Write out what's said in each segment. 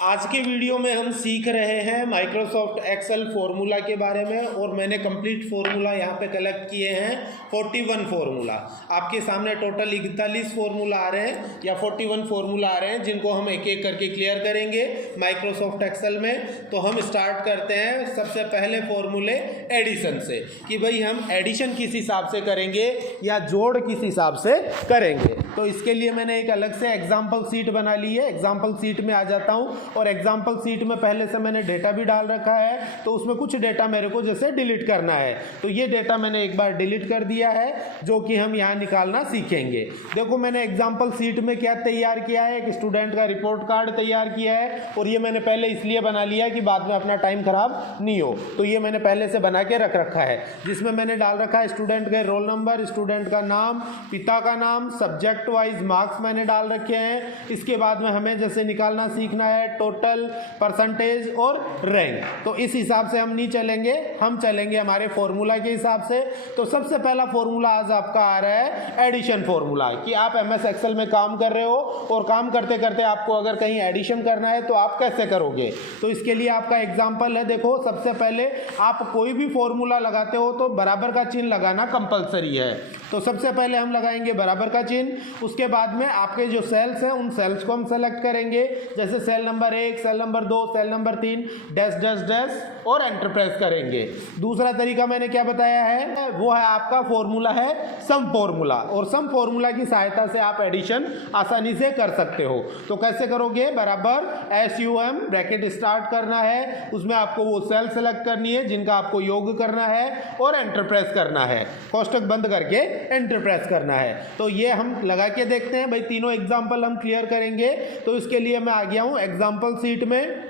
आज के वीडियो में हम सीख रहे हैं माइक्रोसॉफ्ट एक्सेल फार्मूला के बारे में और मैंने कंप्लीट फार्मूला यहाँ पे कलेक्ट किए हैं 41 फार्मूला। आपके सामने टोटल 41 फार्मूला आ रहे हैं या 41 फार्मूला आ रहे हैं जिनको हम एक एक करके क्लियर करेंगे माइक्रोसॉफ्ट एक्सेल में। तो हम स्टार्ट करते हैं सबसे पहले फार्मूले एडिशन से कि भाई हम एडिशन किस हिसाब से करेंगे या जोड़ किस हिसाब से करेंगे। तो इसके लिए मैंने एक अलग से एग्जाम्पल सीट बना ली है। एग्जाम्पल सीट में आ जाता हूँ और एग्जाम्पल सीट में पहले से मैंने डेटा भी डाल रखा है, तो उसमें कुछ डेटा मेरे को जैसे डिलीट करना है तो ये डेटा मैंने एक बार डिलीट कर दिया है जो कि हम यहाँ निकालना सीखेंगे। देखो मैंने एग्जाम्पल सीट में क्या तैयार किया है, एक स्टूडेंट का रिपोर्ट कार्ड तैयार किया है और ये मैंने पहले इसलिए बना लिया कि बाद में अपना टाइम खराब नहीं हो, तो ये मैंने पहले से बना के रख रखा है जिसमें मैंने डाल रखा है स्टूडेंट के रोल नंबर, स्टूडेंट का नाम, पिता का नाम, सब्जेक्ट वाइज मार्क्स मैंने डाल रखे हैं। इसके बाद में हमें जैसे निकालना सीखना है टोटल, परसेंटेज और रैंक। तो इस हिसाब से हम नहीं चलेंगे, हम चलेंगे हमारे फॉर्मूला के हिसाब से। तो सबसे पहला फॉर्मूला आज आपका आ रहा है एडिशन फॉर्मूला, कि आप एमएस एक्सेल में काम कर रहे हो और काम करते करते आपको अगर कहीं एडिशन करना है तो आप कैसे करोगे। तो इसके लिए आपका एग्जाम्पल है। देखो सबसे पहले आप कोई भी फॉर्मूला लगाते हो तो बराबर का चिन्ह लगाना कंपलसरी है। तो सबसे पहले हम लगाएंगे बराबर का चिन्ह। उसके बाद में आपके जो सेल्स हैं उन सेल्स को हम सेलेक्ट करेंगे, जैसे cell number 1, cell number 2, cell number 3, dash dash dash और एंटर प्रेस करेंगे। दूसरा तरीका मैंने क्या बताया है, वो है आपका फॉर्मूला है सम फॉर्मूला, और सम फॉर्मूला की सहायता से आप एडिशन आसानी से कर सकते हो। तो कैसे करोगे, बराबर SUM ब्रैकेट स्टार्ट करना है, उसमें आपको वो सेल सेलेक्ट करनी है जिनका आपको योग करना है और एंटर प्रेस करना है, कोष्टक बंद करके एंटर प्रेस करना है। तो ये हम लगा के देखते हैं भाई, तीनों एग्जाम्पल हम क्लियर करेंगे। तो इसके लिए मैं आ गया हूँ एग्जाम्पल सीट में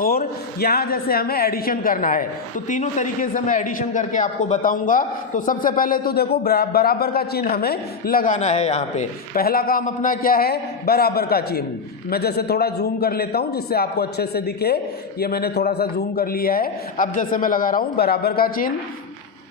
और यहाँ जैसे हमें एडिशन करना है तो तीनों तरीके से मैं एडिशन करके आपको बताऊंगा। तो सबसे पहले तो देखो बराबर का चिन्ह हमें लगाना है। यहाँ पे पहला काम अपना क्या है, बराबर का चिन्ह। मैं जैसे थोड़ा जूम कर लेता हूँ जिससे आपको अच्छे से दिखे, ये मैंने थोड़ा सा जूम कर लिया है। अब जैसे मैं लगा रहा हूँ बराबर का चिन्ह,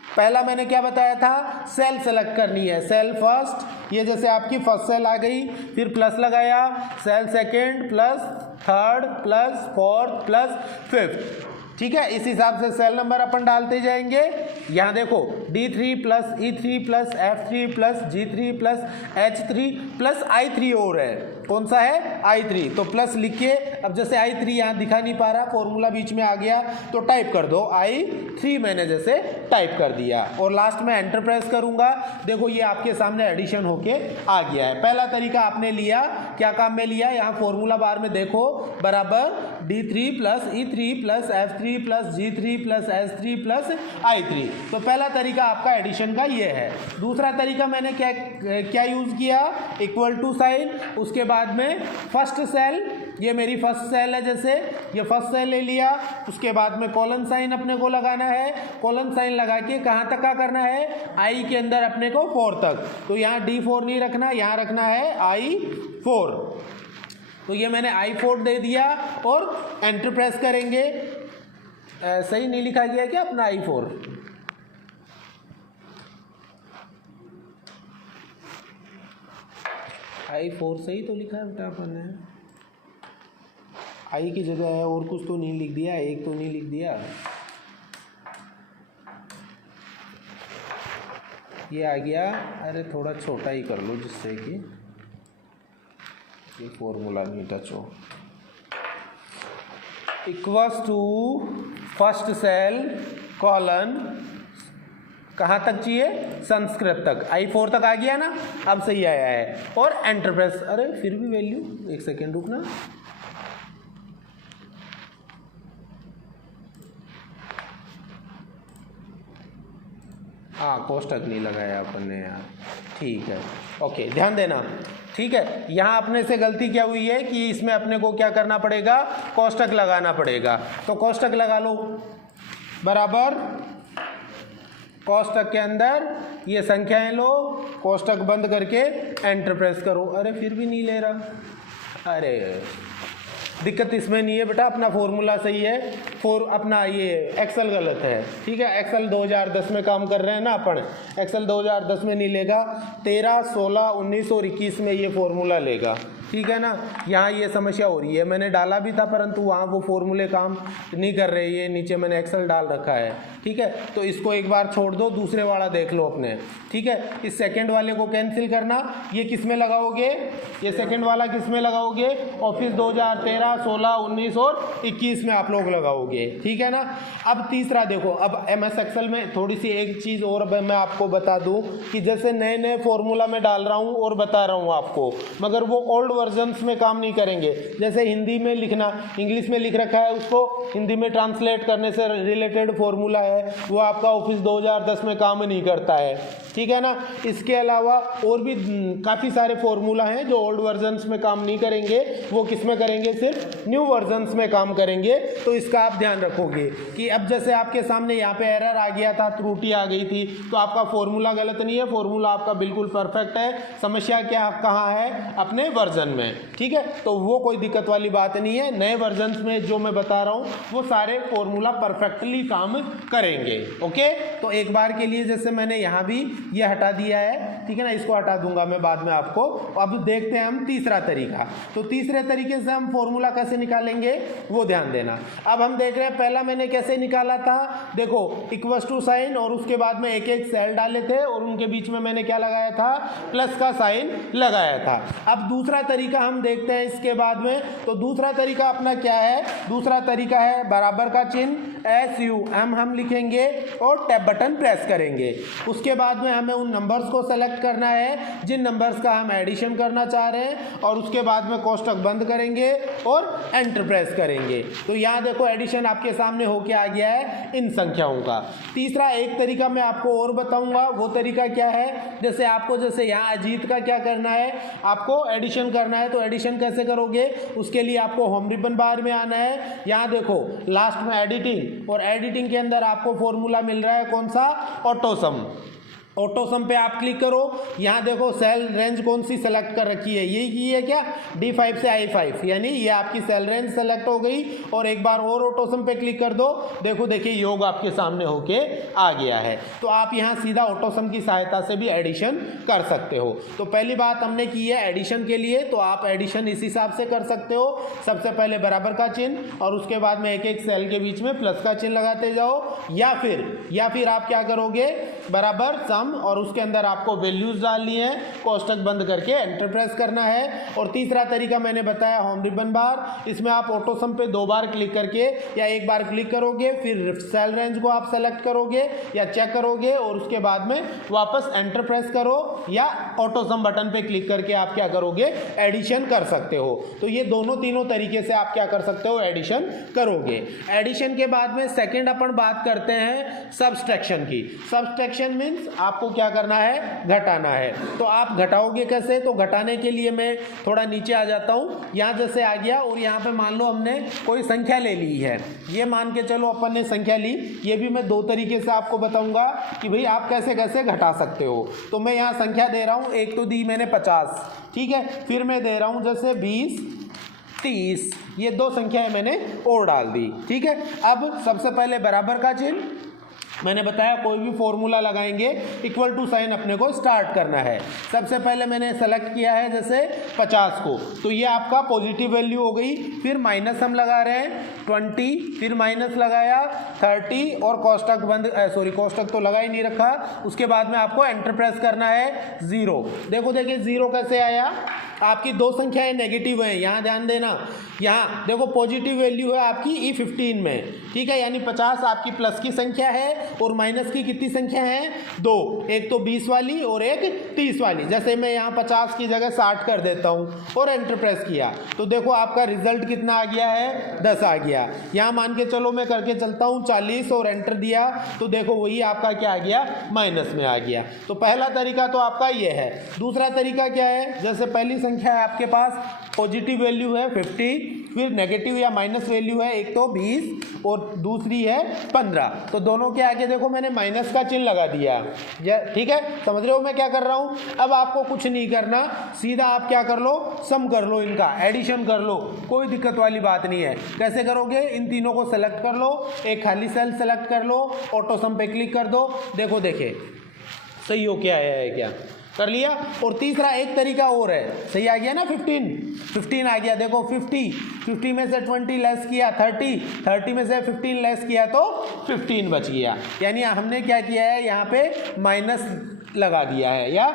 पहला मैंने क्या बताया था, सेल सेलेक्ट करनी है, सेल फर्स्ट, ये जैसे आपकी फर्स्ट सेल आ गई, फिर प्लस लगाया, cell second plus third plus fourth plus fifth, ठीक है। इस हिसाब से सेल नंबर अपन डालते जाएंगे। यहाँ देखो D3 plus E3 plus F3 plus G3 plus H3 plus I3 और है, कौन सा है, I3। तो प्लस लिखिए। अब जैसे I3 यहाँ दिखा नहीं पा रहा, फॉर्मूला बीच में आ गया तो टाइप कर दो I3, मैंने जैसे टाइप कर दिया और लास्ट में एंटर प्रेस करूँगा। देखो ये आपके सामने एडिशन होके आ गया है। पहला तरीका आपने लिया, क्या काम में लिया, यहाँ फॉर्मूला बार में देखो बराबर D3 plus E3 plus F3 plus G3 plus H3 plus I3। तो पहला तरीका आपका एडिशन का ये है। दूसरा तरीका मैंने क्या यूज़ किया, इक्वल टू साइन, उसके बाद में फर्स्ट सेल, ये मेरी फर्स्ट सेल है, जैसे ये फर्स्ट सेल ले लिया, उसके बाद में कॉलन साइन अपने को लगाना है। कॉलन साइन लगा के कहाँ तक का करना है, I के अंदर अपने को 4 तक। तो यहाँ D4 नहीं रखना, यहाँ रखना है I4। तो ये मैंने I4 दे दिया और एंटर प्रेस करेंगे। सही नहीं लिखा गया क्या अपना I4, I4 सही तो लिखा है बेटा अपन ने, I की जगह है और कुछ तो नहीं लिख दिया, एक तो नहीं लिख दिया। ये आ गया, अरे थोड़ा छोटा ही कर लो जिससे कि ये फॉर्मूला नहीं टच हो। Equals to first cell colon, कहाँ तक चाहिए, संस्कृत तक, I4 तक आ गया ना, अब सही आया है और एंटर प्रेस। अरे फिर भी वैल्यू, एक सेकेंड रुकना, हाँ कोष्टक नहीं लगाया अपन ने यार, ठीक है, ओके ध्यान देना, ठीक है। यहाँ अपने से गलती क्या हुई है कि इसमें अपने को क्या करना पड़ेगा, कोष्टक लगाना पड़ेगा। तो कोष्टक लगा लो, बराबर कोष्टक के अंदर ये संख्याएं लो, कोष्टक बंद करके एंटर प्रेस करो। अरे फिर भी नहीं ले रहा, अरे दिक्कत इसमें नहीं है बेटा, अपना फॉर्मूला सही है, अपना ये एक्सेल गलत है, ठीक है। एक्सेल 2010 में काम कर रहे हैं ना अपन, एक्सेल 2010 में नहीं लेगा, 13, 16, 19 और 21 में ये फॉर्मूला लेगा, ठीक है ना। यहाँ ये समस्या हो रही है, मैंने डाला भी था परंतु वहाँ वो फॉर्मूले काम नहीं कर रहे, ये नीचे मैंने एक्सेल डाल रखा है, ठीक है। तो इसको एक बार छोड़ दो, दूसरे वाला देख लो अपने, ठीक है। इस सेकंड वाले को कैंसिल करना, ये किस में लगाओगे, ये सेकंड वाला किस में लगाओगे, ऑफिस 2013, 16, 19 और 21 में आप लोग लगाओगे, ठीक है ना। अब तीसरा देखो, अब MS एक्सेल में थोड़ी सी एक चीज़ और मैं आपको बता दूं कि जैसे नए नए फॉर्मूला में डाल रहा हूं और बता रहा हूं आपको, मगर वो ओल्ड वर्जन्स में काम नहीं करेंगे। जैसे हिंदी में लिखना, इंग्लिश में लिख रखा है, उसको हिंदी में ट्रांसलेट करने से रिलेटेड फॉर्मूला है, वो आपका ऑफिस 2010 में काम नहीं करता है, ठीक है ना। इसके अलावा और भी काफ़ी सारे फॉर्मूला हैं जो ओल्ड वर्जन्स में काम नहीं करेंगे, वो किस में करेंगे, सिर्फ न्यू वर्जन्स में काम करेंगे। तो इसका आप ध्यान रखोगे कि अब जैसे आपके सामने यहाँ पे एरर आ गया था, त्रुटि आ गई थी, तो आपका फॉर्मूला गलत नहीं है, फॉर्मूला आपका बिल्कुल परफेक्ट है। समस्या क्या कहाँ है, अपने वर्जन में, ठीक है। तो वो कोई दिक्कत वाली बात नहीं है। नए वर्जन्स में जो मैं बता रहा हूँ वो सारे फॉर्मूला परफेक्टली काम करेंगे, ओके। तो एक बार के लिए जैसे मैंने यहाँ भी ये हटा दिया है, ठीक है ना, इसको हटा दूंगा मैं बाद में आपको। अब देखते हैं हम तीसरा तरीका। तो तीसरे तरीके से हम फॉर्मूला कैसे निकालेंगे वो ध्यान देना। अब हम देख रहे हैं, पहला मैंने कैसे निकाला था, देखो इक्वल टू साइन और उसके बाद में एक एक सेल डाले थे और उनके बीच में मैंने क्या लगाया था, प्लस का साइन लगाया था। अब दूसरा तरीका हम देखते हैं इसके बाद में। तो दूसरा तरीका अपना क्या है, दूसरा तरीका है बराबर का चिन्ह SUM हम लिखेंगे और टैब बटन प्रेस करेंगे। उसके बाद में हमें उन नंबर्स को सेलेक्ट करना है जिन नंबर्स का हम एडिशन करना चाह रहे हैं, और उसके बाद में कोष्टक बंद करेंगे और एंटर प्रेस करेंगे। तो यहाँ देखो एडिशन आपके सामने होके आ गया है इन संख्याओं का। तीसरा एक तरीका मैं आपको और बताऊंगा, वो तरीका क्या है, जैसे आपको जैसे यहाँ अजीत का क्या करना है, आपको एडिशन करना है। तो एडिशन कैसे करोगे, उसके लिए आपको होम रिबन बार में आना है। यहाँ देखो लास्ट में एडिटिंग, और एडिटिंग के अंदर आपको फॉर्मूला मिल रहा है कौन सा, ऑटोसम। ऑटोसम पे आप क्लिक करो। यहाँ देखो सेल रेंज कौन सी सेलेक्ट कर रखी है, ये की है क्या, D5 से I5, यानी ये आपकी सेल रेंज सेलेक्ट हो गई। और एक बार और ऑटोसम पे क्लिक कर दो, देखो देखिए योग आपके सामने होके आ गया है। तो आप यहाँ सीधा ऑटोसम की सहायता से भी एडिशन कर सकते हो। तो पहली बात हमने की है एडिशन के लिए, तो आप एडिशन इस हिसाब से कर सकते हो, सबसे पहले बराबर का चिन्ह और उसके बाद में एक एक सेल के बीच में प्लस का चिन्ह लगाते जाओ, या फिर आप क्या करोगे, बराबर सम और उसके अंदर आपको वैल्यूज डालनी है, कोष्टक बंद करके एंटर प्रेस करना है। और तीसरा तरीका मैंने बताया होम रिबन बार, इसमें आप ऑटोसम पे 2 बार क्लिक करके या एक बार क्लिक करोगे, फिर सेल रेंज को आप सेलेक्ट करोगे या चेक करोगे और उसके बाद में वापस एंटर प्रेस करो या ऑटोसम बटन पे क्लिक करके आप क्या करोगे, एडिशन कर सकते हो। तो ये दोनों तीनों तरीके से आप क्या कर सकते हो, एडिशन करोगे। एडिशन के बाद में सेकेंड अपन बात करते हैं सब्सट्रैक्शन की। सब्सट्रैक्शन मीन्स आपको क्या करना है, घटाना है। तो आप घटाओगे कैसे, तो घटाने के लिए मैं थोड़ा नीचे आ जाता हूँ। यहाँ जैसे आ गया और यहाँ पे मान लो हमने कोई संख्या ले ली है, ये मान के चलो अपन ने संख्या ली। ये भी मैं 2 तरीके से आपको बताऊंगा कि भाई आप कैसे कैसे घटा सकते हो। तो मैं यहाँ संख्या दे रहा हूँ, एक तो दी मैंने 50, ठीक है, फिर मैं दे रहा हूँ जैसे 20, 30, ये 2 संख्याएं मैंने और डाल दी, ठीक है। अब सबसे पहले बराबर का चिन्ह, मैंने बताया कोई भी फॉर्मूला लगाएंगे इक्वल टू साइन अपने को स्टार्ट करना है। सबसे पहले मैंने सेलेक्ट किया है जैसे 50 को, तो ये आपका पॉजिटिव वैल्यू हो गई। फिर माइनस हम लगा रहे हैं 20, फिर माइनस लगाया 30 और कोष्टक बंद, कोष्टक तो लगा ही नहीं रखा। उसके बाद में आपको एंटर प्रेस करना है 0। देखो देखिए 0 कैसे आया, आपकी 2 संख्याएं नेगेटिव हैं, यहाँ ध्यान देना। यहाँ देखो पॉजिटिव वैल्यू है आपकी E15 में, ठीक है, यानी 50 आपकी प्लस की संख्या है और माइनस की कितनी संख्या है, 2, एक तो 20 वाली और एक 30 वाली। जैसे मैं यहाँ 50 की जगह 60 कर देता हूँ और एंटर प्रेस किया, तो देखो आपका रिजल्ट कितना आ गया है, 10 आ गया। यहाँ मान के चलो मैं करके चलता हूँ 40 और एंटर दिया, तो देखो वही आपका क्या आ गया, माइनस में आ गया। तो पहला तरीका तो आपका ये है। दूसरा तरीका क्या है, जैसे पहली संख्या है आपके पास, पॉजिटिव वैल्यू है 50, फिर नेगेटिव या माइनस वैल्यू है, एक तो 20 और दूसरी है 15, तो दोनों के आगे देखो मैंने माइनस का चिन्ह लगा दिया, ठीक है। समझ रहे हो मैं क्या कर रहा हूँ। अब आपको कुछ नहीं करना, सीधा आप क्या कर लो, सम कर लो, इनका एडिशन कर लो, कोई दिक्कत वाली बात नहीं है। कैसे करोगे, इन तीनों को सेलेक्ट कर लो, एक खाली सेल सेलेक्ट कर लो, ऑटो सम पे क्लिक कर दो, देखो देखिए सही हो क्या आया है क्या, कर लिया। और तीसरा एक तरीका और है, सही आ गया ना, 15 आ गया। देखो 50 में से 20 लेस किया 30 में से 15 लेस किया तो 15 बच गया। यानी हमने क्या किया है, यहाँ पे माइनस लगा दिया है या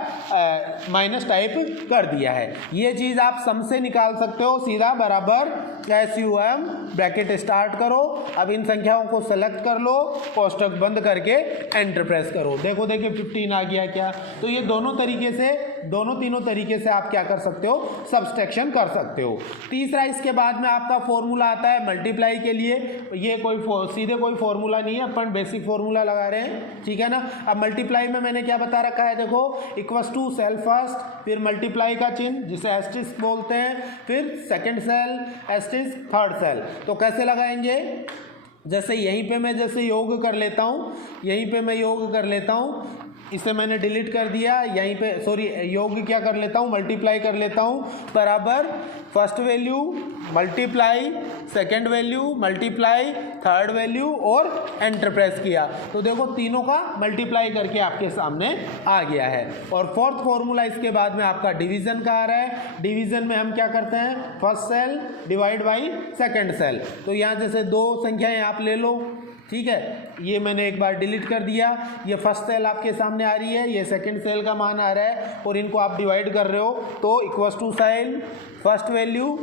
माइनस टाइप कर दिया है। ये चीज़ आप सम से निकाल सकते हो सीधा, बराबर SUM ब्रैकेट स्टार्ट करो। अब इन संख्याओं को सेलेक्ट कर लो, कोष्टक बंद करके एंटर प्रेस करो। देखो देखिए 15 आ गया क्या। तो ये दोनों तीनों तरीके से आप क्या कर सकते हो, सब्सट्रैक्शन कर सकते हो। तीसरा इसके बाद में आपका फॉर्मूला आता है मल्टीप्लाई के लिए। ये सीधे कोई फॉर्मूला नहीं है, अपन बेसिक फॉर्मूला लगा रहे हैं, ठीक है ना। अब मल्टीप्लाई में मैंने क्या बता रखा है, देखो इक्वल्स टू सेल फर्स्ट, फिर मल्टीप्लाई का चिन्ह जिसे एस्टेरिस्क बोलते हैं, फिर second cell asterisk, third cell. तो कैसे लगाएंगे, जैसे यहीं पे मैं जैसे योग कर लेता हूँ, इसे मैंने डिलीट कर दिया, यहीं पे सॉरी योग क्या कर लेता हूँ, मल्टीप्लाई कर लेता हूँ, बराबर first value multiply second value multiply third value और एंटर प्रेस किया। तो देखो तीनों का मल्टीप्लाई करके आपके सामने आ गया है। और फोर्थ फॉर्मूला इसके बाद में आपका डिवीजन का आ रहा है। डिवीजन में हम क्या करते हैं, first cell divide by second cell. तो यहाँ जैसे दो संख्याएं आप ले लो, ठीक है, ये मैंने एक बार डिलीट कर दिया। ये फर्स्ट सेल आपके सामने आ रही है, ये सेकंड सेल का मान आ रहा है, और इनको आप डिवाइड कर रहे हो तो equals to sign first value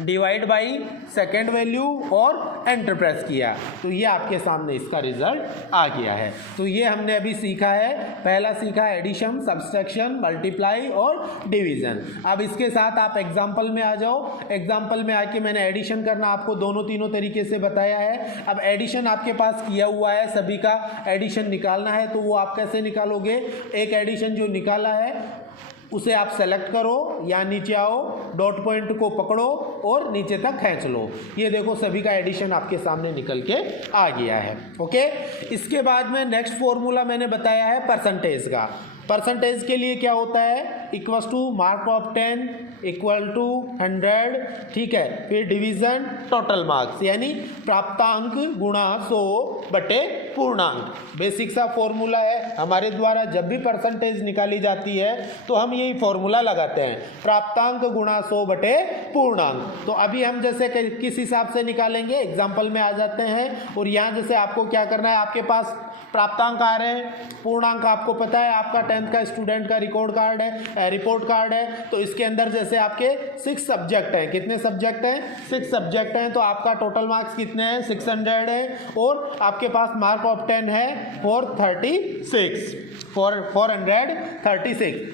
divide by second value और एंटर प्रेस किया। तो ये आपके सामने इसका रिजल्ट आ गया है। तो ये हमने अभी सीखा है, पहला सीखा एडिशन, सब्सट्रैक्शन, मल्टीप्लाई और डिवीजन। अब इसके साथ आप एग्जाम्पल में आ जाओ। एग्जाम्पल में आके मैंने एडिशन करना आपको तीनों तरीके से बताया है। अब एडिशन आपके पास किया हुआ है, सभी का एडिशन निकालना है, तो वो आप कैसे निकालोगे। एक एडिशन जो निकाला है उसे आप सेलेक्ट करो, या नीचे आओ, डॉट पॉइंट को पकड़ो और नीचे तक खींच लो। ये देखो सभी का एडिशन आपके सामने निकल के आ गया है। ओके, इसके बाद में नेक्स्ट फॉर्मूला मैंने बताया है परसेंटेज का। परसेंटेज के लिए क्या होता है, equals to mark of 10 equal to 100, ठीक है, फिर डिवीजन टोटल मार्क्स, यानी प्राप्तांक गुणा 100 बटे पूर्णांक। बेसिक सा फॉर्मूला है, हमारे द्वारा जब भी परसेंटेज निकाली जाती है तो हम यही फॉर्मूला लगाते हैं, प्राप्तांक गुणा 100 बटे पूर्णांक। तो अभी हम जैसे किस हिसाब से निकालेंगे, एग्जाम्पल में आ जाते हैं। और यहाँ जैसे आपको क्या करना है, आपके पास प्राप्तांक आ रहे हैं, पूर्णांक आपको पता है, आपका 10th का स्टूडेंट का रिपोर्ट कार्ड है। तो इसके अंदर जैसे आपके 6 सब्जेक्ट हैं, कितने सब्जेक्ट हैं, 6 सब्जेक्ट हैं, तो आपका टोटल मार्क्स कितने हैं, 600 है। और आपके पास मार्क ऑफ 10 है 436।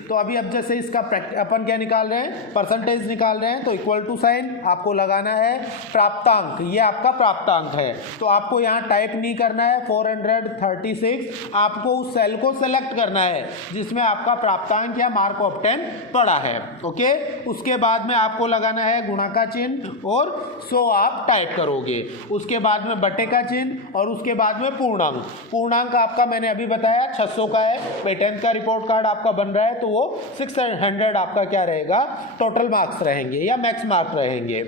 तो अभी अब जैसे इसका अपन क्या निकाल रहे हैं, परसेंटेज निकाल रहे हैं। तो इक्वल टू साइन आपको लगाना है प्राप्तांक, ये आपका प्राप्तांक है। तो आपको यहाँ टाइप नहीं करना है 436, आपको उस सेल को सेलेक्ट करना है जिसमें आपका प्राप्तांक या मार्क ऑफ 10 पड़ा है। ओके, उसके बाद में आपको लगाना है गुणा का चिन्ह और 100 आप टाइप करोगे। उसके बाद में बटे का चिन्ह और उसके बाद में पूर्णांक आपका मैंने अभी बताया 600 का है। भाई 10th का रिपोर्ट कार्ड आपका बन रहा है तो वो 600 आपका क्या रहेगा, टोटल मार्क्स रहेंगे या मैक्स मार्क रहेंगे।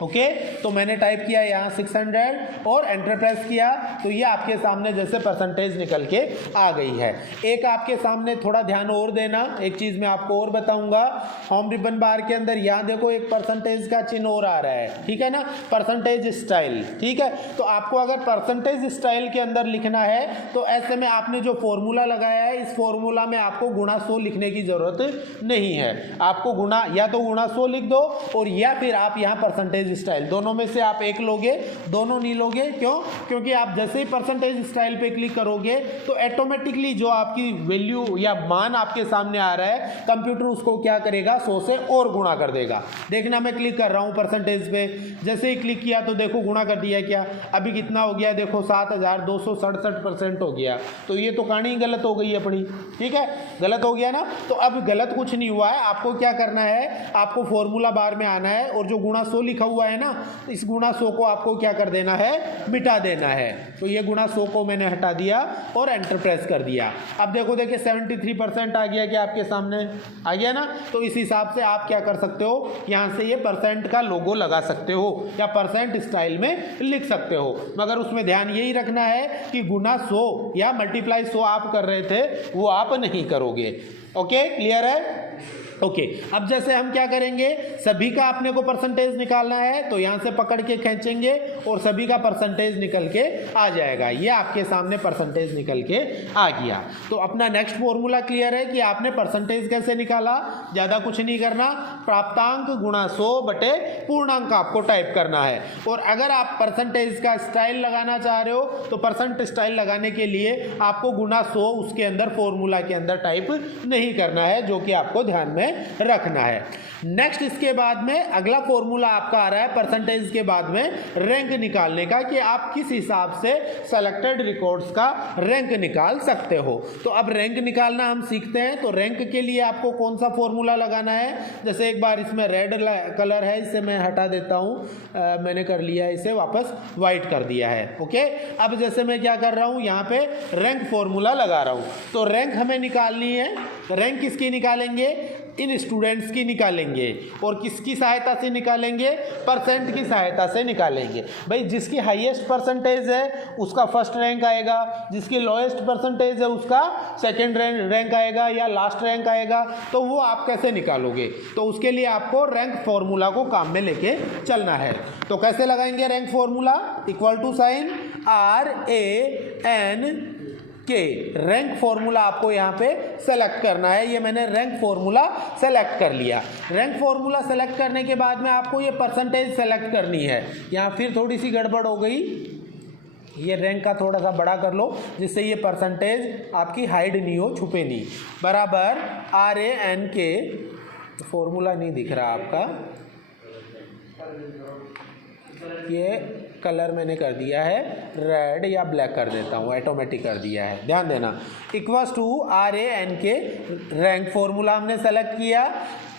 ओके, तो मैंने टाइप किया यहाँ 600 और एंटर प्रेस किया, तो ये आपके सामने जैसे परसेंटेज निकल के आ गई है। एक आपके सामने थोड़ा ध्यान और देना, एक चीज़ मैं आपको और बताऊंगा। होम रिबन बार के अंदर यहाँ देखो एक परसेंटेज का चिन्ह और आ रहा है, ठीक है ना, परसेंटेज स्टाइल, ठीक है। तो आपको अगर परसेंटेज स्टाइल के अंदर लिखना है तो ऐसे में आपने जो फॉर्मूला लगाया है, इस फॉर्मूला में आपको गुणा 100 लिखने की जरूरत नहीं है। आपको गुणा 100 लिख दो, और या फिर आप यहाँ परसेंटेज स्टाइल, दोनों में से आप एक लोगे, दोनों नहीं लोगे। क्यों? क्योंकि आप जैसे ही परसेंटेज स्टाइल पे क्लिक करोगे तो ऑटोमेटिकली जो आपकी वैल्यू या मान आपके सामने आ रहा है, कंप्यूटर उसको क्या करेगा, 100 से और गुणा कर देगा। देखना, मैं क्लिक कर रहा हूं परसेंटेज पे, जैसे ही क्लिक किया तो देखो गुणा कर दिया। क्या अभी कितना हो गया, देखो 7267% हो गया। तो ये तो कहानी गलत हो गई अपनी, ठीक है, गलत हो गया ना। तो अब गलत कुछ नहीं हुआ है, आपको क्या करना है, आपको फॉर्मूला बार में आना है और जो गुणा 100 लिखा हुआ हुआ है ना, इस गुणा 100 को आपको क्या कर देना है, मिटा देना है। तो ये गुणा 100 को मैंने हटा दिया और एंटर प्रेस कर दिया। अब देखो देखिए 73% आ गया, क्या आपके सामने आ गया ना। तो इस हिसाब से आप क्या कर सकते हो, यहाँ से ये परसेंट का लोगो लगा सकते हो या परसेंट स्टाइल में लिख सकते हो, मगर उसमें ध्यान यही रखना है कि गुना 100 या मल्टीप्लाई 100 आप कर रहे थे वो आप नहीं करोगे। ओके, क्लियर है? ओके, अब जैसे हम क्या करेंगे, सभी का अपने को परसेंटेज निकालना है तो यहाँ से पकड़ के खींचेंगे और सभी का परसेंटेज निकल के आ जाएगा। ये आपके सामने परसेंटेज निकल के आ गया। तो अपना नेक्स्ट फॉर्मूला क्लियर है कि आपने परसेंटेज कैसे निकाला, ज़्यादा कुछ नहीं करना, प्राप्तांक गुणा 100 बटे पूर्णांक आपको टाइप करना है। और अगर आप परसेंटेज का स्टाइल लगाना चाह रहे हो तो परसेंट स्टाइल लगाने के लिए आपको गुणा 100 उसके अंदर फॉर्मूला के अंदर टाइप नहीं करना है, जो कि आपको ध्यान में रखना है। नेक्स्ट इसके बाद में अगला फॉर्मूला आपका आ रहा है परसेंटेज के बाद में रैंक निकालने का, कि आप किस हिसाब से सेलेक्टेड रिकॉर्ड्स का रैंक निकाल सकते हो। तो अब रैंक निकालना हम सीखते हैं। तो रैंक के लिए आपको कौन सा फॉर्मूला लगाना है, जैसे एक बार इसमें रेड कलर है, इसे मैं हटा देता हूं, मैंने कर लिया इसे वापस व्हाइट कर दिया है। ओके, अब जैसे मैं क्या कर रहा हूं, यहाँ पे रैंक फॉर्मूला लगा रहा हूं। तो रैंक हमें निकालनी है। रैंक किसकी निकालेंगे, इन स्टूडेंट्स की निकालेंगे। और किसकी सहायता से निकालेंगे, परसेंट की सहायता से निकालेंगे। भाई जिसकी हाईएस्ट परसेंटेज है उसका फर्स्ट रैंक आएगा, जिसकी लोएस्ट परसेंटेज है उसका सेकंड रैंक आएगा या लास्ट रैंक आएगा। तो वो आप कैसे निकालोगे, तो उसके लिए आपको रैंक फॉर्मूला को काम में लेके चलना है। तो कैसे लगाएंगे rank formula, equal to sign RANK, rank formula आपको यहाँ पे सेलेक्ट करना है। ये मैंने रैंक फॉर्मूला सेलेक्ट कर लिया। रैंक फॉर्मूला सेलेक्ट करने के बाद में आपको ये परसेंटेज सेलेक्ट करनी है। यहाँ फिर थोड़ी सी गड़बड़ हो गई, ये रैंक का थोड़ा सा बड़ा कर लो जिससे ये परसेंटेज आपकी हाइड नहीं हो, छुपे नहीं। बराबर RANK, फॉर्मूला नहीं दिख रहा आपका, ये कलर मैंने कर दिया है रेड या ब्लैक कर देता हूँ, ऑटोमेटिक कर दिया है, ध्यान देना। Equals to RANK, rank formula हमने सेलेक्ट किया,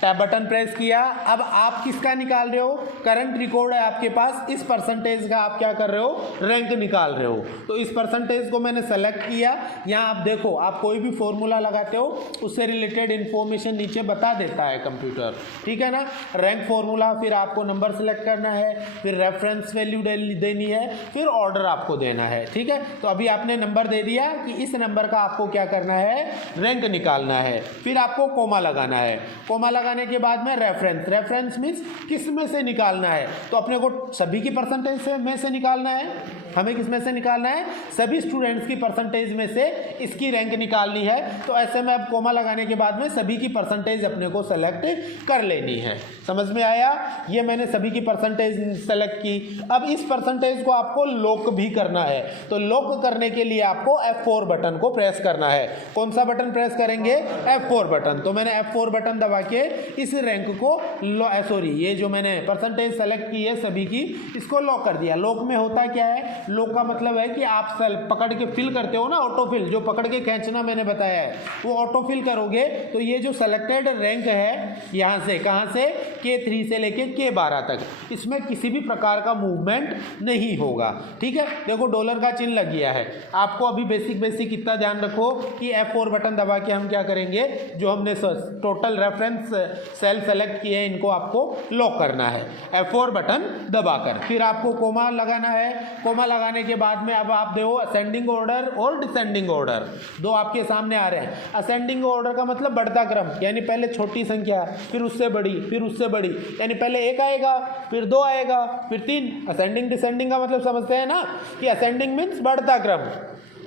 टैब बटन प्रेस किया। अब आप किसका निकाल रहे हो, करंट रिकॉर्ड है आपके पास, इस परसेंटेज का आप क्या कर रहे हो, रैंक निकाल रहे हो। तो इस परसेंटेज को मैंने सेलेक्ट किया। यहाँ आप देखो, आप कोई भी फॉर्मूला लगाते हो उससे रिलेटेड इन्फॉर्मेशन नीचे बता देता है कंप्यूटर, ठीक है ना। रैंक फॉर्मूला, फिर आपको नंबर सेलेक्ट करना है, फिर रेफरेंस वैल्यू देनी है, फिर ऑर्डर आपको देना है, ठीक है। तो अभी आपने नंबर दे दिया कि इस नंबर का आपको क्या करना है, रैंक निकालना है। फिर आपको कोमा लगाना है। कोमा लगाने के बाद में रेफरेंस, रेफरेंस मीन्स किस में से निकालना है, तो अपने को सभी की परसेंटेज में से निकालना है। हमें किस में से निकालना है, सभी स्टूडेंट्स की परसेंटेज में से इसकी रैंक निकालनी है। तो ऐसे में अब कोमा लगाने के बाद में सभी की परसेंटेज अपने को सेलेक्ट कर लेनी है। समझ में आया, ये मैंने सभी की परसेंटेज सेलेक्ट की। अब इस परसेंटेज को आपको लॉक भी करना है। तो लॉक करने के लिए आपको F4 बटन को प्रेस करना है। कौन सा बटन प्रेस करेंगे, F4 बटन। तो मैंने F4 बटन दबा के इस रैंक को ये जो मैंने परसेंटेज सेलेक्ट की है सभी की, इसको लॉक कर दिया। लॉक में होता क्या है, लॉक का मतलब है कि आप पकड़ के फिल करते हो ना, ऑटोफिल, जो पकड़ के खींचना मैंने बताया है, वो ऑटोफिल करोगे तो ये जो सेलेक्टेड रैंक है, यहाँ से कहाँ से, K3 से लेके K12 तक, इसमें किसी भी प्रकार का मूवमेंट नहीं होगा, ठीक है। देखो डॉलर का चिन्ह लग गया है। आपको अभी बेसिक इतना ध्यान रखो कि F4 बटन दबा के हम क्या करेंगे, जो हमने टोटल रेफरेंस सेल सेलेक्ट किए हैं इनको आपको लॉक करना है F4 बटन दबाकर। फिर आपको कोमा लगाना है। कोमा लगाने के बाद में अब आप देखो असेंडिंग ऑर्डर और डिसेंडिंग ऑर्डर दो आपके सामने आ रहे हैं। असेंडिंग ऑर्डर का मतलब बढ़ता क्रम, यानी पहले छोटी संख्या, फिर उससे बड़ी, फिर उससे बड़ी, यानी पहले 1 आएगा, फिर 2 आएगा, फिर 3। असेंडिंग डिसेंडिंग का मतलब समझते हैं ना, कि असेंडिंग मीन्स बढ़ता क्रम,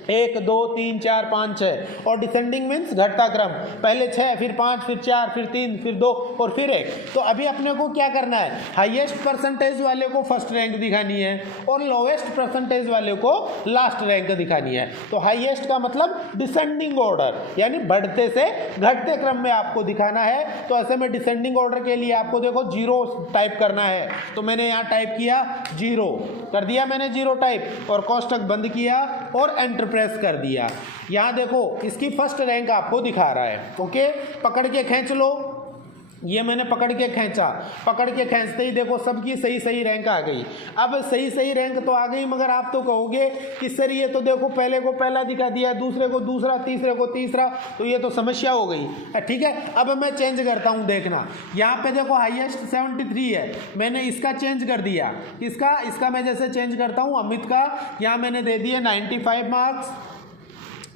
1 2 3 4 5 6, और डिसेंडिंग मीन्स घटता क्रम, पहले 6, फिर 5, फिर 4, फिर 3, फिर 2 और फिर 1। तो अभी अपने को क्या करना है, हाईएस्ट परसेंटेज वाले को फर्स्ट रैंक दिखानी है और लोवेस्ट परसेंटेज वाले को लास्ट रैंक दिखानी है। तो हाईएस्ट का मतलब डिसेंडिंग ऑर्डर, यानी बढ़ते से घटते क्रम में आपको दिखाना है। तो ऐसे में डिसेंडिंग ऑर्डर के लिए आपको देखो 0 टाइप करना है। तो मैंने यहाँ टाइप किया 0 कर दिया, मैंने 0 टाइप और कोष्टक बंद किया और एंटर प्रेस कर दिया। यहाँ देखो इसकी फर्स्ट रैंक आपको दिखा रहा है। ओके, पकड़ के खींच लो, ये मैंने पकड़ के खींचा, पकड़ के खींचते ही देखो सबकी सही सही रैंक आ गई। अब सही सही रैंक तो आ गई, मगर आप तो कहोगे कि सर ये तो देखो पहले को पहला दिखा दिया, दूसरे को दूसरा, तीसरे को तीसरा, तो ये तो समस्या हो गई। ठीक है, अब मैं चेंज करता हूँ, देखना यहाँ पे देखो हाईएस्ट 73 है, मैंने इसका चेंज कर दिया। इसका मैं जैसे चेंज करता हूँ, अमित का यहाँ मैंने दे दिया 95 मार्क्स।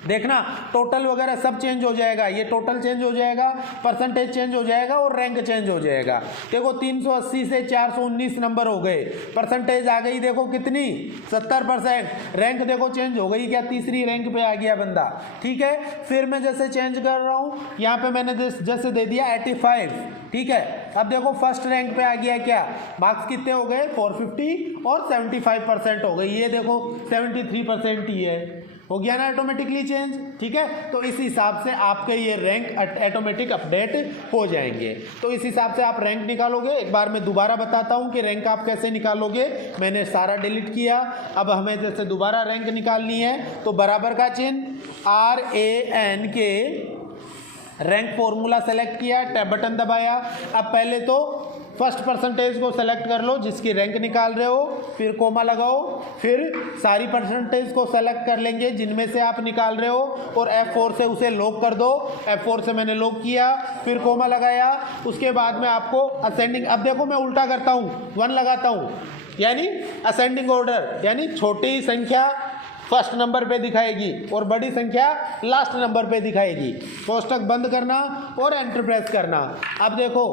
देखना टोटल वगैरह सब चेंज हो जाएगा, ये टोटल चेंज हो जाएगा, परसेंटेज चेंज हो जाएगा और रैंक चेंज हो जाएगा। देखो 380 से 419 नंबर हो गए, परसेंटेज आ गई देखो कितनी 70%। रैंक देखो चेंज हो गई, क्या तीसरी रैंक पे आ गया बंदा। ठीक है, फिर मैं जैसे चेंज कर रहा हूँ, यहाँ पे मैंने जैसे दे दिया 85। ठीक है, अब देखो फर्स्ट रैंक पे आ गया, क्या मार्क्स कितने हो गए 450 और 75% हो गई। ये देखो 73% ही है, हो गया ना ऑटोमेटिकली चेंज। ठीक है, तो इस हिसाब से आपके ये रैंक ऑटोमेटिक अपडेट हो जाएंगे। तो इस हिसाब से आप रैंक निकालोगे। एक बार मैं दोबारा बताता हूँ कि रैंक आप कैसे निकालोगे। मैंने सारा डिलीट किया, अब हमें जैसे दोबारा रैंक निकालनी है तो बराबर का चिन्ह RAN के रैंक फॉर्मूला सेलेक्ट किया, टैब बटन दबाया। अब पहले तो फर्स्ट परसेंटेज को सेलेक्ट कर लो जिसकी रैंक निकाल रहे हो, फिर कोमा लगाओ, फिर सारी परसेंटेज को सेलेक्ट कर लेंगे जिनमें से आप निकाल रहे हो और F4 से उसे लॉक कर दो। F4 से मैंने लॉक किया, फिर कोमा लगाया, उसके बाद में आपको असेंडिंग, अब देखो मैं उल्टा करता हूँ, 1 लगाता हूँ, यानी असेंडिंग ऑर्डर, यानी छोटी संख्या फर्स्ट नंबर पे दिखाएगी और बड़ी संख्या लास्ट नंबर पे दिखाएगी। कोष्टक बंद करना और एंटर प्रेस करना। अब देखो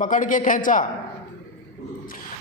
पकड़ के खींचा,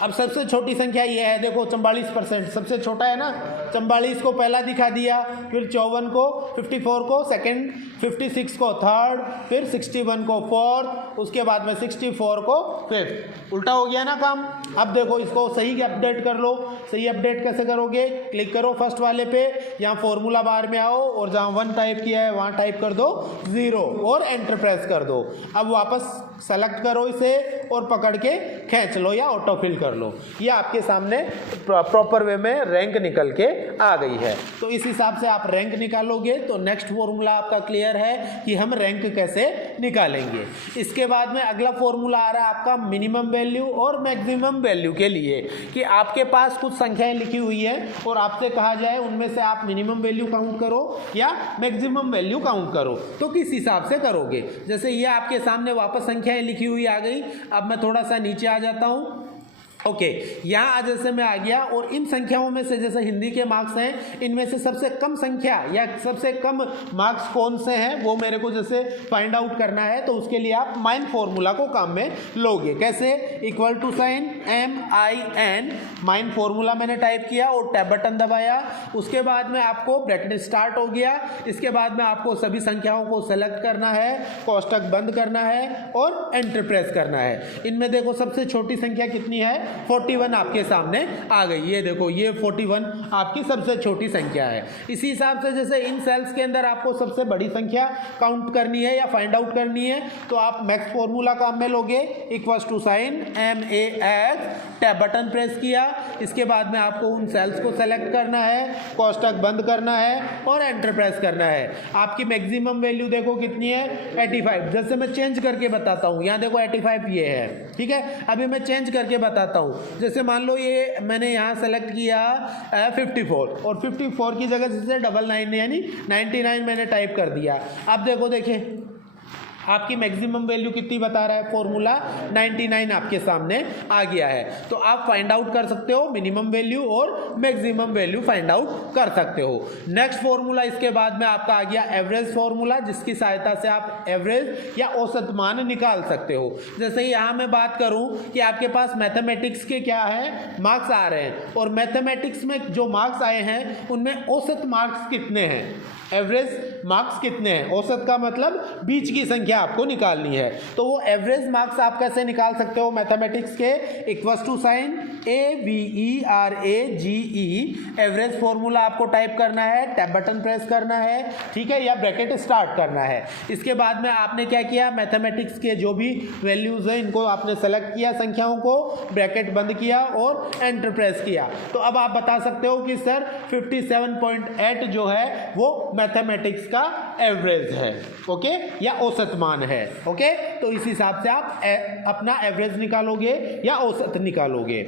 अब सबसे छोटी संख्या ये है, देखो 44% सबसे छोटा है ना, 44 को पहला दिखा दिया, फिर 54 को, 54 को सेकंड, 56 को थर्ड, फिर 61 को फोर्थ, उसके बाद में 64 को फिफ्थ। उल्टा हो गया ना काम। अब देखो इसको सही अपडेट कर लो। सही अपडेट कैसे करोगे, क्लिक करो फर्स्ट वाले पे, यहाँ फॉर्मूला बार में आओ और जहाँ 1 टाइप किया है वहाँ टाइप कर दो 0 और एंटर प्रेस कर दो। अब वापस सेलेक्ट करो इसे और पकड़ के खींच लो या ऑटो फिल कर लो। ये आपके सामने प्रॉपर वे में रैंक निकल के आ गई है। तो इस हिसाब से आप रैंक निकालोगे। तो नेक्स्ट फॉर्मूला आपका क्लियर है कि हम रैंक कैसे निकालेंगे। इसके बाद में अगला फॉर्मूला आ रहा है आपका मिनिमम वैल्यू और मैक्सिमम वैल्यू के लिए, कि आपके पास कुछ संख्याएं लिखी हुई है और आपसे कहा जाए उनमें से आप मिनिमम वैल्यू काउंट करो या मैक्सिमम वैल्यू काउंट करो, तो किस हिसाब से करोगे। जैसे ये आपके सामने वापस संख्याएं लिखी हुई आ गई। अब मैं थोड़ा सा नीचे आ जाता हूँ। ओके, यहाँ आज जैसे मैं आ गया और इन संख्याओं में से जैसे हिंदी के मार्क्स हैं, इनमें से सबसे कम संख्या या सबसे कम मार्क्स कौन से हैं वो मेरे को जैसे फाइंड आउट करना है। तो उसके लिए आप माइन फॉर्मूला को काम में लोगे। कैसे, equal to sign MIN, min formula मैंने टाइप किया और टैब बटन दबाया। उसके बाद में आपको ब्रैकेट स्टार्ट हो गया। इसके बाद में आपको सभी संख्याओं को सेलेक्ट करना है, कोष्टक बंद करना है और एंटर प्रेस करना है। इनमें देखो सबसे छोटी संख्या कितनी है, 41 आपके सामने आ गई। ये देखो ये 41 आपकी सबसे छोटी संख्या है। इसी हिसाब से जैसे इन सेल्स के अंदर आपको सबसे बड़ी संख्या काउंट करनी है या फाइंड आउट करनी है, तो आप मैक्स फॉर्मूला काम में लोगे, equals to sign MAX, tab button press किया। इसके बाद में आपको उन सेल्स को सेलेक्ट करना है, कोष्टक बंद करना है और एंटर प्रेस करना है। आपकी मैक्सिमम वैल्यू देखो कितनी है, 85। जैसे मैं चेंज करके बताता हूँ, यहाँ देखो 85 ये है। ठीक है, अभी मैं चेंज करके बताता हूँ। जैसे मान लो ये मैंने यहाँ सेलेक्ट किया 54 और 54 की जगह जैसे 99 यानी 99 मैंने टाइप कर दिया। अब देखो, देखिए आपकी मैक्सिमम वैल्यू कितनी बता रहा है फॉर्मूला, 99 आपके सामने आ गया है। तो आप फाइंड आउट कर सकते हो मिनिमम वैल्यू और मैक्सिमम वैल्यू फाइंड आउट कर सकते हो। नेक्स्ट फॉर्मूला इसके बाद में आपका आ गया एवरेज फॉर्मूला, जिसकी सहायता से आप एवरेज या औसत मान निकाल सकते हो। जैसे यहाँ मैं बात करूँ कि आपके पास मैथमेटिक्स के क्या है, मार्क्स आ रहे हैं और मैथमेटिक्स में जो मार्क्स आए हैं उनमें औसत मार्क्स कितने हैं, एवरेज मार्क्स कितने हैं। औसत का मतलब बीच की संख्या आपको निकालनी है। तो वो एवरेज मार्क्स आप कैसे निकाल सकते हो मैथमेटिक्स के, equals to sign AVERAGE, average formula आपको टाइप करना है, टैब बटन प्रेस करना है, ठीक है, या ब्रैकेट स्टार्ट करना है। इसके बाद में आपने क्या किया, मैथमेटिक्स के जो भी वैल्यूज हैं इनको आपने सेलेक्ट किया, संख्याओं को, ब्रैकेट बंद किया और एंटर प्रेस किया। तो अब आप बता सकते हो कि सर 57.8 जो है वो मैथमेटिक्स का एवरेज है, ओके, या औसत मान है। ओके, तो इस हिसाब से आप अपना एवरेज निकालोगे या औसत निकालोगे।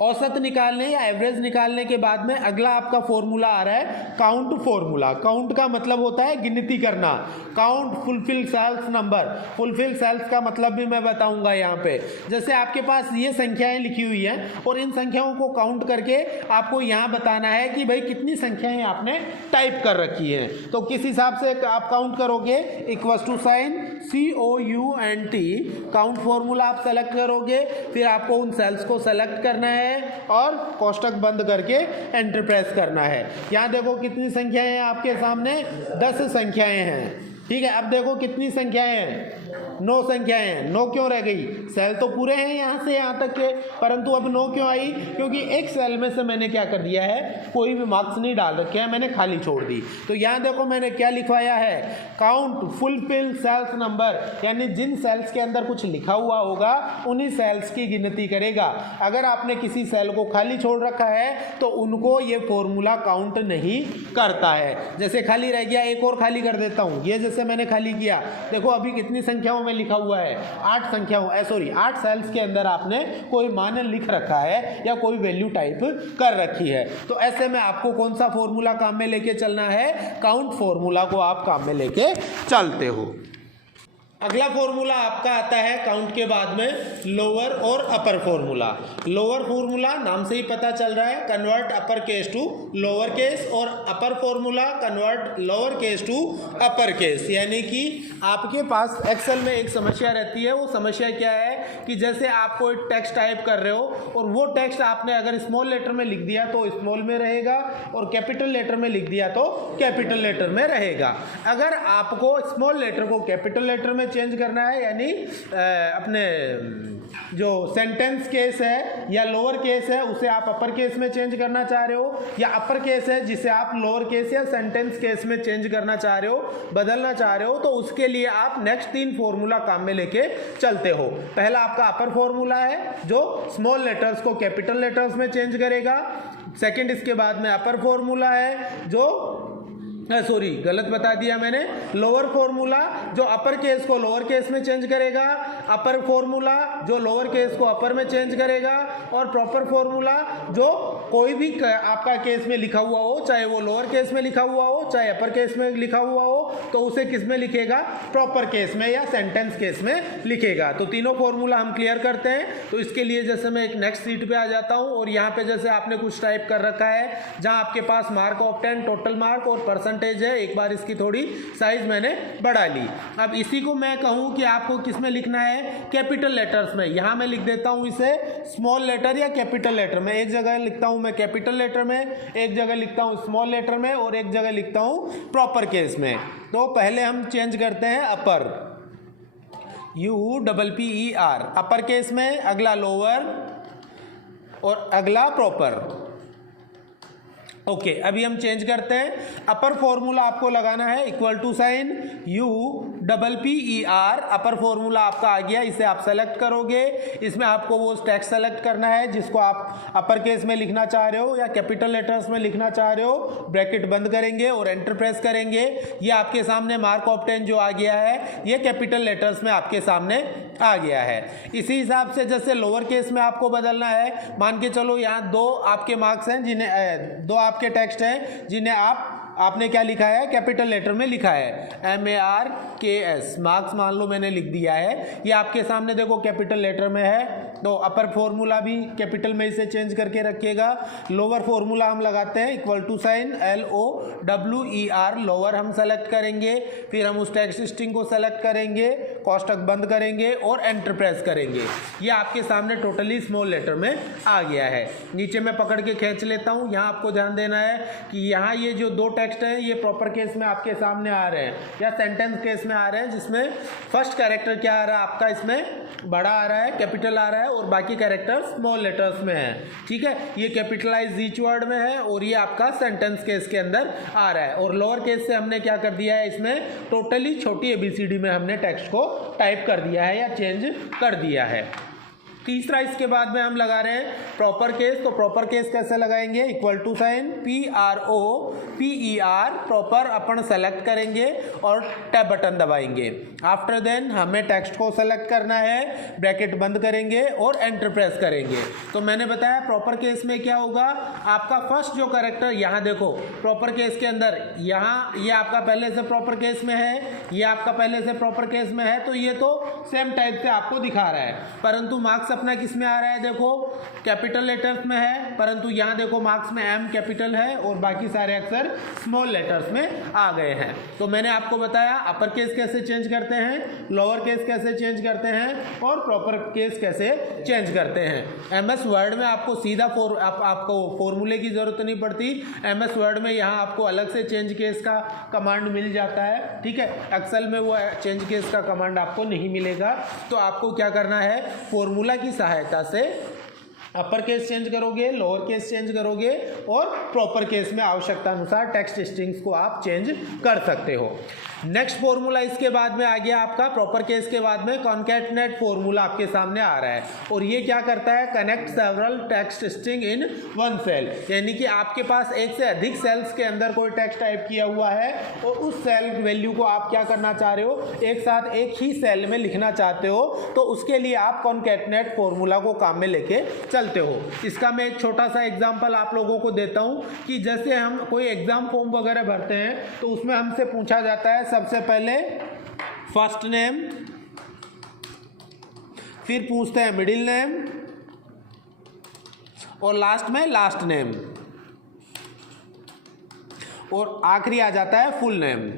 औसत निकालने या एवरेज निकालने के बाद में अगला आपका फॉर्मूला आ रहा है काउंट फॉर्मूला। काउंट का मतलब होता है गिनती करना। Count fulfil cells number. Fulfil cells का मतलब भी मैं बताऊंगा यहाँ पे। जैसे आपके पास ये संख्याएं लिखी हुई हैं और इन संख्याओं को काउंट करके आपको यहाँ बताना है कि भाई कितनी संख्याएं आपने टाइप कर रखी हैं। तो किस हिसाब से आप काउंट करोगे, equal to sign COUNT, count formula आप सेलेक्ट करोगे, फिर आपको उन सेल्स को सेलेक्ट करना है और कोष्टक बंद करके एंटर प्रेस करना है। यहाँ देखो कितनी संख्याएं हैं आपके सामने, 10 संख्याएं हैं। ठीक है, अब देखो कितनी संख्याएं हैं, 9 संख्याएं हैं। 9 क्यों रह गई, सेल तो पूरे हैं यहाँ से यहाँ तक के, परंतु अब 9 क्यों आई, क्योंकि एक सेल में से मैंने क्या कर दिया है, कोई भी मार्क्स नहीं डाल रखे हैं, मैंने खाली छोड़ दी। तो यहाँ देखो मैंने क्या लिखवाया है, काउंट फुलफिल सेल्स नंबर, यानी जिन सेल्स के अंदर कुछ लिखा हुआ होगा उन्हीं सेल्स की गिनती करेगा। अगर आपने किसी सेल को खाली छोड़ रखा है तो उनको ये फॉर्मूला काउंट नहीं करता है। जैसे खाली रह गया, एक और खाली कर देता हूँ, ये जैसे मैंने खाली किया, देखो अभी कितनी संख्याओं में लिखा हुआ है, 8 संख्याओं, 8 सेल्स के अंदर आपने कोई मान लिख रखा है या कोई वैल्यू टाइप कर रखी है। तो ऐसे में आपको कौन सा फॉर्मूला काम में लेके चलना है, काउंट फॉर्मूला को आप काम में लेके चलते हो। अगला फॉर्मूला आपका आता है काउंट के बाद में लोअर और अपर फॉर्मूला। लोअर फॉर्मूला नाम से ही पता चल रहा है, convert upper case to lower case, और upper formula convert lower case to upper case. यानी कि आपके पास एक्सेल में एक समस्या रहती है, वो समस्या क्या है कि जैसे आप कोई टेक्स्ट टाइप कर रहे हो और वो टेक्स्ट आपने अगर स्मॉल लेटर में लिख दिया तो स्मॉल में रहेगा और कैपिटल लेटर में लिख दिया तो कैपिटल लेटर में रहेगा। अगर आपको स्मॉल लेटर को कैपिटल लेटर में चेंज करना है, यानी अपने जो सेंटेंस केस है या लोअर केस है उसे आप अपर केस में चेंज करना चाह रहे हो, या अपर केस है जिसे आप लोअर केस या सेंटेंस केस में चेंज करना चाह रहे हो, बदलना चाह रहे हो, तो उसके लिए आप नेक्स्ट 3 फॉर्मूला काम में लेके चलते हो। पहला आपका अपर फॉर्मूला है जो स्मॉल लेटर्स को कैपिटल लेटर्स में चेंज करेगा। सेकंड इसके बाद में अपर फॉर्मूला है जो सॉरी गलत बता दिया मैंने, लोअर फॉर्मूला जो अपर केस को लोअर केस में चेंज करेगा, अपर फॉर्मूला जो लोअर केस को अपर में चेंज करेगा, और प्रॉपर फॉर्मूला जो कोई भी आपका केस में लिखा हुआ हो, चाहे वो लोअर केस में लिखा हुआ हो चाहे अपर केस में लिखा हुआ हो, तो उसे किस में लिखेगा, प्रॉपर केस में या सेंटेंस केस में लिखेगा। तो तीनों फॉर्मूला हम क्लियर करते हैं। तो इसके लिए जैसे मैं एक नेक्स्ट सीट पे आ जाता हूँ और यहाँ पे जैसे आपने कुछ टाइप कर रखा है जहाँ आपके पास मार्क ऑफ 10 टोटल मार्क और परसेंटेज है, एक बार इसकी थोड़ी साइज मैंने बढ़ा ली। अब इसी को मैं कहूँ कि आपको किस में लिखना है, कैपिटल लेटर्स में। यहाँ मैं लिख देता हूँ इसे स्मॉल लेटर या कैपिटल लेटर में। एक जगह लिखता हूँ मैं कैपिटल लेटर में, एक जगह लिखता हूँ स्मॉल लेटर में, और एक जगह लिखता हूँ प्रॉपर केस में। तो पहले हम चेंज करते हैं अपर, UPPER अपर केस में, अगला लोअर और अगला प्रॉपर। ओके, अभी हम चेंज करते हैं। अपर फॉर्मूला आपको लगाना है equal to sign UPPER, upper formula आपका आ गया, इसे आप सेलेक्ट करोगे। इसमें आपको वो टेक्स्ट सेलेक्ट करना है जिसको आप अपर केस में लिखना चाह रहे हो या कैपिटल लेटर्स में लिखना चाह रहे हो। ब्रैकेट बंद करेंगे और एंटर प्रेस करेंगे। ये आपके सामने मार्क ऑफ 10 जो आ गया है ये कैपिटल लेटर्स में आपके सामने आ गया है। इसी हिसाब से जैसे लोअर केस में आपको बदलना है, मान के चलो यहाँ 2 आपके मार्क्स हैं जिन्हें 2 आपके टेक्स्ट हैं जिन्हें आपने क्या लिखा है, कैपिटल लेटर में लिखा है MARKS, मार्क्स मान लो मैंने लिख दिया है। ये आपके सामने देखो कैपिटल लेटर में है, तो अपर फॉर्मूला भी कैपिटल में इसे चेंज करके रखिएगा। लोअर फॉर्मूला हम लगाते हैं equal to sign LOWER, lower हम सेलेक्ट करेंगे, फिर हम उस टेक्स्ट स्ट्रिंग को सेलेक्ट करेंगे, कोष्टक बंद करेंगे और एंटर प्रेस करेंगे। ये आपके सामने टोटली स्मॉल लेटर में आ गया है। नीचे मैं पकड़ के खींच लेता हूँ। यहाँ आपको ध्यान देना है कि यहाँ ये जो 2 टेक्स्ट हैं ये प्रॉपर केस में आपके सामने आ रहे हैं या सेंटेंस केस में आ रहे हैं, जिसमें फर्स्ट कैरेक्टर क्या आ रहा है आपका, इसमें बड़ा आ रहा है, कैपिटल आ रहा है, और बाकी कैरेक्टर स्मॉल लेटर्स में है। ठीक है, ये कैपिटलाइज ईच वर्ड में है और ये आपका सेंटेंस केस के अंदर आ रहा है। और लोअर केस से हमने क्या कर दिया है, इसमें टोटली छोटी ABCD में हमने टेक्स्ट को टाइप कर दिया है या चेंज कर दिया है। तीसरा इसके बाद में हम लगा रहे हैं प्रॉपर केस। तो प्रॉपर केस कैसे लगाएंगे, equal to sign PROPER proper अपन सेलेक्ट करेंगे और टैब बटन दबाएंगे। आफ्टर देन हमें टेक्स्ट को सेलेक्ट करना है, ब्रैकेट बंद करेंगे और एंटर प्रेस करेंगे। तो मैंने बताया प्रॉपर केस में क्या होगा, आपका फर्स्ट जो कैरेक्टर, यहाँ देखो प्रॉपर केस के अंदर, यहाँ ये आपका पहले से प्रॉपर केस में है, ये आपका पहले से प्रॉपर केस में है, तो ये तो सेम टाइप से आपको दिखा रहा है। परंतु मार्क्स अपना किस में आ रहा है, देखो कैपिटल लेटर्स में है, परंतु यहाँ देखो मार्क्स में M कैपिटल है और बाकी सारे अक्षर स्मॉल लेटर्स में आ गए हैं। तो मैंने आपको बताया अपर केस कैसे चेंज करते हैं, लोअर केस कैसे चेंज करते हैं और प्रॉपर केस कैसे चेंज करते हैं। MS वर्ड में आपको सीधा आपको फॉर्मूले की जरूरत नहीं पड़ती। MS वर्ड में यहाँ आपको अलग से चेंज केस का कमांड मिल जाता है, ठीक है। एक्सेल में वो चेंज केस का कमांड आपको नहीं मिलेगा। तो आपको क्या करना है, फॉर्मूला की सहायता से अपर केस चेंज करोगे, लोअर केस चेंज करोगे और प्रॉपर केस में आवश्यकता अनुसार टेक्स्ट स्ट्रिंग्स को आप चेंज कर सकते हो। नेक्स्ट फॉर्मूला इसके बाद में आ गया आपका प्रॉपर केस के बाद में कॉन्कैटनेट फॉर्मूला आपके सामने आ रहा है। और ये क्या करता है, connect several text string in one cell, यानी कि आपके पास एक से अधिक सेल्स के अंदर कोई टेक्स्ट टाइप किया हुआ है और उस सेल वैल्यू को आप क्या करना चाह रहे हो, एक साथ एक ही सेल में लिखना चाहते हो, तो उसके लिए आप कॉन्कैटनेट फॉर्मूला को काम में लेके चलते हो। इसका मैं एक छोटा सा एग्जांपल आप लोगों को देता हूं कि जैसे हम कोई एग्जाम फॉर्म वगैरह भरते हैं तो उसमें हमसे पूछा जाता है सबसे पहले फर्स्ट नेम, फिर पूछते हैं मिडिल नेम और लास्ट में लास्ट नेम और आखिरी आ जाता है फुल नेम।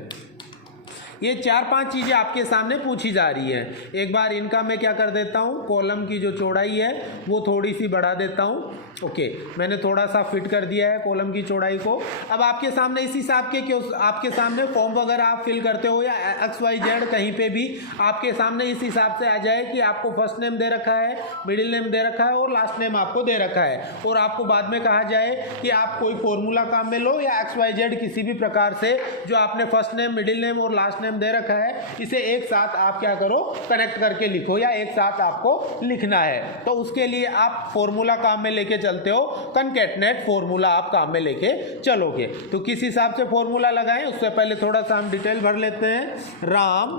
ये 4-5 चीज़ें आपके सामने पूछी जा रही है। एक बार इनका मैं क्या कर देता हूँ, कॉलम की जो चौड़ाई है वो थोड़ी सी बढ़ा देता हूँ। ओके, मैंने थोड़ा सा फिट कर दिया है कॉलम की चौड़ाई को। अब आपके सामने इस हिसाब के क्यों आपके सामने फॉर्म वगैरह आप फिल करते हो या XYZ कहीं पे भी आपके सामने इस हिसाब से आ जाए कि आपको फर्स्ट नेम दे रखा है, मिडिल नेम दे रखा है और लास्ट नेम आपको दे रखा है, और आपको बाद में कहा जाए कि आप कोई फॉर्मूला काम में लो या XYZ किसी भी प्रकार से जो आपने फर्स्ट नेम, मिडिल नेम और लास्ट नेम दे रखा है, इसे एक साथ आप क्या करो, कनेक्ट करके लिखो या एक साथ आपको लिखना है। तो उसके लिए आप फॉर्मूला काम में लेके चलते हो, कॉन्कैटनेट फॉर्मूला आप काम में लेके चलोगे। तो किस हिसाब से फॉर्मूला लगाएं उससे पहले थोड़ा सा हम डिटेल भर लेते हैं। राम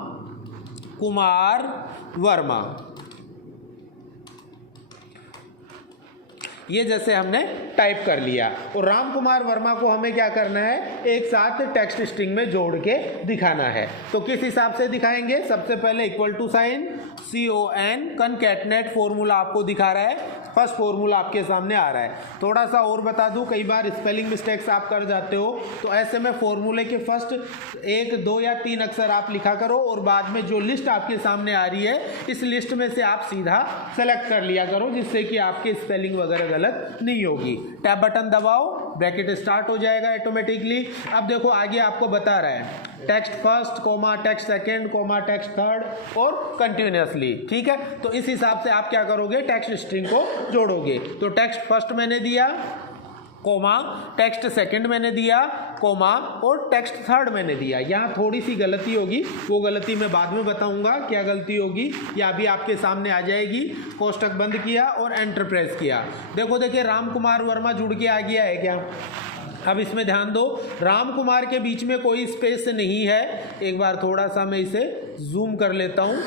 कुमार वर्मा, ये जैसे हमने टाइप कर लिया, और राम कुमार वर्मा को हमें क्या करना है, एक साथ टेक्स्ट स्ट्रिंग में जोड़ के दिखाना है। तो किस हिसाब से दिखाएंगे, सबसे पहले equal to sign CON concatenate formula आपको दिखा रहा है। फर्स्ट फॉर्मूला आपके सामने आ रहा है। थोड़ा सा और बता दूं, कई बार स्पेलिंग मिस्टेक्स आप कर जाते हो, तो ऐसे में फॉर्मूले के फर्स्ट 1, 2 या 3 अक्षर आप लिखा करो और बाद में जो लिस्ट आपके सामने आ रही है इस लिस्ट में से आप सीधा सेलेक्ट कर लिया करो, जिससे कि आपके स्पेलिंग वगैरह गलत नहीं होगी। टैब बटन दबाओ, ब्रैकेट स्टार्ट हो जाएगा ऑटोमेटिकली। अब देखो आगे आपको बता रहा है text first comma text second comma text third और कंटिन्यूअसली, ठीक है। तो इस हिसाब से आप क्या करोगे, टेक्स्ट स्ट्रिंग को जोड़ोगे। तो टेक्स्ट फर्स्ट मैंने दिया कोमा, टेक्स्ट सेकंड मैंने दिया कोमा और टेक्स्ट थर्ड मैंने दिया। यहाँ थोड़ी सी गलती होगी, वो गलती मैं बाद में बताऊंगा क्या गलती होगी, या अभी आपके सामने आ जाएगी। कोष्टक बंद किया और एंटर प्रेस किया। देखिए राम कुमार वर्मा जुड़ के आ गया है क्या। अब इसमें ध्यान दो, राम कुमार के बीच में कोई स्पेस नहीं है। एक बार थोड़ा सा मैं इसे जूम कर लेता हूँ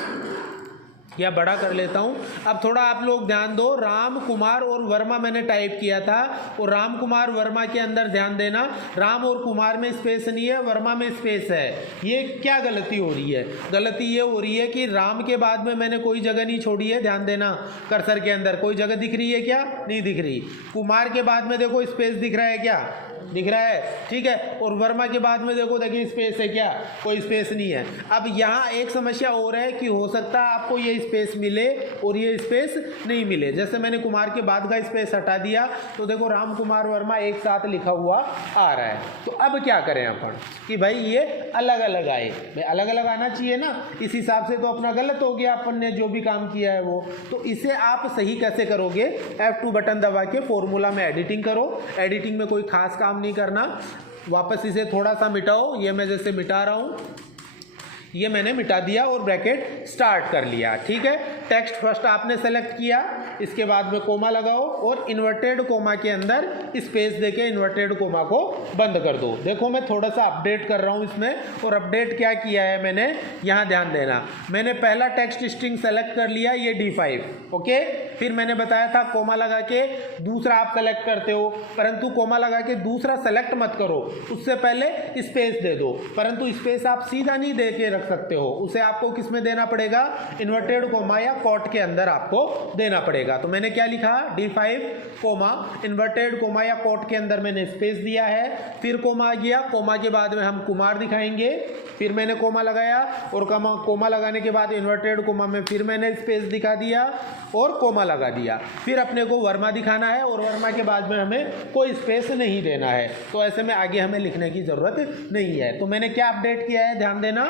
या बड़ा कर लेता हूँ। अब थोड़ा आप लोग ध्यान दो, राम कुमार और वर्मा मैंने टाइप किया था, और राम कुमार वर्मा के अंदर ध्यान देना, राम और कुमार में स्पेस नहीं है, वर्मा में स्पेस है। ये क्या गलती हो रही है, गलती ये हो रही है कि राम के बाद में मैंने कोई जगह नहीं छोड़ी है। ध्यान देना, कर्सर के अंदर कोई जगह दिख रही है क्या, नहीं दिख रही। कुमार के बाद में देखो स्पेस दिख रहा है क्या, दिख रहा है, ठीक है। और वर्मा के बाद में देखिए स्पेस है क्या, कोई स्पेस नहीं है। अब यहाँ एक समस्या और है कि हो सकता है आपको ये स्पेस मिले और ये स्पेस नहीं मिले। जैसे मैंने कुमार के बाद का स्पेस हटा दिया तो देखो राम कुमार वर्मा एक साथ लिखा हुआ आ रहा है। तो अब क्या करें अपन कि भाई ये अलग अलग आए, भाई अलग अलग आना चाहिए ना। इस हिसाब से तो अपना गलत हो गया, अपन ने जो भी काम किया है वो। तो इसे आप सही कैसे करोगे, F2 बटन दबा के फॉर्मूला में एडिटिंग करो। एडिटिंग में कोई खास काम नहीं करना, वापस इसे थोड़ा सा मिटाओ। ये मैं जैसे मिटा रहा हूँ, ये मैंने मिटा दिया और ब्रैकेट स्टार्ट कर लिया, ठीक है। टेक्स्ट फर्स्ट आपने सेलेक्ट किया, इसके बाद में कोमा लगाओ और इन्वर्टेड कोमा के अंदर स्पेस देके इन्वर्टेड कोमा को बंद कर दो। देखो मैं थोड़ा सा अपडेट कर रहा हूँ इसमें, और अपडेट क्या किया है मैंने, यहाँ ध्यान देना, मैंने पहला टेक्स्ट स्ट्रिंग सेलेक्ट कर लिया ये D5, ओके। फिर मैंने बताया था कोमा लगा के दूसरा आप सेलेक्ट करते हो, परंतु कोमा लगा के दूसरा सेलेक्ट मत करो, उससे पहले स्पेस दे दो। परंतु स्पेस आप सीधा नहीं दे के रख सकते हो, उसे आपको किस में देना पड़ेगा, इन्वर्टेड कोमा या कॉट के अंदर आपको देना पड़ेगा। तो मैंने क्या लिखा, D5 कोमा इन्वर्टेड कोमा या कॉट के अंदर मैंने स्पेस दिया है, फिर कोमा आ गया, कोमा के बाद में हम कुमार दिखाएंगे, फिर मैंने कोमा लगाया और कोमा लगाने के बाद इन्वर्टेड कोमा में फिर मैंने स्पेस दिखा दिया और कोमा लगा दिया। फिर अपने को वर्मा दिखाना है और वर्मा के बाद में हमें कोई स्पेस नहीं देना है, तो ऐसे में आगे हमें लिखने की ज़रूरत नहीं है। तो मैंने क्या अपडेट किया है, ध्यान देना,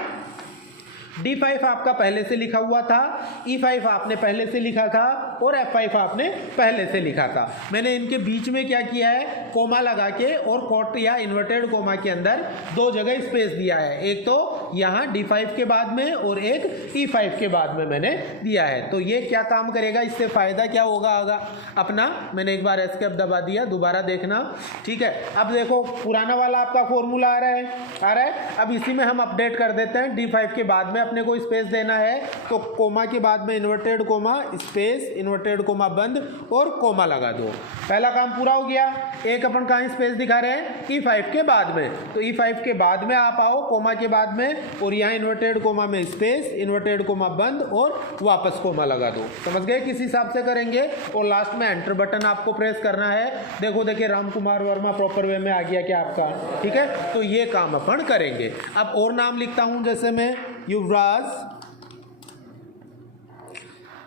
D5 आपका पहले से लिखा हुआ था, E5 आपने पहले से लिखा था और F5 आपने पहले से लिखा था। मैंने इनके बीच में क्या किया है, कोमा लगा के और कॉट या इन्वर्टेड कोमा के अंदर दो जगह स्पेस दिया है, एक तो यहाँ D5 के बाद में और एक E5 के बाद में मैंने दिया है। तो ये क्या काम करेगा, इससे फ़ायदा क्या होगा अपना, मैंने एक बार एस्केप दबा दिया, दोबारा देखना, ठीक है। अब देखो पुराना वाला आपका फॉर्मूला आ रहा है, अब इसी में हम अपडेट कर देते हैं। D5 के बाद में अपने को स्पेस देना है, तो कोमा के बाद में inverted coma space inverted coma बंद और कोमा लगा दो। पहला काम पूरा हो गया। एक अपन कहाँ स्पेस दिखा रहे हैं, E5 के बाद में, तो E5 के बाद में आप आओ कोमा के बाद में और यहाँ इन्वर्टेड कोमा में स्पेस इन्वर्टेड कोमा बंद और वापस कोमा लगा दो। समझ गए, किस हिसाब से करेंगे। और लास्ट में एंटर बटन आपको प्रेस करना है। देखो देखिए राम कुमार वर्मा प्रॉपर वे में आ गया क्या आपका, ठीक है। तो ये काम अपन करेंगे। अब और नाम लिखता हूँ, जैसे मैं युवराज,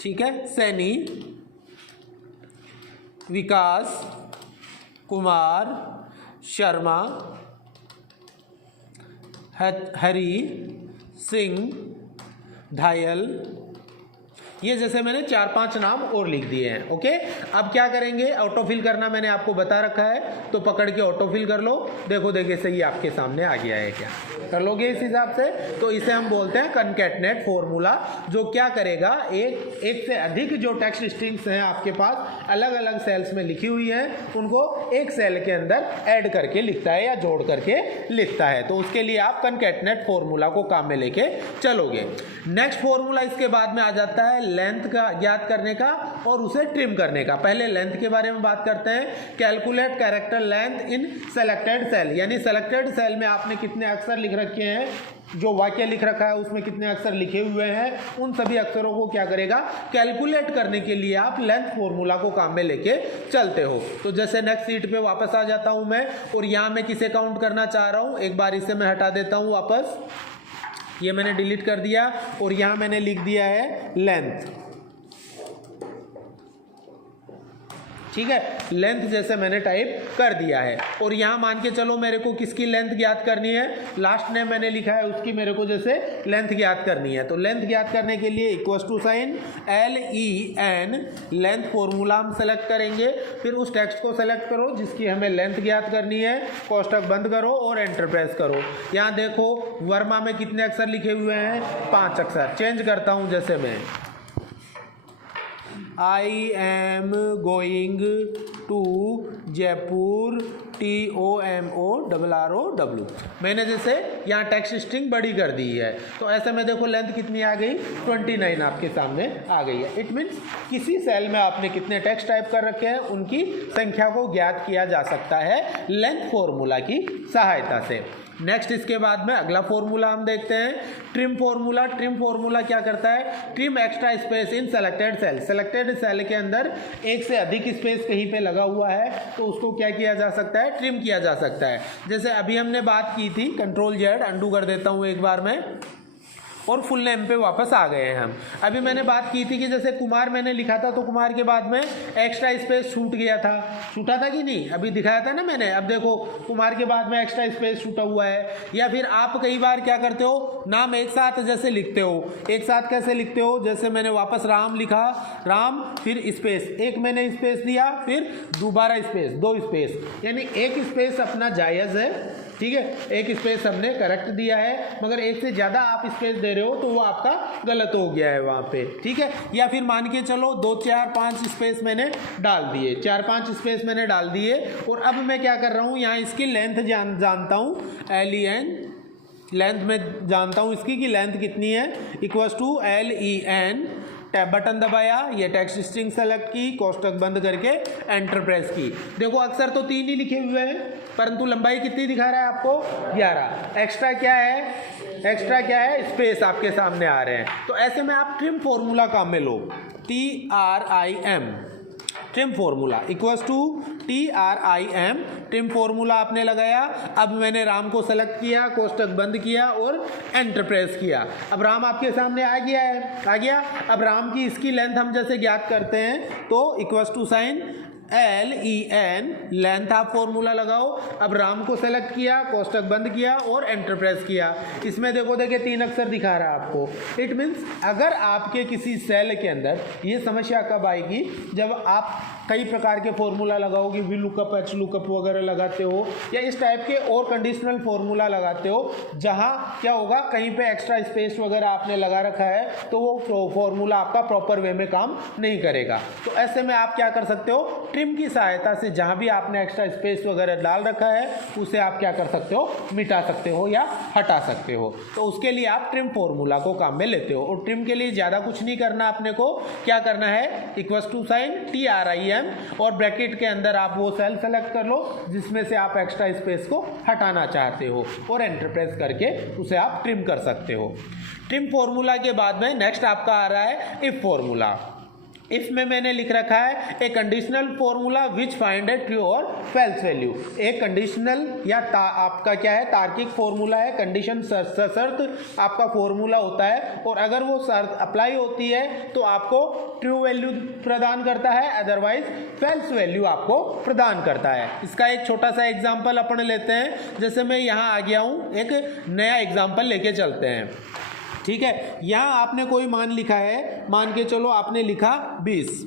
ठीक है, सैनी, विकास, कुमार, शर्मा, हरी, सिंह, घायल, ये जैसे मैंने 4-5 नाम और लिख दिए हैं, ओके। अब क्या करेंगे, ऑटोफिल करना मैंने आपको बता रखा है, तो पकड़ के ऑटोफिल कर लो। देखो देखिए सही आपके सामने आ गया है, क्या कर लोगे इस हिसाब से। तो इसे हम बोलते हैं कनकैटनेट फॉर्मूला, जो क्या करेगा, एक से अधिक जो टेक्स्ट स्ट्रिंग्स हैं आपके पास अलग अलग सेल्स में लिखी हुई हैं, उनको एक सेल के अंदर ऐड करके लिखता है या जोड़ करके लिखता है। तो उसके लिए आप कनकैटनेट फॉर्मूला को काम में लेके चलोगे। नेक्स्ट फॉर्मूला इसके बाद में आ जाता है लेंथ का ज्ञात करने का और उसे ट्रिम करने का। पहले लेंथ के बारे में बात करते हैं। Calculate character length in selected cell, यानी सेलेक्टेड सेल में आपने कितने अक्षर लिख रखे हैं, जो वाक्य लिख रखा है उसमें कितने अक्षर लिखे हुए हैं, उन सभी अक्षरों को क्या करेगा, कैलकुलेट करने के लिए आप लेंथ फॉर्मूला को काम में लेके चलते हो। तो जैसे नेक्स्ट सीट पे वापस आ जाता हूं मैं, और यहाँ मैं किसे काउंट करना चाह रहा हूं, एक बार इसे मैं हटा देता हूं वापस, ये मैंने डिलीट कर दिया और यहाँ मैंने लिख दिया है लेंथ, ठीक है। लेंथ जैसे मैंने टाइप कर दिया है और यहाँ मान के चलो मेरे को किसकी लेंथ ज्ञात करनी है, लास्ट नेम मैंने लिखा है उसकी मेरे को जैसे लेंथ ज्ञात करनी है। तो लेंथ ज्ञात करने के लिए equal to sign LEN length formula हम सेलेक्ट करेंगे। फिर उस टेक्स्ट को सेलेक्ट करो जिसकी हमें लेंथ ज्ञात करनी है, कोष्टक बंद करो और एंटर प्रेस करो। यहाँ देखो वर्मा में कितने अक्षर लिखे हुए हैं, 5 अक्षर। चेंज करता हूँ, जैसे मैं I am going to Jaipur TOMORROW, मैंने जैसे यहाँ टेक्स्ट स्ट्रिंग बड़ी कर दी है। तो ऐसे में देखो लेंथ कितनी आ गई, 29 आपके सामने आ गई है। इट मीन्स किसी सेल में आपने कितने टेक्स्ट टाइप कर रखे हैं उनकी संख्या को ज्ञात किया जा सकता है लेंथ फॉर्मूला की सहायता से। नेक्स्ट इसके बाद में अगला फॉर्मूला हम देखते हैं, ट्रिम फॉर्मूला। ट्रिम फॉर्मूला क्या करता है, trim extra space in selected cell. Selected cell के अंदर एक से अधिक स्पेस कहीं पे लगा हुआ है तो उसको क्या किया जा सकता है, ट्रिम किया जा सकता है। जैसे अभी हमने बात की थी, Ctrl Z अंडू कर देता हूँ एक बार में, और फुल नेम पे वापस आ गए हैं हम। अभी मैंने बात की थी कि जैसे कुमार मैंने लिखा था तो कुमार के बाद में एक्स्ट्रा स्पेस छूट गया था, छूटा था कि नहीं, अभी दिखाया था ना मैंने। अब देखो कुमार के बाद में एक्स्ट्रा स्पेस छूटा हुआ है। या फिर आप कई बार क्या करते हो, नाम एक साथ जैसे लिखते हो, एक साथ कैसे लिखते हो, जैसे मैंने वापस राम लिखा, राम फिर स्पेस, एक मैंने स्पेस दिया, फिर दोबारा स्पेस, 2 स्पेस, यानी एक स्पेस अपना जायज़ है ठीक है, एक स्पेस हमने करेक्ट दिया है, मगर एक से ज़्यादा आप स्पेस दे रहे हो तो वो आपका गलत हो गया है वहाँ पे, ठीक है। या फिर मान के चलो 2 4 5 स्पेस मैंने डाल दिए, 4 5 स्पेस मैंने डाल दिए, और अब मैं क्या कर रहा हूँ, यहाँ इसकी लेंथ जानता हूँ, LEN लेंथ में जानता हूँ इसकी कि लेंथ कितनी है, equals to LEN, tab button दबाया, ये टेक्स्ट स्ट्रिंग सेलेक्ट की, कोष्टक बंद करके एंटर प्रेस की। देखो अक्सर तो 3 ही लिखे हुए हैं, परंतु लंबाई कितनी दिखा रहा है आपको, 11। एक्स्ट्रा क्या है, एक्स्ट्रा क्या है, स्पेस आपके सामने आ रहे हैं। तो ऐसे में आप ट्रिम फॉर्मूला काम में लो, TRIM, trim formula equals to TRIM, trim formula आपने लगाया। अब मैंने राम को सेलेक्ट किया, कोष्टक बंद किया और एंटर प्रेस किया। अब राम आपके सामने आ गया है, आ गया। अब राम की इसकी लेंथ हम जैसे ज्ञात करते हैं तो equals to sign LEN, length आप फॉर्मूला लगाओ। अब राम को सेलेक्ट किया, कोष्टक बंद किया और एंटर प्रेस किया। इसमें देखो देखिए 3 अक्षर दिखा रहा है आपको। इट मीन्स अगर आपके किसी सेल के अंदर, ये समस्या कब आएगी, जब आप कई प्रकार के फॉर्मूला लगाओगे, वी लुकअप, एच लुकअप वगैरह लगाते हो, या इस टाइप के और कंडीशनल फॉर्मूला लगाते हो, जहाँ क्या होगा, कहीं पे एक्स्ट्रा स्पेस वगैरह आपने लगा रखा है तो वो फॉर्मूला आपका प्रॉपर वे में काम नहीं करेगा। तो ऐसे में आप क्या कर सकते हो, ट्रिम की सहायता से जहाँ भी आपने एक्स्ट्रा स्पेस वगैरह डाल रखा है उसे आप क्या कर सकते हो, मिटा सकते हो या हटा सकते हो। तो उसके लिए आप ट्रिम फॉर्मूला को काम में लेते हो। और ट्रिम के लिए ज़्यादा कुछ नहीं करना, अपने को क्या करना है, इक्वल्स टू साइन TRIM, और ब्रैकेट के अंदर आप वो सेल सेलेक्ट कर लो जिसमें से आप एक्स्ट्रा स्पेस को हटाना चाहते हो, और एंटर प्रेस करके उसे आप ट्रिम कर सकते हो। ट्रिम फॉर्मूला के बाद में नेक्स्ट आपका आ रहा है इफ फॉर्मूला। इफ में मैंने लिख रखा है a conditional formula which find a true और फेल्स वैल्यू। एक कंडीशनल या आपका क्या है, तार्किक फॉर्मूला है, कंडीशन शर्त आपका फॉर्मूला होता है, और अगर वो शर्त अप्लाई होती है तो आपको ट्रू वैल्यू प्रदान करता है, अदरवाइज फेल्स वैल्यू आपको प्रदान करता है। इसका एक छोटा सा एग्जाम्पल अपन लेते हैं। जैसे मैं यहाँ आ गया हूँ, एक नया एग्जाम्पल लेके चलते हैं, ठीक है। यहाँ आपने कोई मान लिखा है, मान के चलो आपने लिखा 20,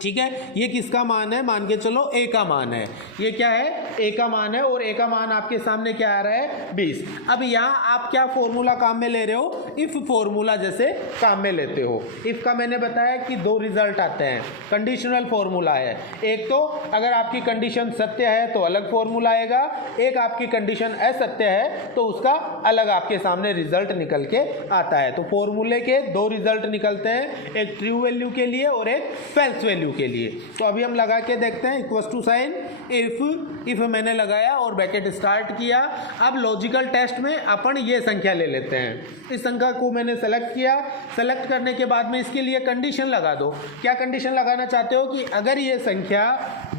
ठीक है। ये किसका मान है, मान के चलो A का मान है। ये क्या है, A का मान है, और A का मान आपके सामने क्या आ रहा है, 20। अब यहाँ आप क्या फॉर्मूला काम में ले रहे हो, इफ फॉर्मूला जैसे काम में लेते हो। इफ का मैंने बताया कि 2 रिजल्ट आते हैं, कंडीशनल फॉर्मूला है। एक तो अगर आपकी कंडीशन सत्य है तो अलग फॉर्मूला आएगा, एक आपकी कंडीशन असत्य है तो उसका अलग आपके सामने रिजल्ट निकल के आता है। तो फॉर्मूले के 2 रिजल्ट निकलते हैं, एक ट्रू वैल्यू के लिए और एक फेल्स वैल्यू के लिए। तो अभी हम लगा के देखते हैं, इक्वल्स टू साइन इफ मैंने लगाया और ब्रैकेट स्टार्ट किया। अब लॉजिकल टेस्ट में अपन ये संख्या ले लेते हैं। इस संख्या को मैंने सेलेक्ट किया, सेलेक्ट करने के बाद में इसके लिए कंडीशन लगा दो। क्या कंडीशन लगाना चाहते हो कि अगर ये संख्या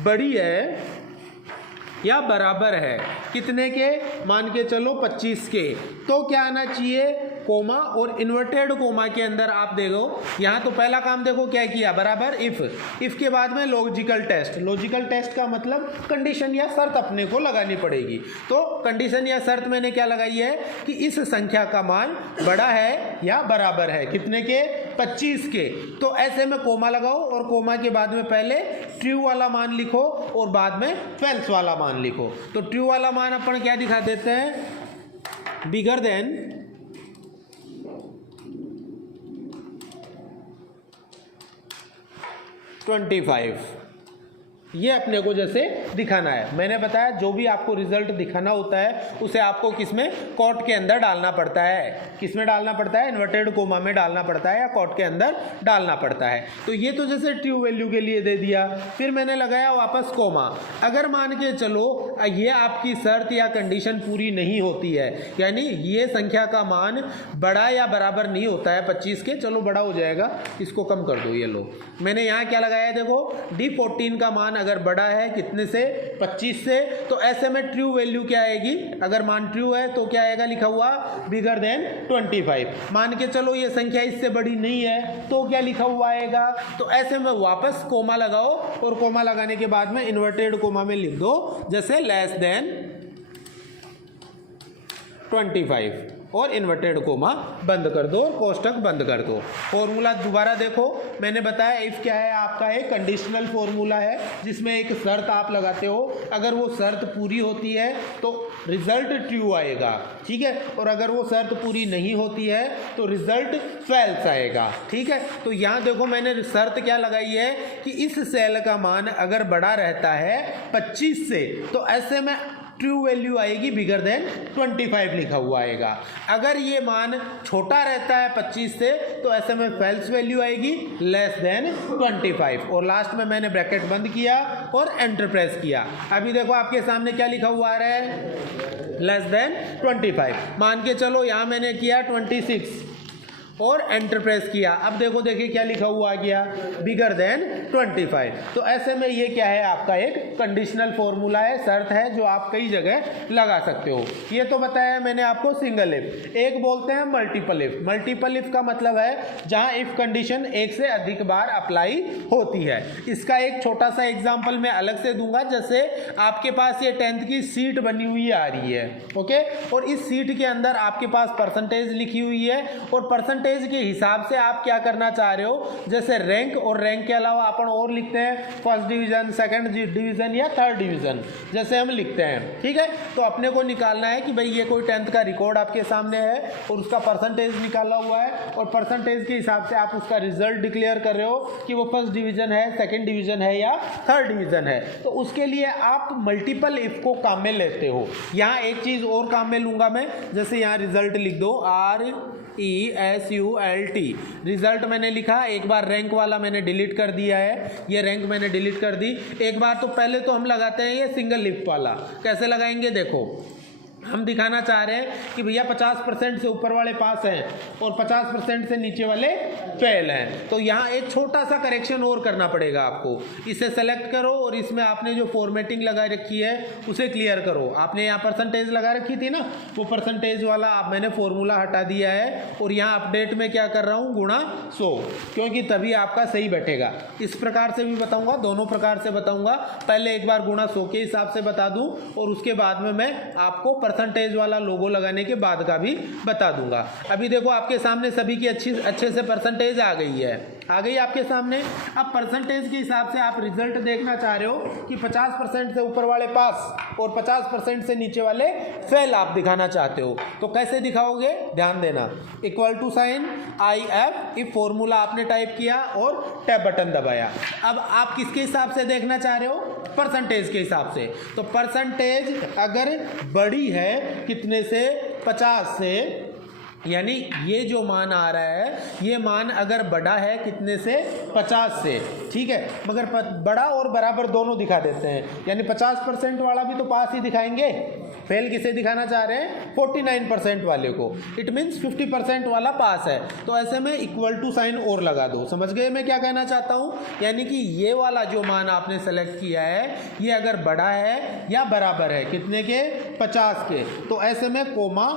बड़ी है या बराबर है कितने के, मान के चलो 25 के, तो क्या आना चाहिए, कोमा, और इन्वर्टेड कोमा के अंदर आप देखो, यहाँ तो पहला काम देखो क्या किया, बराबर इफ के बाद में लॉजिकल टेस्ट। लॉजिकल टेस्ट का मतलब कंडीशन या शर्त अपने को लगानी पड़ेगी। तो कंडीशन या शर्त मैंने क्या लगाई है कि इस संख्या का मान बड़ा है या बराबर है कितने के, 25 के। तो ऐसे में कोमा लगाओ, और कोमा के बाद में पहले ट्रू वाला मान लिखो और बाद में फेल्स वाला मान लिखो। तो ट्रू वाला मान अपन क्या दिखा देते हैं, बिगर देन 25, ये अपने को जैसे दिखाना है। मैंने बताया जो भी आपको रिजल्ट दिखाना होता है उसे आपको किसमें, कोट के अंदर डालना पड़ता है। किसमें डालना पड़ता है, इन्वर्टेड कोमा में डालना पड़ता है या कोट के अंदर डालना पड़ता है। तो ये तो जैसे ट्रू वैल्यू के लिए दे दिया, फिर मैंने लगाया वापस कोमा। अगर मान के चलो ये आपकी शर्त या कंडीशन पूरी नहीं होती है, यानी ये संख्या का मान बड़ा या बराबर नहीं होता है 25 के, चलो बड़ा हो जाएगा, इसको कम कर दो, ये लो। मैंने यहाँ क्या लगाया, देखो D14 का मान अगर बड़ा है कितने से, 25 से, तो ऐसे में ट्रू वैल्यू क्या आएगी, अगर मान ट्रू है तो क्या आएगा लिखा हुआ, बिगर देन 25। मान के चलो ये संख्या इससे बड़ी नहीं है तो क्या लिखा हुआ आएगा, तो ऐसे में वापस कोमा लगाओ, और कोमा लगाने के बाद में इन्वर्टेड कोमा में लिख दो जैसे लेस देन 25, और इन्वर्टेड कोमा बंद कर दो और कोष्टक बंद कर दो। फॉर्मूला दोबारा देखो, मैंने बताया इफ क्या है आपका एक कंडीशनल फॉर्मूला है जिसमें एक शर्त आप लगाते हो, अगर वो शर्त पूरी होती है तो रिजल्ट ट्रू आएगा, ठीक है, और अगर वो शर्त पूरी नहीं होती है तो रिजल्ट फैल्स आएगा, ठीक है। तो यहाँ देखो मैंने शर्त क्या लगाई है कि इस सेल का मान अगर बड़ा रहता है 25 से तो ऐसे में ट्रू वैल्यू आएगी बिगर देन 25 लिखा हुआ आएगा। अगर ये मान छोटा रहता है 25 से तो ऐसे में फैल्स वैल्यू आएगी लेस देन 25, और लास्ट में मैंने ब्रैकेट बंद किया और एंटर प्रेस किया। अभी देखो आपके सामने क्या लिखा हुआ आ रहा है, लेस देन 25। मान के चलो यहाँ मैंने किया 26 और एंटर प्रेस किया। अब देखो देखिए क्या लिखा हुआ आ गया, बिगर देन 25। तो ऐसे में ये क्या है आपका एक कंडीशनल फॉर्मूला है, शर्त है जो आप कई जगह लगा सकते हो। ये तो बताया मैंने आपको सिंगल इफ। एक बोलते हैं मल्टीपल इफ। मल्टीपल इफ का मतलब है जहां इफ कंडीशन एक से अधिक बार अप्लाई होती है। इसका एक छोटा सा एग्जाम्पल मैं अलग से दूंगा। जैसे आपके पास ये 10th की सीट बनी हुई आ रही है, ओके, और इस सीट के अंदर आपके पास परसेंटेज लिखी हुई है और परसेंटेज के हिसाब से आप क्या करना चाह रहे हो, जैसे रैंक, और रैंक के अलावा अपन और लिखते हैं फर्स्ट डिवीजन, सेकंड डिवीजन या थर्ड डिवीजन, जैसे हम लिखते हैं, ठीक है। तो अपने को निकालना है कि भाई ये कोई 10th का रिकॉर्ड आपके सामने है और उसका परसेंटेज निकाला हुआ है और परसेंटेज के हिसाब से आप उसका रिजल्ट डिक्लेयर कर रहे हो कि वो फर्स्ट डिवीजन है, सेकेंड डिवीजन है या थर्ड डिवीजन है। तो उसके लिए आप मल्टीपल इफ को काम में लेते हो। यहाँ एक चीज और काम में लूंगा मैं, जैसे यहाँ रिजल्ट लिख दो RESULT, रिजल्ट मैंने लिखा। एक बार रैंक वाला मैंने डिलीट कर दिया है, ये रैंक मैंने डिलीट कर दी। एक बार तो पहले तो हम लगाते हैं ये सिंगल इफ वाला। कैसे लगाएंगे देखो, हम दिखाना चाह रहे हैं कि भैया 50% से ऊपर वाले पास हैं और 50% से नीचे वाले फेल हैं। तो यहाँ एक छोटा सा करेक्शन और करना पड़ेगा आपको। इसे सेलेक्ट करो और इसमें आपने जो फॉर्मेटिंग लगा रखी है उसे क्लियर करो। आपने यहाँ परसेंटेज लगा रखी थी ना, वो परसेंटेज वाला आप मैंने फॉर्मूला हटा दिया है और यहाँ अपडेट में क्या कर रहा हूँ, गुणा 100, क्योंकि तभी आपका सही बैठेगा। इस प्रकार से भी बताऊँगा, दोनों प्रकार से बताऊँगा। पहले एक बार गुणा 100 के हिसाब से बता दूँ और उसके बाद में मैं आपको परसेंटेज वाला लोगो लगाने के बाद का भी बता दूंगा। अभी देखो आपके सामने सभी की अच्छे से परसेंटेज आ गई है, आ गई आपके सामने। अब परसेंटेज के हिसाब से आप रिजल्ट देखना चाह रहे हो कि 50% से ऊपर वाले पास और 50% से नीचे वाले फेल आप दिखाना चाहते हो। तो कैसे दिखाओगे, ध्यान देना। Equal to sign IF, if formula आपने टाइप किया और टैब बटन दबाया। अब आप किसके हिसाब से देखना चाह रहे हो, परसेंटेज के हिसाब से। तो परसेंटेज अगर बड़ी है कितने से, 50 से, यानी ये जो मान आ रहा है ये मान अगर बड़ा है कितने से, 50 से, ठीक है। मगर बड़ा और बराबर दोनों दिखा देते हैं, यानी 50% वाला भी तो पास ही दिखाएंगे। फेल किसे दिखाना चाह रहे हैं, 49% वाले को। इट मीन्स 50% वाला पास है। तो ऐसे में इक्वल टू साइन और लगा दो। समझ गए मैं क्या कहना चाहता हूँ, यानी कि ये वाला जो मान आपने सेलेक्ट किया है ये अगर बड़ा है या बराबर है कितने के, 50 के, तो ऐसे में कोमा,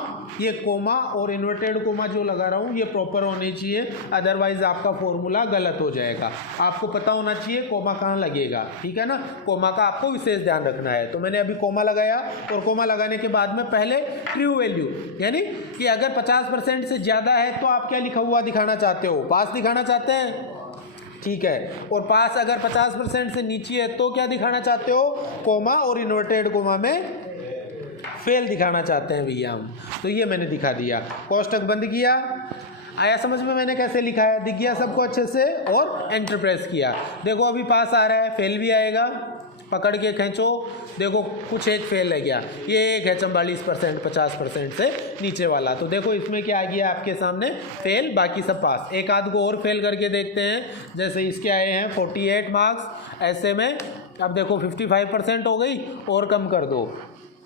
ये कोमा और इन्वर्टेड कोमा जो लगा रहा हूँ ये प्रॉपर होने चाहिए, अदरवाइज आपका फॉर्मूला गलत हो जाएगा। आपको पता होना चाहिए कोमा कहाँ लगेगा, ठीक है ना। कोमा का आपको विशेष ध्यान रखना है। तो मैंने अभी कोमा लगाया और कोमा लगाने के बाद में पहले ट्रू वैल्यू, यानी कि अगर 50% से ज़्यादा है तो आप क्या लिखा हुआ दिखाना चाहते हो, पास दिखाना चाहते हैं, ठीक है। और पास अगर 50% से नीचे है तो क्या दिखाना चाहते हो, कोमा और इन्वर्टेड कोमा में फेल दिखाना चाहते हैं भैया हम। तो ये मैंने दिखा दिया, कोष्टक बंद किया। आया समझ में मैंने कैसे लिखा है, दिख गया सबको अच्छे से, और एंटर प्रेस किया। देखो अभी पास आ रहा है, फेल भी आएगा, पकड़ के खींचो, देखो कुछ एक फेल है क्या, ये एक है 44%, 50% से नीचे वाला। तो देखो इसमें क्या आ गया आपके सामने, फेल, बाकी सब पास। एक आध को और फेल करके देखते हैं, जैसे इसके आए हैं 48 मार्क्स, ऐसे में अब देखो 55% हो गई, और कम कर दो,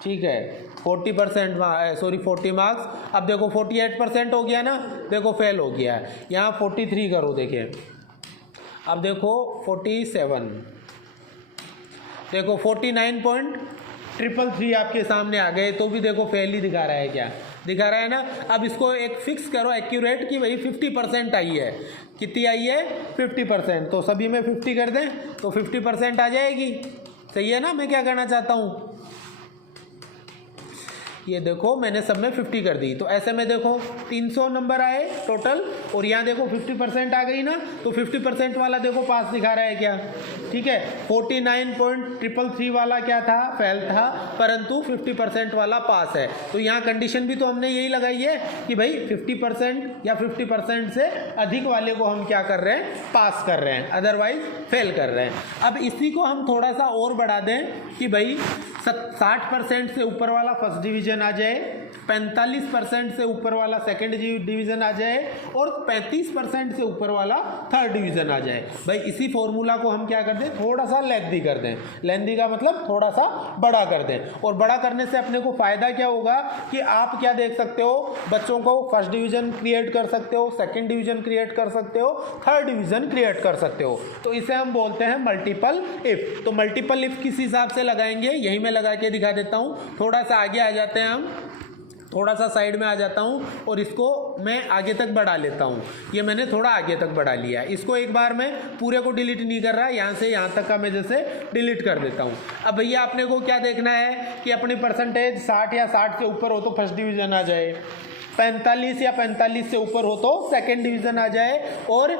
ठीक है, 40 मार्क्स। अब देखो 48% हो गया ना, देखो फेल हो गया है। यहाँ 43 करो, देखिए अब देखो 47, देखो 49.333 आपके सामने आ गए, तो भी देखो फेल ही दिखा रहा है, क्या दिखा रहा है ना। अब इसको एक फिक्स करो एक्यूरेट कि भाई 50% आई है, कितनी आई है, 50%। तो सभी में 50 कर दें तो 50% आ जाएगी, सही है ना। मैं क्या कहना चाहता हूँ, ये देखो मैंने सब में 50 कर दी, तो ऐसे में देखो 300 नंबर आए टोटल, और यहाँ देखो 50% आ गई ना, तो 50% वाला देखो पास दिखा रहा है क्या, ठीक है। 49.333 वाला क्या था, फेल था, परंतु 50% वाला पास है। तो यहाँ कंडीशन भी तो हमने यही लगाई है कि भाई 50% या 50% से अधिक वाले को हम क्या कर रहे हैं, पास कर रहे हैं, अदरवाइज फेल कर रहे हैं। अब इसी को हम थोड़ा सा और बढ़ा दें कि भाई 60% से ऊपर वाला फर्स्ट डिवीजन आ जाए, 45% से ऊपर वाला सेकंड डिवीजन आ जाए, और 35% से ऊपर वाला थर्ड डिवीजन आ जाए। भाई इसी फॉर्मूला को हम क्या कर दें, थोड़ा सा लेंथी कर दें। लेंथी का मतलब थोड़ा सा बड़ा कर दें, और बड़ा करने से अपने को फायदा क्या होगा कि आप क्या देख सकते हो, बच्चों को फर्स्ट डिवीजन क्रिएट कर सकते हो, सेकंड डिवीजन क्रिएट कर सकते हो, थर्ड डिवीजन क्रिएट कर सकते हो। तो इसे हम बोलते हैं मल्टीपल इफ। तो मल्टीपल इफ किस हिसाब से लगाएंगे, यही मैं लगा के दिखा देता हूँ। थोड़ा सा आगे आ जाते हैं हम, थोड़ा सा साइड में आ जाता हूँ, और इसको मैं आगे तक बढ़ा लेता हूँ। ये मैंने थोड़ा आगे तक बढ़ा लिया। इसको एक बार मैं पूरे को डिलीट नहीं कर रहा, यहाँ से यहाँ तक का मैं जैसे डिलीट कर देता हूँ। अब भैया अपने को क्या देखना है कि अपनी परसेंटेज 60 या 60 से ऊपर हो तो फर्स्ट डिवीज़न आ जाए, 45 या 45 से ऊपर हो तो सेकंड डिवीज़न आ जाए, और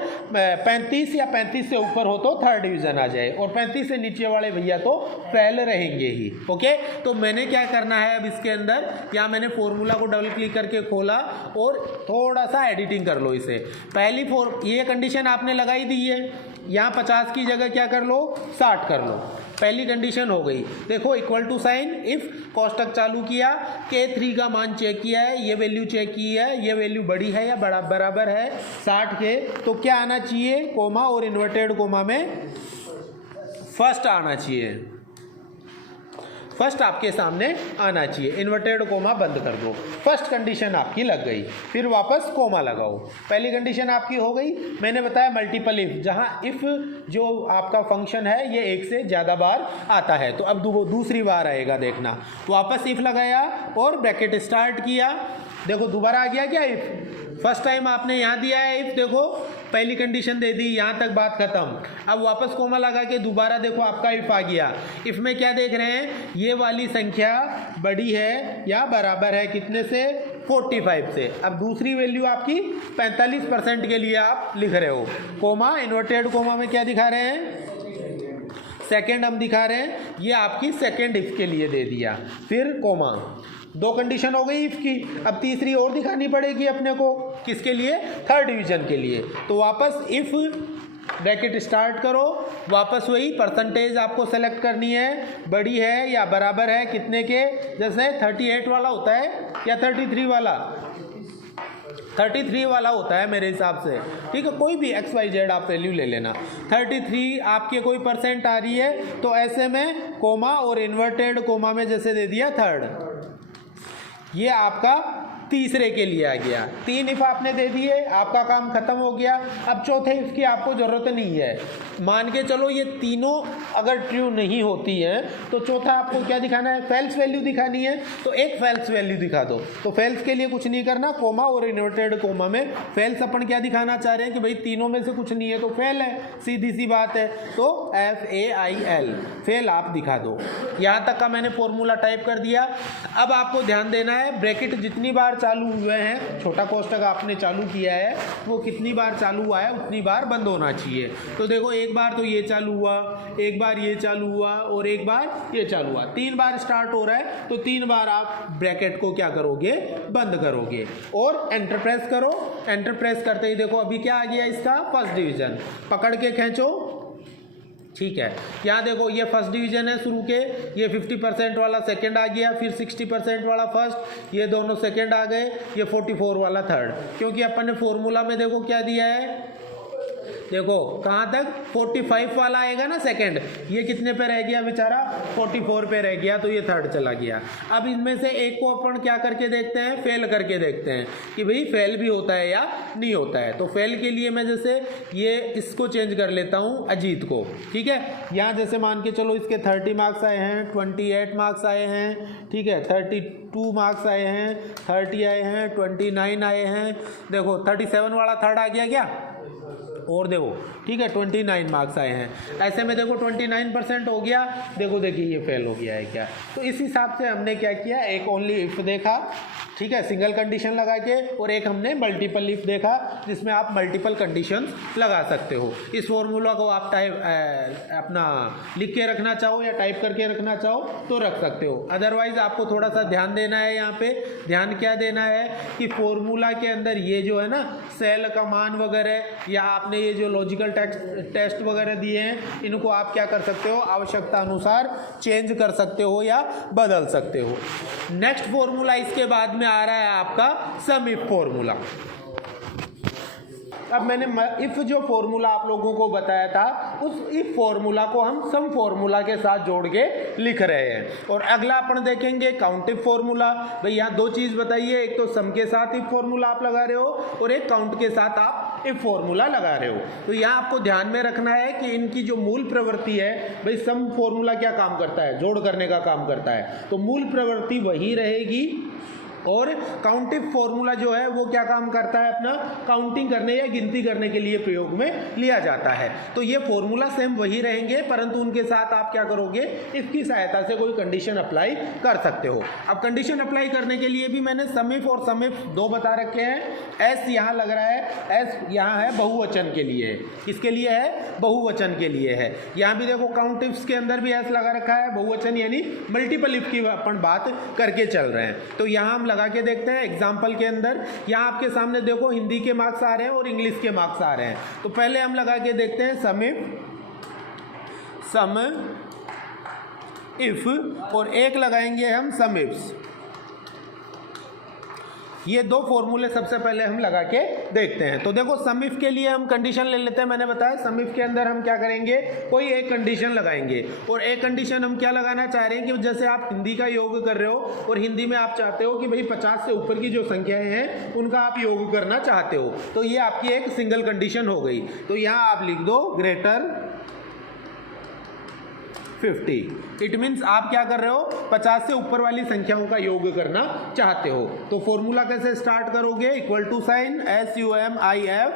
35 या 35 से ऊपर हो तो थर्ड डिवीज़न आ जाए, और 35 से नीचे वाले भैया तो फेल रहेंगे ही। ओके, तो मैंने क्या करना है अब इसके अंदर, या मैंने फॉर्मूला को डबल क्लिक करके खोला और थोड़ा सा एडिटिंग कर लो इसे। पहली ये कंडीशन आपने लगाई दी है, यहाँ 50 की जगह क्या कर लो, 60 कर लो। पहली कंडीशन हो गई। देखो इक्वल टू साइन, इफ कोष्टक चालू किया, K3 का मान चेक किया है, ये वैल्यू चेक की है, ये वैल्यू बड़ी है या बराबर है 60 के, तो क्या आना चाहिए, कोमा और इन्वर्टेड कोमा में फर्स्ट आना चाहिए, फर्स्ट आपके सामने आना चाहिए। इन्वर्टेड कोमा बंद कर दो, फर्स्ट कंडीशन आपकी लग गई। फिर वापस कोमा लगाओ, पहली कंडीशन आपकी हो गई। मैंने बताया मल्टीपल इफ, जहां इफ जो आपका फंक्शन है ये एक से ज़्यादा बार आता है, तो अब दूसरी बार आएगा, देखना। वापस इफ लगाया और ब्रैकेट स्टार्ट किया, देखो दोबारा आ गया क्या इफ। फर्स्ट टाइम आपने यहाँ दिया है इफ, देखो पहली कंडीशन दे दी, यहाँ तक बात खत्म। अब वापस कोमा लगा के दोबारा देखो आपका इफ आ गया। इफ में क्या देख रहे हैं, ये वाली संख्या बड़ी है या बराबर है कितने से, 45 से। अब दूसरी वैल्यू आपकी 45% के लिए आप लिख रहे हो, कोमा इन्वर्टेड कोमा में क्या दिखा रहे हैं, सेकेंड हम दिखा रहे हैं, ये आपकी सेकेंड इफ के लिए दे दिया। फिर कोमा, दो कंडीशन हो गई इफ की। अब तीसरी और दिखानी पड़ेगी अपने को, किसके लिए, थर्ड डिवीजन के लिए। तो वापस इफ ब्रैकेट स्टार्ट करो, वापस वही परसेंटेज आपको सेलेक्ट करनी है, बड़ी है या बराबर है कितने के, जैसे 38 वाला होता है या 33 वाला, 33 वाला होता है मेरे हिसाब से, ठीक है। कोई भी XYZ आप वैल्यू ले लेना। 33 आपके कोई परसेंट आ रही है, तो ऐसे में कोमा और इन्वर्टेड कोमा में जैसे दे दिया थर्ड, ये आपका तीसरे के लिए आ गया। 3 इफ आपने दे दिए, आपका काम खत्म हो गया। अब चौथे इफ की आपको ज़रूरत नहीं है, मान के चलो ये तीनों अगर ट्रू नहीं होती हैं तो चौथा आपको क्या दिखाना है, फेल्स वैल्यू दिखानी है, तो एक फेल्स वैल्यू दिखा दो। तो फेल्स के लिए कुछ नहीं करना, कोमा और इन्वर्टेड कोमा में फेल्स अपन क्या दिखाना चाह रहे हैं कि भाई तीनों में से कुछ नहीं है तो फेल है, सीधी सी बात है। तो FAIL फेल आप दिखा दो। यहाँ तक का मैंने फॉर्मूला टाइप कर दिया। अब आपको ध्यान देना है, ब्रैकेट जितनी बार चालू हुए हैं, छोटा कोष्टक आपने चालू किया है, वो कितनी बार चालू हुआ है उतनी बार बंद होना चाहिए। तो देखो एक बार तो ये चालू हुआ, एक बार ये चालू हुआ और एक बार ये चालू हुआ, 3 बार स्टार्ट हो रहा है, तो 3 बार आप ब्रैकेट को क्या करोगे, बंद करोगे और एंटर प्रेस करो। एंटर प्रेस करते ही देखो अभी क्या आ गया, इसका फर्स्ट डिवीजन, पकड़ के खींचो, ठीक है। यहाँ देखो ये फर्स्ट डिवीजन है शुरू के, ये 50% वाला सेकंड आ गया, फिर 60% वाला फर्स्ट, ये दोनों सेकंड आ गए, ये 44 वाला थर्ड, क्योंकि अपन ने फॉर्मूला में देखो क्या दिया है, देखो कहाँ तक 45 वाला आएगा ना सेकंड, ये कितने पे रह गया बेचारा, 44 पे रह गया, तो ये थर्ड चला गया। अब इनमें से एक को अपन क्या करके देखते हैं, फेल करके देखते हैं कि भाई फेल भी होता है या नहीं होता है। तो फेल के लिए मैं जैसे ये इसको चेंज कर लेता हूँ, अजीत को, ठीक है। यहाँ जैसे मान के चलो इसके 30 मार्क्स आए हैं, 28 मार्क्स आए हैं, ठीक है, 32 मार्क्स आए हैं, 30 आए हैं, 29 आए हैं। देखो 37 वाला थर्ड आ गया क्या, और देखो, ठीक है, 29 मार्क्स आए हैं। ऐसे में देखो 29% हो गया, देखो देखिए ये फेल हो गया है क्या। तो इस हिसाब से हमने क्या किया, एक ओनली इफ देखा, ठीक है, सिंगल कंडीशन लगा के, और एक हमने मल्टीपल इफ देखा जिसमें आप मल्टीपल कंडीशन लगा सकते हो। इस फॉर्मूला को आप अपना लिख के रखना चाहो या टाइप करके रखना चाहो तो रख सकते हो। अदरवाइज आपको थोड़ा सा ध्यान देना है, यहाँ पे ध्यान क्या देना है कि फॉर्मूला के अंदर ये जो है ना सेल का मान वगैरह, या आपने ये जो लॉजिकल टेस्ट वगैरह दिए हैं, इनको आप क्या कर सकते हो, आवश्यकता अनुसार चेंज कर सकते हो या बदल सकते हो। नेक्स्ट फॉर्मूला इसके बाद में आ रहा है आपका सम इफ फॉर्मूला। अब मैंने इफ जो फॉर्मूला आप लोगों को बताया था, उस इफ फॉर्मूला को हम सम फॉर्मूला के साथ जोड़ के लिख रहे हैं। और अगला अपन देखेंगे काउंट इफ फॉर्मूला। भाई यहाँ दो चीज बताइए, एक तो सम के साथ इफ फॉर्मूला आप लगा रहे हो और एक काउंट के साथ आप इफ फॉर्मूला लगा रहे हो। तो यहाँ आपको ध्यान में रखना है कि इनकी जो मूल प्रवृत्ति है, भाई सम फॉर्मूला क्या काम करता है, जोड़ करने का काम करता है, तो मूल प्रवृत्ति वही रहेगी। और काउंटिव फॉर्मूला जो है वो क्या काम करता है, अपना काउंटिंग करने या गिनती करने के लिए प्रयोग में लिया जाता है। तो ये फॉर्मूला सेम वही रहेंगे, परंतु उनके साथ आप क्या करोगे, इफ की सहायता से कोई कंडीशन अप्लाई कर सकते हो। अब कंडीशन अप्लाई करने के लिए भी मैंने सम इफ और सम इफ दो बता रखे हैं। एस यहाँ लग रहा है, एस यहाँ है बहुवचन के लिए है, किसके लिए है, बहुवचन के लिए है। यहाँ भी देखो काउंट इफ्स के अंदर भी एस लगा रखा है, बहुवचन यानी मल्टीपल इफ की अपन बात करके चल रहे हैं। तो यहाँ हम लगा के देखते हैं एग्जाम्पल के अंदर। यहाँ आपके सामने देखो हिंदी के मार्क्स आ रहे हैं और इंग्लिश के मार्क्स आ रहे हैं। तो पहले हम लगा के देखते हैं सम इफ और एक लगाएंगे हम सम इफ्स। ये दो फॉर्मूले सबसे पहले हम लगा के देखते हैं। तो देखो सम इफ के लिए हम कंडीशन ले लेते हैं। मैंने बताया सम इफ के अंदर हम क्या करेंगे, कोई एक कंडीशन लगाएंगे। और एक कंडीशन हम क्या लगाना चाह रहे हैं कि जैसे आप हिंदी का योग कर रहे हो और हिंदी में आप चाहते हो कि भाई 50 से ऊपर की जो संख्याएं हैं उनका आप योग करना चाहते हो, तो ये आपकी एक सिंगल कंडीशन हो गई। तो यहाँ आप लिख दो ग्रेटर 50। इट मीन्स आप क्या कर रहे हो, 50 से ऊपर वाली संख्याओं का योग करना चाहते हो। तो फॉर्मूला कैसे स्टार्ट करोगे, equal to sign SUMIF,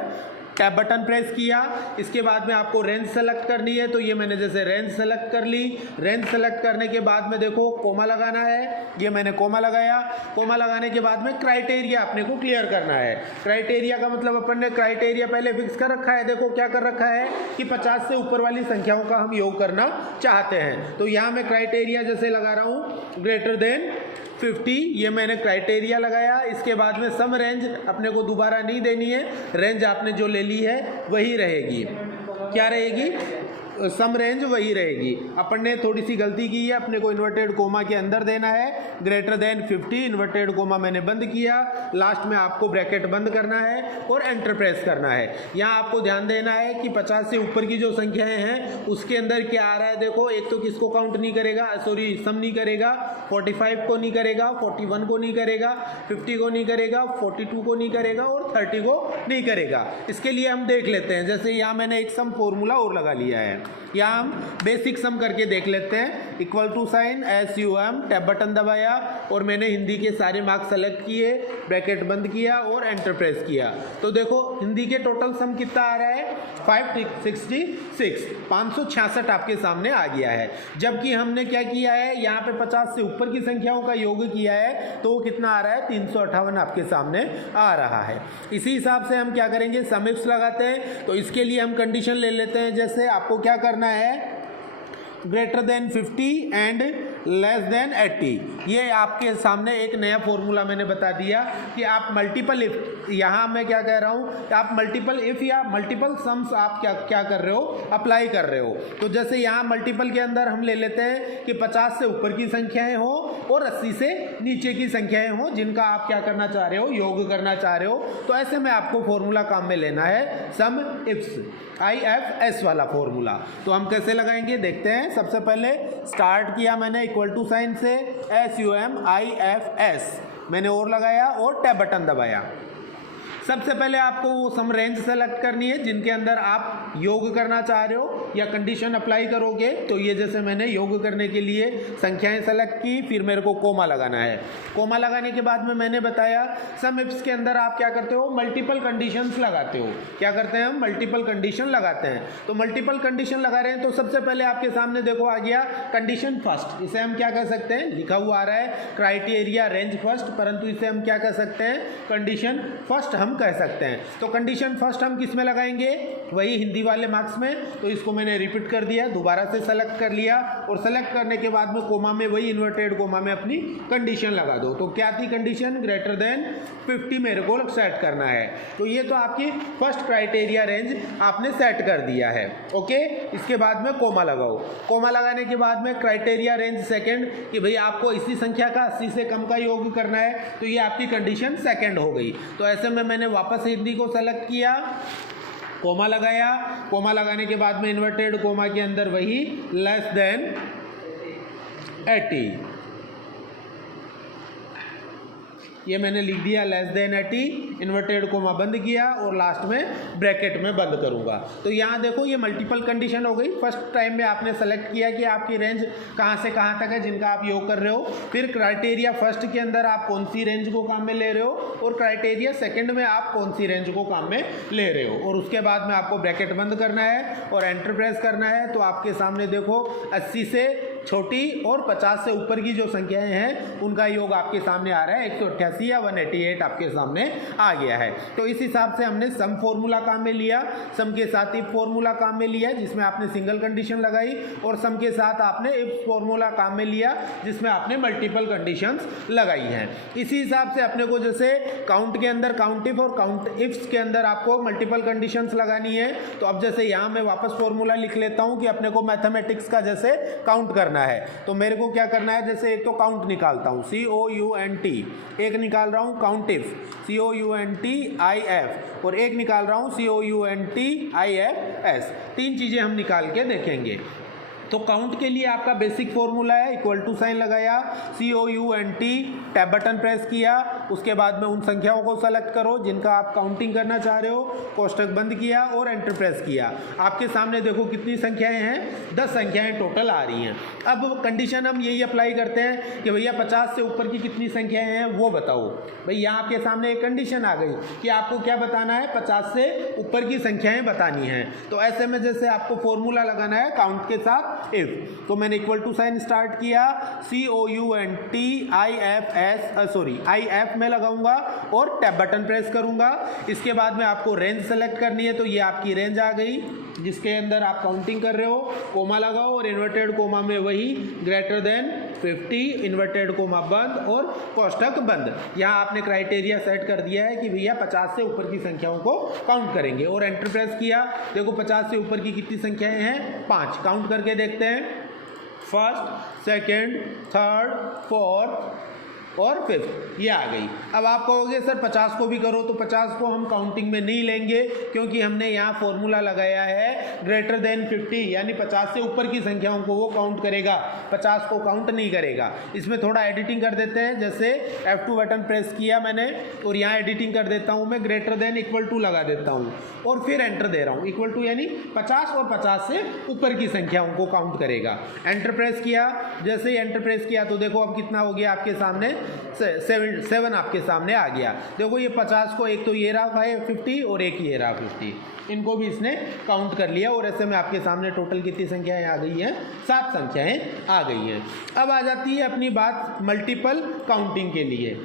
tab button press किया। इसके बाद में आपको रेंज सेलेक्ट करनी है, तो ये मैंने जैसे रेंज सेलेक्ट कर ली। रेंज सेलेक्ट करने के बाद में देखो कोमा लगाना है, ये मैंने कोमा लगाया। कोमा लगाने के बाद में क्राइटेरिया अपने को क्लियर करना है। क्राइटेरिया का मतलब अपन ने क्राइटेरिया पहले फिक्स कर रखा है। देखो क्या कर रखा है कि 50 से ऊपर वाली संख्याओं का हम योग करना चाहते हैं। तो यहाँ मैं क्राइटेरिया जैसे लगा रहा हूँ ग्रेटर देन 50, ये मैंने क्राइटेरिया लगाया। इसके बाद में सम रेंज अपने को दोबारा नहीं देनी है, रेंज आपने जो ले ली है वही रहेगी। क्या रहेगी, सम रेंज वही रहेगी। अपन ने थोड़ी सी गलती की है, अपने को इन्वर्टेड कोमा के अंदर देना है। ग्रेटर देन 50 इन्वर्टेड कोमा मैंने बंद किया, लास्ट में आपको ब्रैकेट बंद करना है और एंटर प्रेस करना है। यहाँ आपको ध्यान देना है कि 50 से ऊपर की जो संख्याएं हैं उसके अंदर क्या आ रहा है। देखो एक तो किसको काउंट नहीं करेगा, सॉरी सम नहीं करेगा, 45 को नहीं करेगा, 41 को नहीं करेगा, 50 को नहीं करेगा, 42 को नहीं करेगा और 30 को नहीं करेगा। इसके लिए हम देख लेते हैं, जैसे यहाँ मैंने एक सम फॉर्मूला और लगा लिया है। यहाँ हम बेसिक सम करके देख लेते हैं। Equal to sign SUM, tab button दबाया और मैंने हिंदी के सारे मार्क्स सेलेक्ट किए, ब्रैकेट बंद किया और एंटर प्रेस किया। तो देखो हिंदी के टोटल सम कितना आ रहा है, 566, 566 आपके सामने आ गया है। जबकि हमने क्या किया है, यहाँ पे 50 से ऊपर की संख्याओं का योग किया है, तो वो कितना आ रहा है, 358 आपके सामने आ रहा है। इसी हिसाब से हम क्या करेंगे, सम इफ्स लगाते हैं। तो इसके लिए हम कंडीशन ले लेते हैं, जैसे आपको क्या करना है, greater than 50 and less than 80। ये आपके सामने एक नया फॉर्मूला मैंने बता दिया कि आप मल्टीपल इफ, यहाँ मैं क्या कह रहा हूँ, आप मल्टीपल इफ या मल्टीपल सम्स आप क्या कर रहे हो, अप्लाई कर रहे हो। तो जैसे यहाँ मल्टीपल के अंदर हम ले लेते हैं कि 50 से ऊपर की संख्याएं हो और 80 से नीचे की संख्याएं हो जिनका आप क्या करना चाह रहे हो, योग करना चाह रहे हो। तो ऐसे में आपको फॉर्मूला काम में लेना है सम इफ्स, IFS वाला फॉर्मूला। तो हम कैसे लगाएंगे देखते हैं। सबसे पहले स्टार्ट किया मैंने इक्वल टू साइन से SUMIFS, मैंने और लगाया और टैब बटन दबाया। सबसे पहले आपको वो सम रेंज सेलेक्ट करनी है जिनके अंदर आप योग करना चाह रहे हो या कंडीशन अप्लाई करोगे। तो ये जैसे मैंने योग करने के लिए संख्याएं सेलेक्ट की, फिर मेरे को कोमा लगाना है। कोमा लगाने के बाद में मैंने बताया सम इफ्स के अंदर आप क्या करते हो, मल्टीपल कंडीशंस लगाते हो। क्या करते हैं हम, मल्टीपल कंडीशन लगाते हैं। तो मल्टीपल कंडीशन लगा रहे हैं तो सबसे पहले आपके सामने देखो आ गया कंडीशन फर्स्ट। इसे हम क्या कह सकते हैं, लिखा हुआ आ रहा है क्राइटेरिया रेंज फर्स्ट, परंतु इसे हम क्या कह सकते हैं, कंडीशन फर्स्ट हम कह सकते हैं। तो कंडीशन फर्स्ट हम किस में लगाएंगे, वही हिंदी वाले मार्क्स में। तो इसको मैंने रिपीट कर दिया, दोबारा से सेलेक्ट कर लिया और सेलेक्ट करने के बाद में कोमा में, वही इन्वर्टेड कोमा में अपनी कंडीशन लगा दो। तो क्या थी कंडीशन, ग्रेटर देन 50 मेरे को सेट करना है। तो ये तो आपकी फर्स्ट क्राइटेरिया रेंज आपने सेट कर दिया है। ओके, इसके बाद में कोमा लगाओ। कोमा लगाने के बाद में क्राइटेरिया रेंज सेकंड, कि भाई आपको इसी संख्या का 80 से कम का योग करना है। तो ये आपकी कंडीशन सेकंड हो गई। तो ऐसे में मैंने वापस हिंदी को सेलेक्ट किया, कोमा लगाया। कोमा लगाने के बाद में इन्वर्टेड कोमा के अंदर वही लेस देन 80, ये मैंने लिख दिया लेस देन 80, इन्वर्टेड कोमा बंद किया और लास्ट में ब्रैकेट में बंद करूंगा। तो यहाँ देखो ये मल्टीपल कंडीशन हो गई। फर्स्ट टाइम में आपने सेलेक्ट किया कि आपकी रेंज कहाँ से कहाँ तक है जिनका आप योग कर रहे हो। फिर क्राइटेरिया फर्स्ट के अंदर आप कौन सी रेंज को काम में ले रहे हो और क्राइटेरिया सेकेंड में आप कौन सी रेंज को काम में ले रहे हो। और उसके बाद में आपको ब्रैकेट बंद करना है और एंटर प्रेस करना है। तो आपके सामने देखो 80 से छोटी और 50 से ऊपर की जो संख्याएं हैं उनका योग आपके सामने आ रहा है 188 या 188 आपके सामने आ गया है। तो इस हिसाब से हमने सम फॉर्मूला काम में लिया, सम के साथ इफ फॉर्मूला काम में लिया जिसमें आपने सिंगल कंडीशन लगाई, और सम के साथ आपने इफ फॉर्मूला काम में लिया जिसमें आपने मल्टीपल कंडीशंस लगाई हैं। इसी हिसाब से अपने को जैसे काउंट के अंदर काउंट इफ और काउंट इफ्स के अंदर आपको मल्टीपल कंडीशंस लगानी है। तो अब जैसे यहाँ मैं वापस फॉर्मूला लिख लेता हूँ कि अपने को मैथमेटिक्स का जैसे काउंट करना है। तो मेरे को क्या करना है, जैसे एक तो काउंट निकालता हूं COUNT, एक निकाल रहा हूं काउंट इफ COUNTIF, और एक निकाल रहा हूं COUNTIFS। तीन चीजें हम निकाल के देखेंगे। तो काउंट के लिए आपका बेसिक फॉर्मूला है, इक्वल टू साइन लगाया, COUNT, टैब बटन प्रेस किया, उसके बाद में उन संख्याओं को सेलेक्ट करो जिनका आप काउंटिंग करना चाह रहे हो, कोष्टक बंद किया और एंटर प्रेस किया। आपके सामने देखो कितनी संख्याएं हैं, 10 संख्याएं टोटल आ रही हैं। अब कंडीशन हम यही अप्लाई करते हैं कि भैया 50 से ऊपर की कितनी संख्याएं हैं वो बताओ। भाई यहाँ आपके सामने एक कंडीशन आ गई कि आपको क्या बताना है, 50 से ऊपर की संख्याएं बतानी हैं। तो ऐसे में जैसे आपको फॉर्मूला लगाना है काउंट के साथ इफ, तो मैंने इक्वल टू साइन स्टार्ट किया, IF में लगाऊंगा और टैब बटन प्रेस करूंगा। इसके बाद में आपको रेंज सेलेक्ट करनी है। तो ये आपकी रेंज आ गई जिसके अंदर आप काउंटिंग कर रहे हो। कोमा लगाओ और इन्वर्टेड कोमा में वही ग्रेटर देन 50, इन्वर्टेड कोमा बंद और कोष्टक बंद। यहाँ आपने क्राइटेरिया सेट कर दिया है कि भैया 50 से ऊपर की संख्याओं को काउंट करेंगे और एंटर प्रेस किया। देखो 50 से ऊपर की कितनी संख्याएं हैं, 5। काउंट करके देखते हैं, फर्स्ट, सेकेंड, थर्ड, फोर्थ और फिफ्थ, ये आ गई। अब आप कहोगे सर 50 को भी करो, तो 50 को हम काउंटिंग में नहीं लेंगे क्योंकि हमने यहाँ फॉर्मूला लगाया है ग्रेटर देन 50, यानी 50 से ऊपर की संख्याओं को वो काउंट करेगा, 50 को काउंट नहीं करेगा। इसमें थोड़ा एडिटिंग कर देते हैं, जैसे F2 बटन प्रेस किया मैंने और यहाँ एडिटिंग कर देता हूँ मैं, ग्रेटर देन इक्वल टू लगा देता हूँ और फिर एंटर दे रहा हूँ। इक्वल टू यानी 50 और 50 से ऊपर की संख्याओं को काउंट करेगा। एंटर प्रेस किया, जैसे ही एंटर प्रेस किया तो देखो अब कितना हो गया आपके सामने, 7 आपके सामने आ गया। देखो ये 50 को एक तो ये रहा 50 और एक ये रहा 50, इनको भी इसने काउंट कर लिया और ऐसे में आपके सामने टोटल कितनी संख्याएं आ गई हैं, 7 संख्याएं आ गई हैं। अब आ जाती है अपनी बात मल्टीपल काउंटिंग के लिए।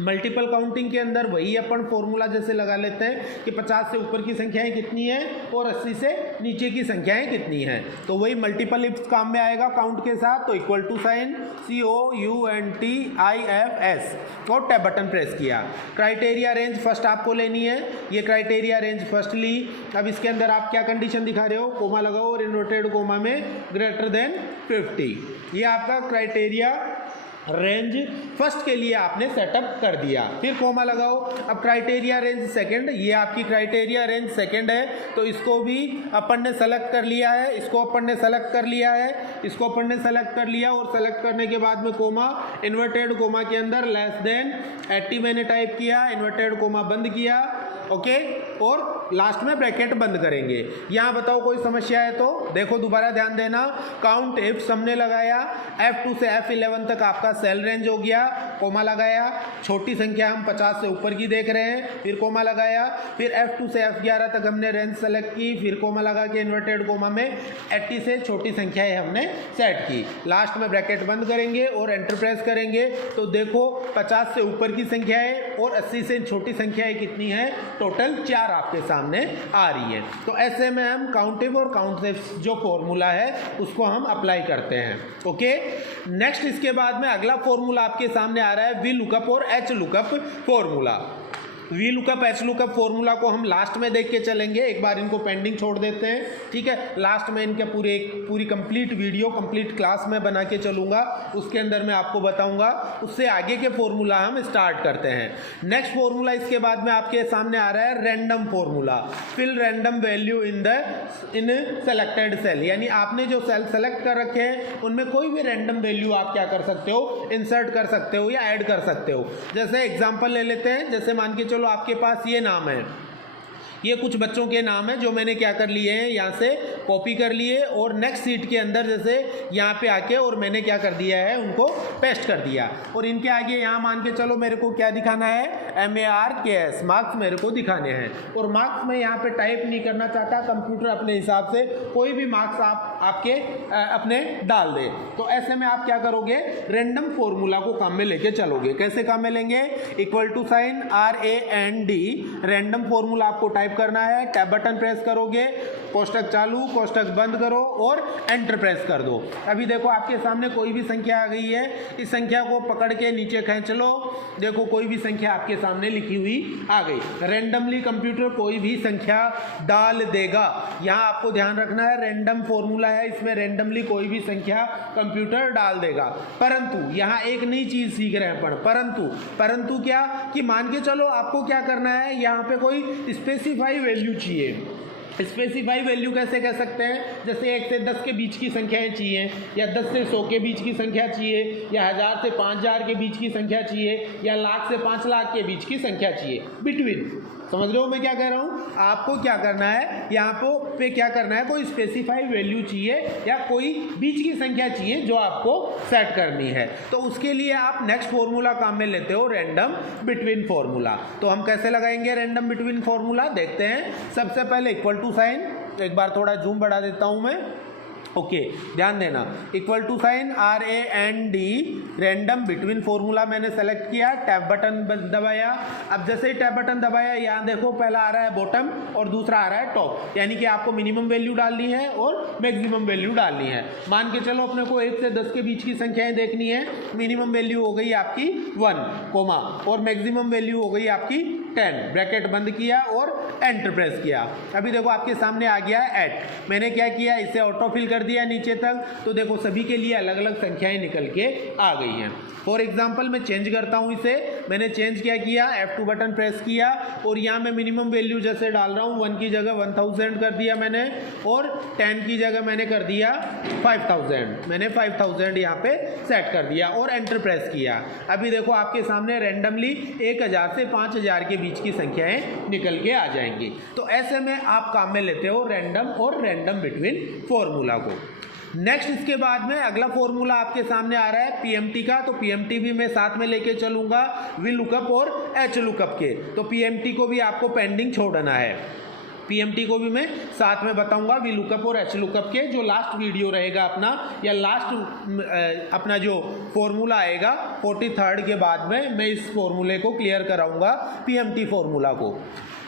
मल्टीपल काउंटिंग के अंदर वही अपन फॉर्मूला जैसे लगा लेते हैं कि 50 से ऊपर की संख्याएं कितनी हैं और 80 से नीचे की संख्याएं कितनी हैं। तो वही मल्टीपल इफ काम में आएगा काउंट के साथ। तो इक्वल टू साइन COUNTIFS और टैब बटन प्रेस किया। क्राइटेरिया रेंज फर्स्ट आपको लेनी है, ये क्राइटेरिया रेंज फर्स्ट ली। अब इसके अंदर आप क्या कंडीशन दिखा रहे हो, कोमा लगाओ और इन्वर्टेड कोमा में ग्रेटर देन 50, ये आपका क्राइटेरिया रेंज फर्स्ट के लिए आपने सेटअप कर दिया। फिर कोमा लगाओ। अब क्राइटेरिया रेंज सेकंड, ये आपकी क्राइटेरिया रेंज सेकंड है, तो इसको भी अपन ने सेलेक्ट कर लिया है, इसको अपन ने सेलेक्ट कर लिया है, इसको अपन ने सेलेक्ट कर लिया और सेलेक्ट करने के बाद में कोमा, इन्वर्टेड कोमा के अंदर लेस देन 80 मैंने टाइप किया, इन्वर्टेड कोमा बंद किया ओके, और लास्ट में ब्रैकेट बंद करेंगे। यहाँ बताओ कोई समस्या है तो देखो, दोबारा ध्यान देना। काउंट इफ्स हमने लगाया, F2 से F11 तक आपका सेल रेंज हो गया, कोमा लगाया, छोटी संख्या हम 50 से ऊपर की देख रहे हैं, फिर कोमा लगाया, फिर F2 से F11 तक हमने रेंज सेलेक्ट की, फिर कोमा लगा के इन्वर्टेड कोमा में 80 से छोटी संख्याएं हमने सेट की, लास्ट में ब्रैकेट बंद करेंगे और एंटर प्रेस करेंगे। तो देखो 50 से ऊपर की संख्याएं और 80 से छोटी संख्याएं कितनी है, टोटल 4 आपके सामने आ रही है। तो ऐसे में हम काउंटिव और काउंटिव जो फॉर्मूला है उसको हम अप्लाई करते हैं। ओके, नेक्स्ट इसके बाद में अगला फॉर्मूला आपके सामने आ रहा है वी लुकअप और H lookup formula. V lookup H lookup formula को हम लास्ट में देख के चलेंगे, एक बार इनको पेंडिंग छोड़ देते हैं, ठीक है। लास्ट में इनके पूरी कंप्लीट वीडियो कंप्लीट क्लास में बना के चलूँगा, उसके अंदर मैं आपको बताऊंगा। उससे आगे के फॉर्मूला हम स्टार्ट करते हैं। नेक्स्ट फॉर्मूला इसके बाद में आपके सामने आ रहा है random formula. Fill random value in selected cell, यानी आपने जो सेल सेलेक्ट कर रखे हैं उनमें कोई भी रैंडम वैल्यू आप क्या कर सकते हो, इंसर्ट कर सकते हो या ऐड कर सकते हो। जैसे एग्जाम्पल ले लेते हैं, जैसे मान के चलो आपके पास ये नाम है, ये कुछ बच्चों के नाम है जो मैंने क्या कर लिए हैं, यहाँ से कॉपी कर लिए और नेक्स्ट सीट के अंदर जैसे यहाँ पे आके और मैंने क्या कर दिया है, उनको पेस्ट कर दिया। और इनके आगे यहाँ मान के चलो मेरे को क्या दिखाना है, MARKS मार्क्स मेरे को दिखाने हैं। और मार्क्स में यहाँ पे टाइप नहीं करना चाहता, कंप्यूटर अपने हिसाब से कोई भी मार्क्स आपके अपने डाल दे। तो ऐसे में आप क्या करोगे, रैंडम फॉर्मूला को काम में लेके चलोगे। कैसे काम में लेंगे, equal to sign RAND, random formula आपको टाइप करना है, टैब बटन प्रेस करोगे, कोष्टक चालू, कोष्टक बंद करो और एंटर प्रेस कर दो। अभी देखो आपके सामने कोई भी संख्या आ गई है, इस संख्या को पकड़ के नीचे खींच लो, देखो कोई भी संख्या आपके सामने लिखी हुई आ गई। रैंडमली कंप्यूटर कोई भी संख्या डाल देगा। यहाँ आपको ध्यान रखना है, रैंडम फॉर्मूला है, इसमें रैंडमली कोई भी संख्या कंप्यूटर डाल देगा। परंतु यहाँ एक नई चीज सीख रहे हैं अपन, परंतु क्या कि मान के चलो आपको क्या करना है, यहाँ पे कोई स्पेसिफाई वैल्यू चाहिए। स्पेसिफाई वैल्यू कैसे कह सकते हैं, जैसे 1 से 10 के बीच की संख्याएं चाहिए, या 10 से 100 के बीच की संख्या चाहिए, या 1000 से 5000 के बीच की संख्या चाहिए, या लाख से 5 लाख के बीच की संख्या चाहिए, बिटवीन। समझ रहे हो मैं क्या कह रहा हूँ, आपको क्या करना है, यहाँ पे क्या करना है, कोई स्पेसिफाई वैल्यू चाहिए या कोई बीच की संख्या चाहिए जो आपको सेट करनी है। तो उसके लिए आप नेक्स्ट फॉर्मूला काम में लेते हो, रैंडम बिटवीन फॉर्मूला। तो हम कैसे लगाएंगे रैंडम बिटवीन फॉर्मूला, देखते हैं। सबसे पहले इक्वल टू साइन, एक बार थोड़ा जूम बढ़ा देता हूँ मैं, ओके ध्यान देना, equal to sign RAND, random between formula मैंने सेलेक्ट किया, टैब बटन दबाया। अब जैसे ही टैब बटन दबाया, यहाँ देखो पहला आ रहा है बॉटम और दूसरा आ रहा है टॉप, यानी कि आपको मिनिमम वैल्यू डालनी है और मैक्सिमम वैल्यू डालनी है। मान के चलो अपने को 1 से 10 के बीच की संख्याएं देखनी है, मिनिमम वैल्यू हो गई आपकी 1 कोमा और मैक्सिमम वैल्यू हो गई आपकी 10, ब्रैकेट बंद किया और एंटर प्रेस किया। अभी देखो आपके सामने आ गया है 8, मैंने क्या किया, इसे ऑटो फिल कर दिया नीचे तक, तो देखो सभी के लिए अलग अलग संख्याएं निकल के आ गई हैं। फॉर एग्जाम्पल मैं चेंज करता हूँ इसे, मैंने चेंज क्या किया, F2 बटन प्रेस किया और यहाँ मैं मिनिमम वैल्यू जैसे डाल रहा हूँ, 1 की जगह 1000 कर दिया मैंने, और 10 की जगह मैंने कर दिया 5000, मैंने 5000 यहाँ पे सेट कर दिया और एंटर प्रेस किया। अभी देखो आपके सामने रैंडमली 1000 से 5000 के बीच की संख्याएं निकल के आ जाएंगी। तो ऐसे में आप काम में लेते हो रैंडम और रैंडम बिटवीन फॉर्मूला को। नेक्स्ट इसके बाद में अगला फॉर्मूला आपके सामने आ रहा है PMT का, तो PMT भी मैं साथ में लेके चलूंगा वी लुकअप और एच लुकअप के। तो PMT को भी आपको पेंडिंग छोड़ना है, PMT को भी मैं साथ में बताऊंगा, वी लुकअप और एच लुकअप के। जो लास्ट वीडियो रहेगा अपना, या लास्ट अपना जो फॉर्मूला आएगा 43rd के बाद में मैं इस फॉर्मूले को क्लियर कराऊंगा, PMT फॉर्मूला को।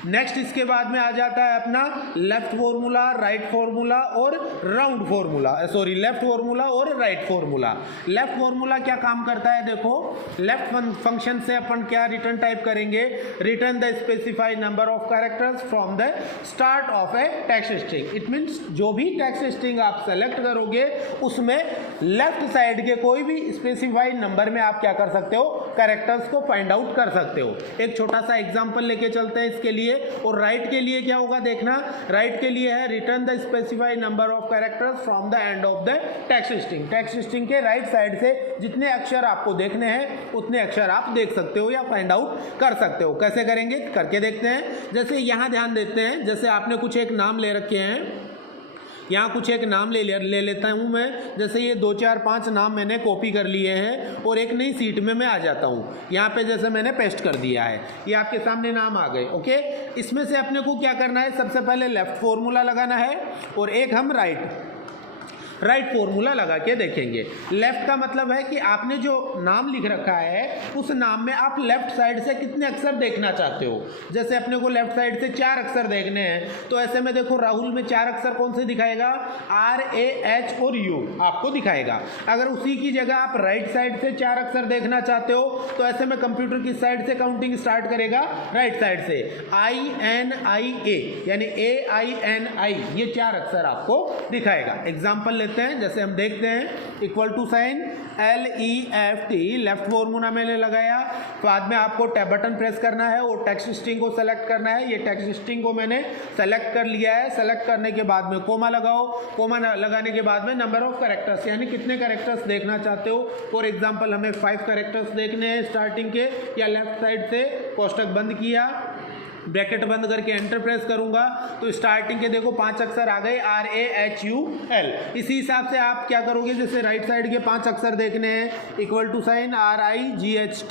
नेक्स्ट इसके बाद में आ जाता है अपना लेफ्ट फॉर्मूला, राइट फॉर्मूला और round formula, sorry left formula और राइट फॉर्मूला। लेफ्ट फॉर्मूला क्या काम करता है, देखो लेफ्ट फंक्शन से अपन क्या रिटर्न टाइप करेंगे, return the specified number of characters from the start of A text string. It means जो भी टेक्स्ट स्ट्रिंग आप सेलेक्ट करोगे उसमें लेफ्ट साइड के कोई भी स्पेसिफाइड नंबर में आप क्या कर सकते हो, कैरेक्टर्स को फाइंड आउट कर सकते हो। एक छोटा सा एग्जांपल लेके चलते हैं इसके लिए। और राइट के लिए क्या होगा देखना, राइट के लिए है return the specified number of characters from the end of the text string. Text string के राइट साइड से जितने अक्षर आपको देखने हैं उतने अक्षर आप देख सकते हो या फाइंड आउट कर सकते हो। कैसे करेंगे करके देखते हैं। जैसे यहाँ ध्यान देते हैं, जैसे आपने कुछ एक नाम ले रखे हैं, यहाँ कुछ एक नाम ले लेता हूँ मैं। जैसे ये 2 4 5 नाम मैंने कॉपी कर लिए हैं और एक नई सीट में मैं आ जाता हूँ। यहाँ पे जैसे मैंने पेस्ट कर दिया है, ये आपके सामने नाम आ गए। ओके, इसमें से अपने को क्या करना है, सबसे पहले लेफ्ट फॉर्मूला लगाना है और एक हम राइट फॉर्मूला लगा के देखेंगे। लेफ्ट का मतलब है कि आपने जो नाम लिख रखा है उस नाम में आप लेफ्ट साइड से कितने अक्षर देखना चाहते हो। जैसे अपने को लेफ्ट साइड से 4 अक्षर देखने हैं, तो ऐसे में देखो राहुल में 4 अक्षर कौन से दिखाएगा, RAH और U आपको दिखाएगा। अगर उसी की जगह आप राइट साइड से 4 अक्षर देखना चाहते हो तो ऐसे में कंप्यूटर की साइड से काउंटिंग स्टार्ट करेगा राइट साइड से, INIA यानी AINI, ये 4 अक्षर आपको दिखाएगा। एग्जाम्पल लेते हैं, जैसे हम देखते हैं equal to sign LEFT, left formula मैंने लगाया। बाद में आपको टैब बटन प्रेस करना है और टेक्स्ट स्ट्रिंग को सेलेक्ट करना है। ये टेक्स्ट स्ट्रिंग को मैंने सेलेक्ट कर लिया है। सेलेक्ट करने के बाद में कोमा लगाओ। कोमा लगाने के बाद में नंबर ऑफ कैरेक्टर्स यानी कितने कैरेक्टर्स देखना चाहते हो। फॉर एग्जाम्पल हमें 5 कैरेक्टर्स देखने हैं स्टार्टिंग के, या लेफ्ट साइड से कोष्टक बंद किया, ब्रैकेट बंद करके एंटर प्रेस करूंगा तो स्टार्टिंग के देखो 5 अक्षर आ गए, RAHUL। इसी हिसाब से आप क्या करोगे, जैसे राइट साइड के 5 अक्षर देखने हैं equal to sign RIGHT,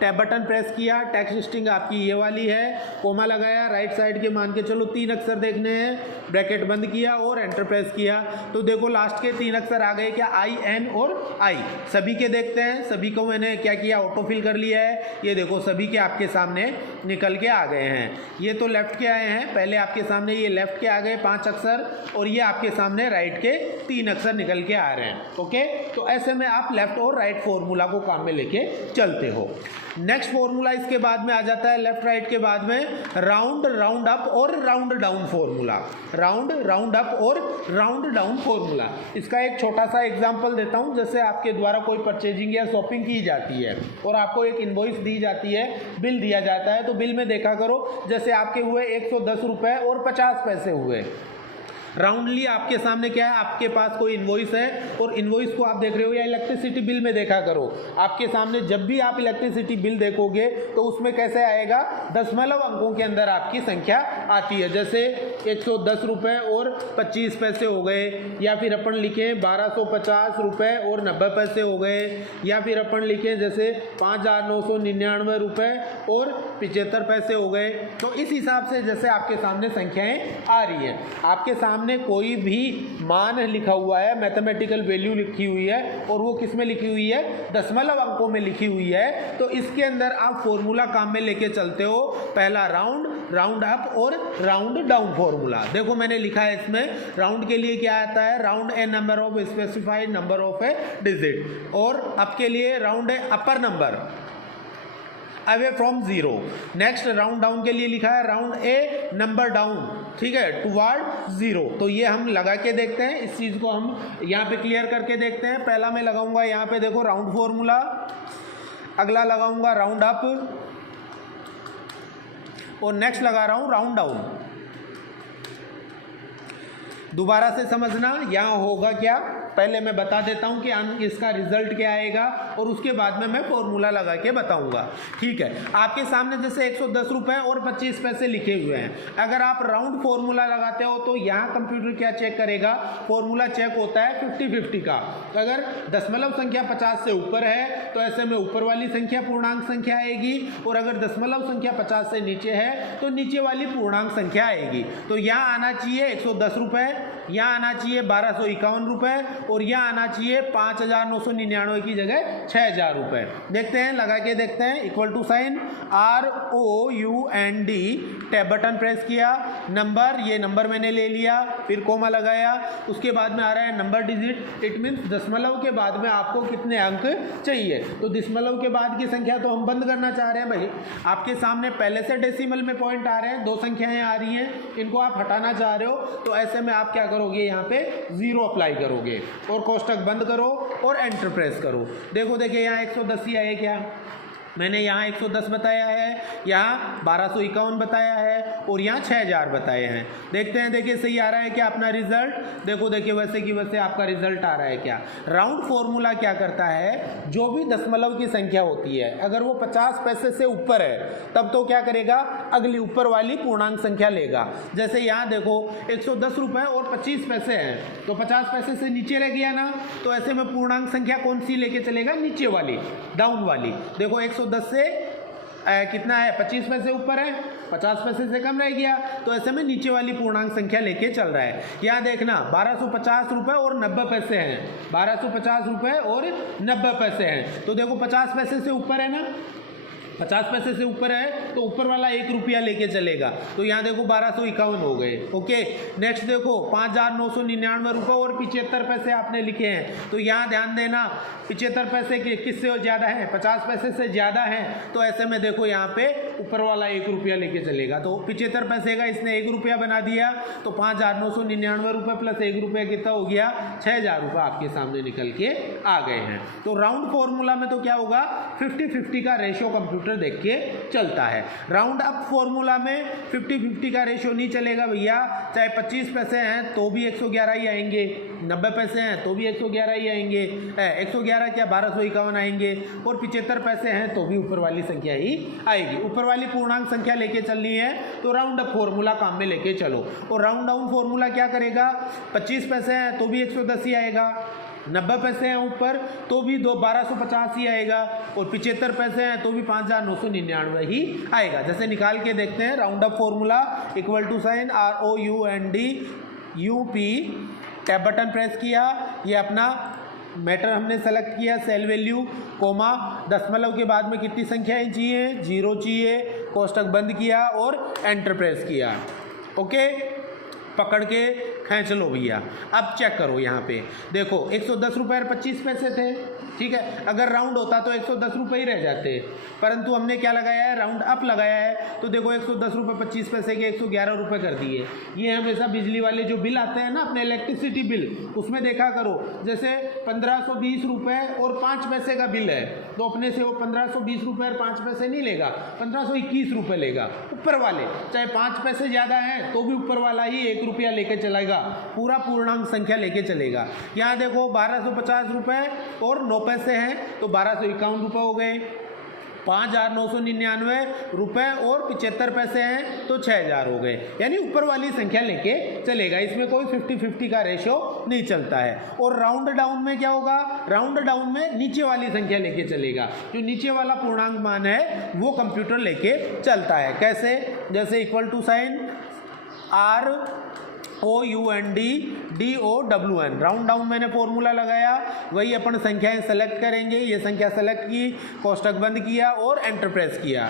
tab button press किया, टेक्स्ट स्ट्रिंग आपकी ये वाली है, कोमा लगाया, राइट साइड के मान के चलो 3 अक्षर देखने हैं, ब्रैकेट बंद किया और एंटर प्रेस किया तो देखो लास्ट के 3 अक्षर आ गए क्या, IN और I। सभी के देखते हैं, सभी को मैंने क्या किया, ऑटोफिल कर लिया है। ये देखो सभी के आपके सामने निकल के आ गए हैं। ये तो लेफ्ट के आए हैं, पहले आपके सामने ये लेफ्ट के आ गए 5 अक्षर और ये आपके सामने राइट के 3 अक्षर निकल के आ रहे हैं। ओके, तो ऐसे में आप लेफ्ट और राइट फॉर्मूला को काम में लेके चलते हो। नेक्स्ट फॉर्मूला इसके बाद में आ जाता है, लेफ्ट राइट के बाद में राउंड अप और round down formula. Round up और राउंड डाउन फॉर्मूला, इसका एक छोटा सा एग्जांपल देता हूं। जैसे आपके द्वारा कोई परचेजिंग या शॉपिंग की जाती है और आपको एक इनवॉइस दी जाती है, बिल दिया जाता है, तो बिल में देखा करो जैसे आपके हुए 110 रुपये और 50 पैसे हुए। राउंडली आपके सामने क्या है, आपके पास कोई इनवॉइस है और इनवॉइस को आप देख रहे हो, या इलेक्ट्रिसिटी बिल में देखा करो आपके सामने जब भी आप इलेक्ट्रिसिटी बिल देखोगे तो उसमें कैसे आएगा, दशमलव अंकों के अंदर आपकी संख्या आती है। जैसे 110 रुपये और 25 पैसे हो गए, या फिर अपन लिखें 1250 रुपये और 90 पैसे हो गए, या फिर अपन लिखें जैसे 5999 रुपये और 75 पैसे हो गए। तो इस हिसाब से जैसे आपके सामने संख्याएं आ रही हैं, आपके सामने कोई भी मान लिखा हुआ है, मैथमेटिकल वैल्यू लिखी हुई है और वो किस में लिखी हुई है, दशमलव अंकों में लिखी हुई है, तो इसके अंदर आप फॉर्मूला काम में लेके चलते हो। पहला राउंड अप और राउंड डाउन फॉर्मूला। देखो मैंने लिखा है इसमें, राउंड के लिए क्या आता है, round A number of specified number of A digit, और अप के लिए round A upper number away from 0। Next round down के लिए लिखा है राउंड ए नंबर डाउन, ठीक है, टुवर्ड 0। तो ये हम लगा के देखते हैं, इस चीज़ को हम यहाँ पे क्लियर करके देखते हैं। पहला मैं लगाऊंगा यहाँ पे देखो राउंड फॉर्मूला, अगला लगाऊंगा राउंड अप और नेक्स्ट लगा रहा हूँ राउंड डाउन। दोबारा से समझना, यहाँ होगा क्या, पहले मैं बता देता हूँ कि इसका रिजल्ट क्या आएगा और उसके बाद में मैं फॉर्मूला लगा के बताऊंगा। ठीक है, आपके सामने जैसे 110 रुपये और 25 पैसे लिखे हुए हैं। अगर आप राउंड फॉर्मूला लगाते हो तो यहाँ कंप्यूटर क्या चेक करेगा, फॉर्मूला चेक होता है 50-50 का। अगर दशमलव संख्या 50 से ऊपर है तो ऐसे में ऊपर वाली संख्या पूर्णांक संख्या आएगी, और अगर दशमलव संख्या 50 से नीचे है तो नीचे वाली पूर्णांक संख्या आएगी। तो यहाँ आना चाहिए 110 रुपये, यहाँ आना चाहिए 1251 रुपये और यहाँ आना चाहिए 5999 की जगह 6000 रुपये। देखते हैं, लगा के देखते हैं। Equal to sign ROUND, tab button press किया, नंबर, ये नंबर मैंने ले लिया, फिर कोमा लगाया, उसके बाद में आ रहा है नंबर डिजिट। इट मीन्स दशमलव के बाद में आपको कितने अंक चाहिए। तो दशमलव के बाद की संख्या तो हम बंद करना चाह रहे हैं भाई। आपके सामने पहले से डेसिमल में पॉइंट आ रहे हैं, 2 संख्याएं आ रही हैं, इनको आप हटाना चाह रहे हो, तो ऐसे में आप क्या करोगे, यहाँ पे 0 अप्लाई करोगे और कोष्टक बंद करो और एंटर प्रेस करो। देखो देखिए यहाँ 110 ही आए क्या, मैंने यहाँ 110 बताया है, यहाँ 1251 बताया है और यहाँ 6000 बताए हैं। देखते हैं, देखिए सही आ रहा है क्या अपना रिजल्ट? देखो देखिए वैसे की वैसे आपका रिजल्ट आ रहा है क्या। राउंड फॉर्मूला क्या करता है, जो भी दशमलव की संख्या होती है अगर वो 50 पैसे से ऊपर है तब तो क्या करेगा, अगली ऊपर वाली पूर्णांक संख्या लेगा। जैसे यहाँ देखो 110 रुपये और 25 पैसे हैं तो 50 पैसे से नीचे रह गया ना, तो ऐसे में पूर्णांक संख्या कौन सी लेके चलेगा, नीचे वाली, डाउन वाली। देखो 110 से कितना है, 25 पैसे ऊपर है, 50 पैसे से कम रह गया, तो ऐसे में नीचे वाली पूर्णांक संख्या लेके चल रहा है। यहाँ देखना 1250 रुपये और 90 पैसे हैं, 1250 रुपये और 90 पैसे हैं, तो देखो 50 पैसे से ऊपर है ना, 50 पैसे से ऊपर है तो ऊपर वाला 1 रुपया लेके चलेगा, तो यहाँ देखो 1251 हो गए। ओके, नेक्स्ट देखो 5999 रुपये और 75 पैसे आपने लिखे हैं, तो यहाँ ध्यान देना 75 पैसे किससे ज़्यादा है, 50 पैसे से ज़्यादा है, तो ऐसे में देखो यहाँ पे ऊपर वाला 1 रुपया लेके चलेगा, तो 75 पैसे का इसने 1 रुपया बना दिया, तो 5999 रुपये प्लस 1 रुपया कितना हो गया, 6000 रुपये आपके सामने निकल के आ गए हैं। तो राउंड फॉर्मूला में तो क्या होगा, 50-50 का रेशियो कंप्यूटर देख के चलता है। राउंड अप फॉर्मूला में 50-50 का रेशियो नहीं चलेगा भैया, चाहे 25 पैसे हैं तो भी 111 ही आएंगे, 90 पैसे हैं तो भी 111 ही आएंगे, 111 क्या 1251 आएंगे, और 75 पैसे हैं तो भी ऊपर वाली संख्या ही आएगी। ऊपर वाली पूर्णांक संख्या लेके चलनी है तो राउंड अप फॉर्मूला काम में लेके चलो। और राउंड डाउन फॉर्मूला क्या करेगा, 25 पैसे हैं तो भी 110 ही आएगा, 90 पैसे हैं ऊपर तो भी 1250 ही आएगा, और 75 पैसे हैं तो भी 5999 ही आएगा। जैसे निकाल के देखते हैं, round up formula equal to sign ROUND UP, tab button press किया, ये अपना मैटर हमने सेलेक्ट किया, सेल वैल्यू, कोमा, दशमलव के बाद में कितनी संख्याएं चाहिए, 0 चाहिए, कोष्टक बंद किया और एंटर प्रेस किया। ओके, पकड़ के खींच लो भैया। अब चेक करो, यहाँ पे देखो 110 रुपये और 25 पैसे थे, ठीक है, अगर राउंड होता तो 110 रुपये ही रह जाते, परंतु हमने क्या लगाया है, राउंड अप लगाया है, तो देखो 110 रुपये 25 पैसे के 111 रुपये कर दिए। ये हमेशा बिजली वाले जो बिल आते हैं ना अपने इलेक्ट्रिसिटी बिल, उसमें देखा करो, जैसे 1520 रुपये और 5 पैसे का बिल है तो अपने से वो 1520 रुपये और 5 पैसे नहीं लेगा, 1521 रुपये लेगा ऊपर वाले, चाहे 5 पैसे ज़्यादा हैं तो भी ऊपर वाला ही 1 रुपया लेके चलेगा, पूरा पूर्णांक संख्या लेके चलेगा। यहाँ देखो 1250 रुपये और 9 पैसे हैं तो 1251 रुपये हो गए, 5999 रुपये और 75 पैसे हैं तो 6000 हो गए, यानी ऊपर वाली संख्या लेके चलेगा, इसमें कोई 50-50 का रेशियो नहीं चलता है। और राउंड डाउन में क्या होगा, राउंड डाउन में नीचे वाली संख्या लेके चलेगा, जो नीचे वाला पूर्णांक मान है वो कंप्यूटर लेके चलता है। कैसे, जैसे equal to sign ROUND round down मैंने फॉर्मूला लगाया, वही अपन संख्याएं सेलेक्ट करेंगे, ये संख्या सेलेक्ट की, कोष्टक बंद किया और एंटर प्रेस किया।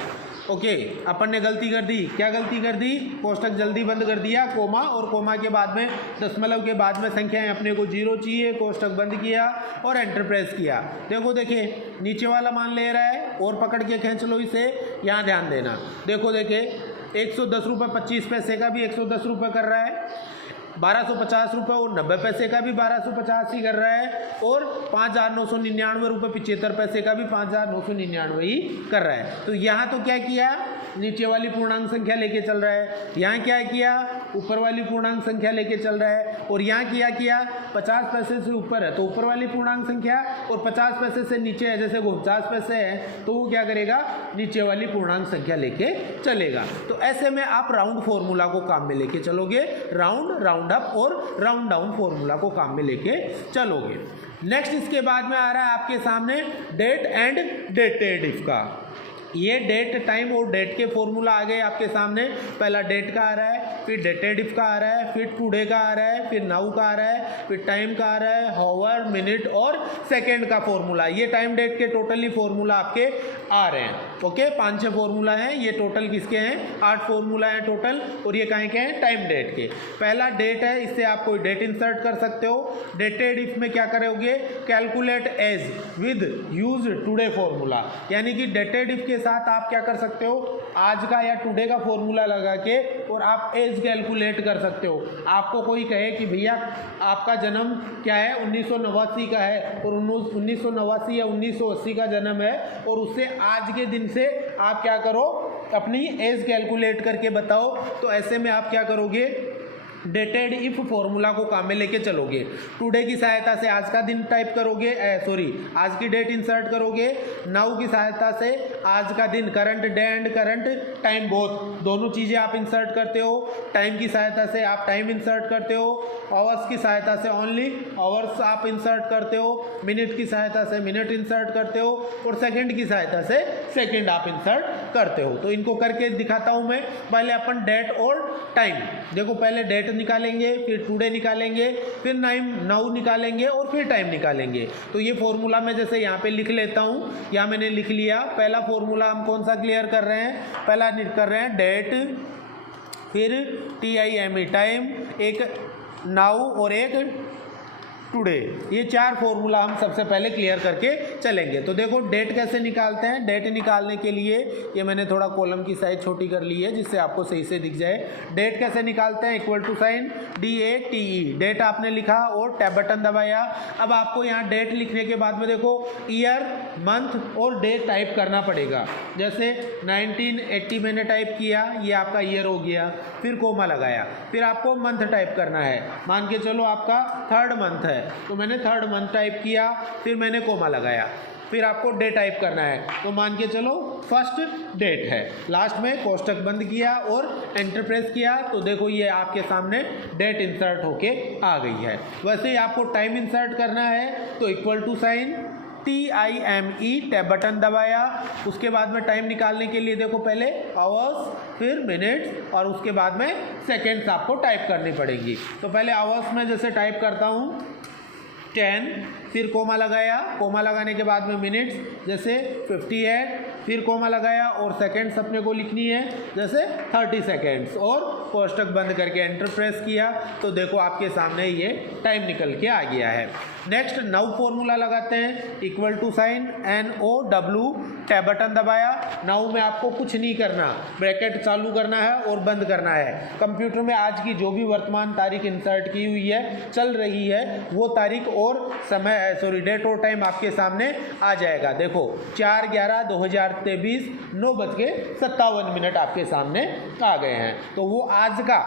ओके, अपन ने गलती कर दी, क्या गलती कर दी, कोष्टक जल्दी बंद कर दिया, कोमा, और कोमा के बाद में दशमलव के बाद में संख्याएं अपने को 0 चाहिए, कोष्टक बंद किया और एंटर प्रेस किया। देखो देखिए नीचे वाला मान ले रहा है और पकड़ के खींच लो इसे, यहाँ ध्यान देना, देखो देखिए 110 रुपये 25 पैसे का भी 110 रुपये कर रहा है, 1250 रुपये और 90 पैसे का भी 1250 ही कर रहा है, और 5999 रुपये 75 पैसे का भी 5999 ही कर रहा है। तो यहाँ तो क्या किया, नीचे वाली पूर्णांक संख्या लेके चल रहा है, यहाँ क्या किया, ऊपर वाली पूर्णांक संख्या लेके चल रहा है, और यहाँ किया 50 पैसे से ऊपर है तो ऊपर वाली पूर्णांक संख्या, और 50 पैसे से नीचे है, जैसे 50 पैसे है तो वो क्या करेगा, नीचे वाली पूर्णांक संख्या लेके चलेगा। तो ऐसे में आप राउंड फॉर्मूला को काम में लेके चलोगे, राउंड अप और राउंड डाउन फॉर्मूला को काम में लेके चलोगे। नेक्स्ट इसके बाद में आ रहा है आपके सामने डेट एंड डेटेड इफ का। ये डेट, टाइम और डेट के फॉर्मूला आ गए आपके सामने। पहला डेट का आ रहा है, फिर डेटेड इफ का आ रहा है, फिर टुडे का आ रहा है, फिर नाउ का आ रहा है, फिर टाइम का आ रहा है, हावर, मिनट और सेकंड का फॉर्मूला। ये टाइम डेट के टोटली फॉर्मूला आपके आ रहे हैं। ओके, 5-6 फॉर्मूला हैं, ये टोटल किसके हैं, 8 फॉर्मूला हैं टोटल, और ये कहाँ के हैं, टाइम डेट के। पहला डेट है, इससे आप कोई डेट इंसर्ट कर सकते हो। डेटेड इफ में क्या करोगे, calculate age with use today formula, यानी कि डेटेड इफ के के साथ आप क्या कर सकते हो, आज का या टुडे का फॉर्मूला लगा के और आप एज कैलकुलेट कर सकते हो। आपको कोई कहे कि भैया आपका जन्म क्या है 1989 का है और 1989 या 1980 का जन्म है, और उससे आज के दिन से आप क्या करो, अपनी एज कैलकुलेट करके बताओ। तो ऐसे में आप क्या करोगे, डेटेड इफ फॉर्मूला को काम में लेके चलोगे। टुडे की सहायता से आज का दिन टाइप करोगे, आज की डेट इंसर्ट करोगे। नाउ की सहायता से आज का दिन, current day and current time both, दोनों चीज़ें आप इंसर्ट करते हो। टाइम की सहायता से आप टाइम इंसर्ट करते हो। आवर्स की सहायता से ओनली आवर्स आप इंसर्ट करते हो। मिनट की सहायता से मिनट इंसर्ट करते हो और सेकंड की सहायता से सेकंड आप इंसर्ट करते हो। तो इनको करके दिखाता हूँ मैं। पहले अपन डेट और टाइम, देखो पहले डेट निकालेंगे, फिर टुडे निकालेंगे, फिर नाउ निकालेंगे और फिर टाइम निकालेंगे। तो ये फॉर्मूला मैं जैसे यहाँ पे लिख लेता हूँ, यहाँ मैंने लिख लिया। पहला फॉर्मूला हम कौन सा क्लियर कर रहे हैं, पहला कर रहे हैं डेट, फिर TIME टाइम, एक नाउ और एक टुडे। ये 4 फॉर्मूला हम सबसे पहले क्लियर करके चलेंगे। तो देखो डेट कैसे निकालते हैं। डेट निकालने के लिए ये मैंने थोड़ा कॉलम की साइज छोटी कर ली है जिससे आपको सही से दिख जाए। डेट कैसे निकालते हैं, equal to sign DATE, date आपने लिखा और टैब बटन दबाया। अब आपको यहाँ डेट लिखने के बाद में देखो ईयर, मंथ और डे टाइप करना पड़ेगा। जैसे 1980 मैंने टाइप किया, ये आपका ईयर हो गया, फिर कोमा लगाया। फिर आपको मंथ टाइप करना है, मान के चलो आपका 3rd मंथ है तो मैंने 3rd मंथ टाइप किया, फिर मैंने कोमा लगाया। फिर आपको डे टाइप करना है तो मान के चलो 1st डेट है। लास्ट में कोष्टक बंद किया और एंटर प्रेस किया तो देखो ये आपके सामने डेट इंसर्ट होके आ गई है। वैसे ही आपको टाइम इंसर्ट करना है तो equal to sign TIME tab button दबाया। उसके बाद में टाइम निकालने के लिए देखो पहले आवर्स, फिर मिनट्स और उसके बाद में सेकेंड्स आपको टाइप करनी पड़ेगी। तो पहले आवर्स में जैसे टाइप करता हूँ 10, फिर कोमा लगाया, कोमा लगाने के बाद में मिनट्स जैसे 50 है, फिर कोमा लगाया और सेकेंड्स अपने को लिखनी है जैसे 30 सेकेंड्स और कोष्टक बंद करके एंटर प्रेस किया तो देखो आपके सामने ये टाइम निकल के आ गया है। नेक्स्ट नाउ फॉर्मूला लगाते हैं, equal to sign NOW tab button दबाया। नाउ में आपको कुछ नहीं करना, ब्रैकेट चालू करना है और बंद करना है। कंप्यूटर में आज की जो भी वर्तमान तारीख इंसर्ट की हुई है, चल रही है, वो तारीख और समय डेट और टाइम आपके सामने आ जाएगा। देखो 4/11/2023 9:57 आपके सामने आ गए हैं। तो वो आज का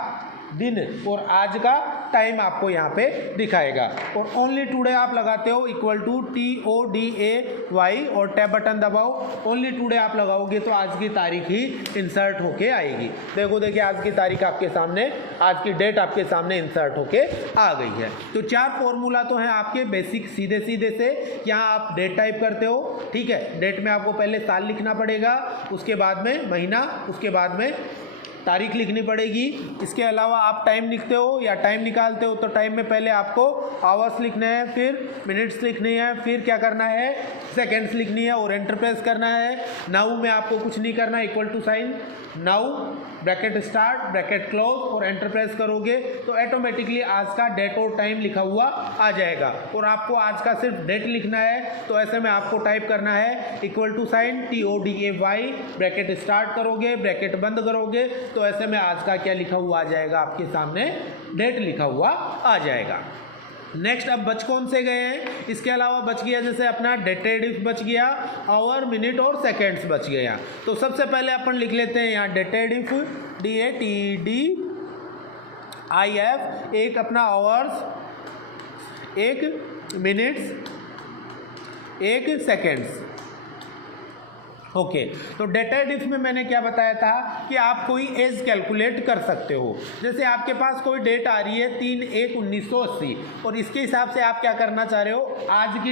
दिन और आज का टाइम आपको यहाँ पे दिखाएगा। और ओनली टुडे आप लगाते हो, इक्वल टू TODAY और टैब बटन दबाओ। ओनली टुडे आप लगाओगे तो आज की तारीख ही इंसर्ट होके आएगी। देखो देखिए आज की तारीख आपके सामने, आज की डेट आपके सामने इंसर्ट होके आ गई है। तो 4 फॉर्मूला तो हैं आपके बेसिक सीधे सीधे से। यहाँ आप डेट टाइप करते हो, ठीक है। डेट में आपको पहले साल लिखना पड़ेगा, उसके बाद में महीना, उसके बाद में तारीख लिखनी पड़ेगी। इसके अलावा आप टाइम लिखते हो या टाइम निकालते हो तो टाइम में पहले आपको आवर्स लिखने हैं, फिर मिनट्स लिखनी है, फिर क्या करना है सेकेंड्स लिखनी है और एंटर प्रेस करना है। नाउ में आपको कुछ नहीं करना, equal to sign now bracket start bracket close और एंटर प्रेस करोगे तो ऑटोमेटिकली आज का डेट और टाइम लिखा हुआ आ जाएगा। और आपको आज का सिर्फ डेट लिखना है तो ऐसे में आपको टाइप करना है equal to sign TODAY bracket start करोगे, ब्रैकेट बंद करोगे तो ऐसे में आज का क्या लिखा हुआ आ जाएगा, आपके सामने डेट लिखा हुआ आ जाएगा। नेक्स्ट अब बच कौन से गए हैं, इसके अलावा बच गया जैसे अपना डेटेड इफ बच गया, आवर, मिनट और सेकेंड्स बच गया। तो सबसे पहले अपन लिख लेते हैं यहाँ डेटेड इफ DATEDIF, एक अपना आवर्स, एक मिनट्स, एक सेकेंड्स। ओके तो डेटेड इफ में मैंने क्या बताया था कि आप कोई एज कैलकुलेट कर सकते हो। जैसे आपके पास कोई डेट आ रही है 3/1/1980 और इसके हिसाब से आप क्या करना चाह रहे हो, आज की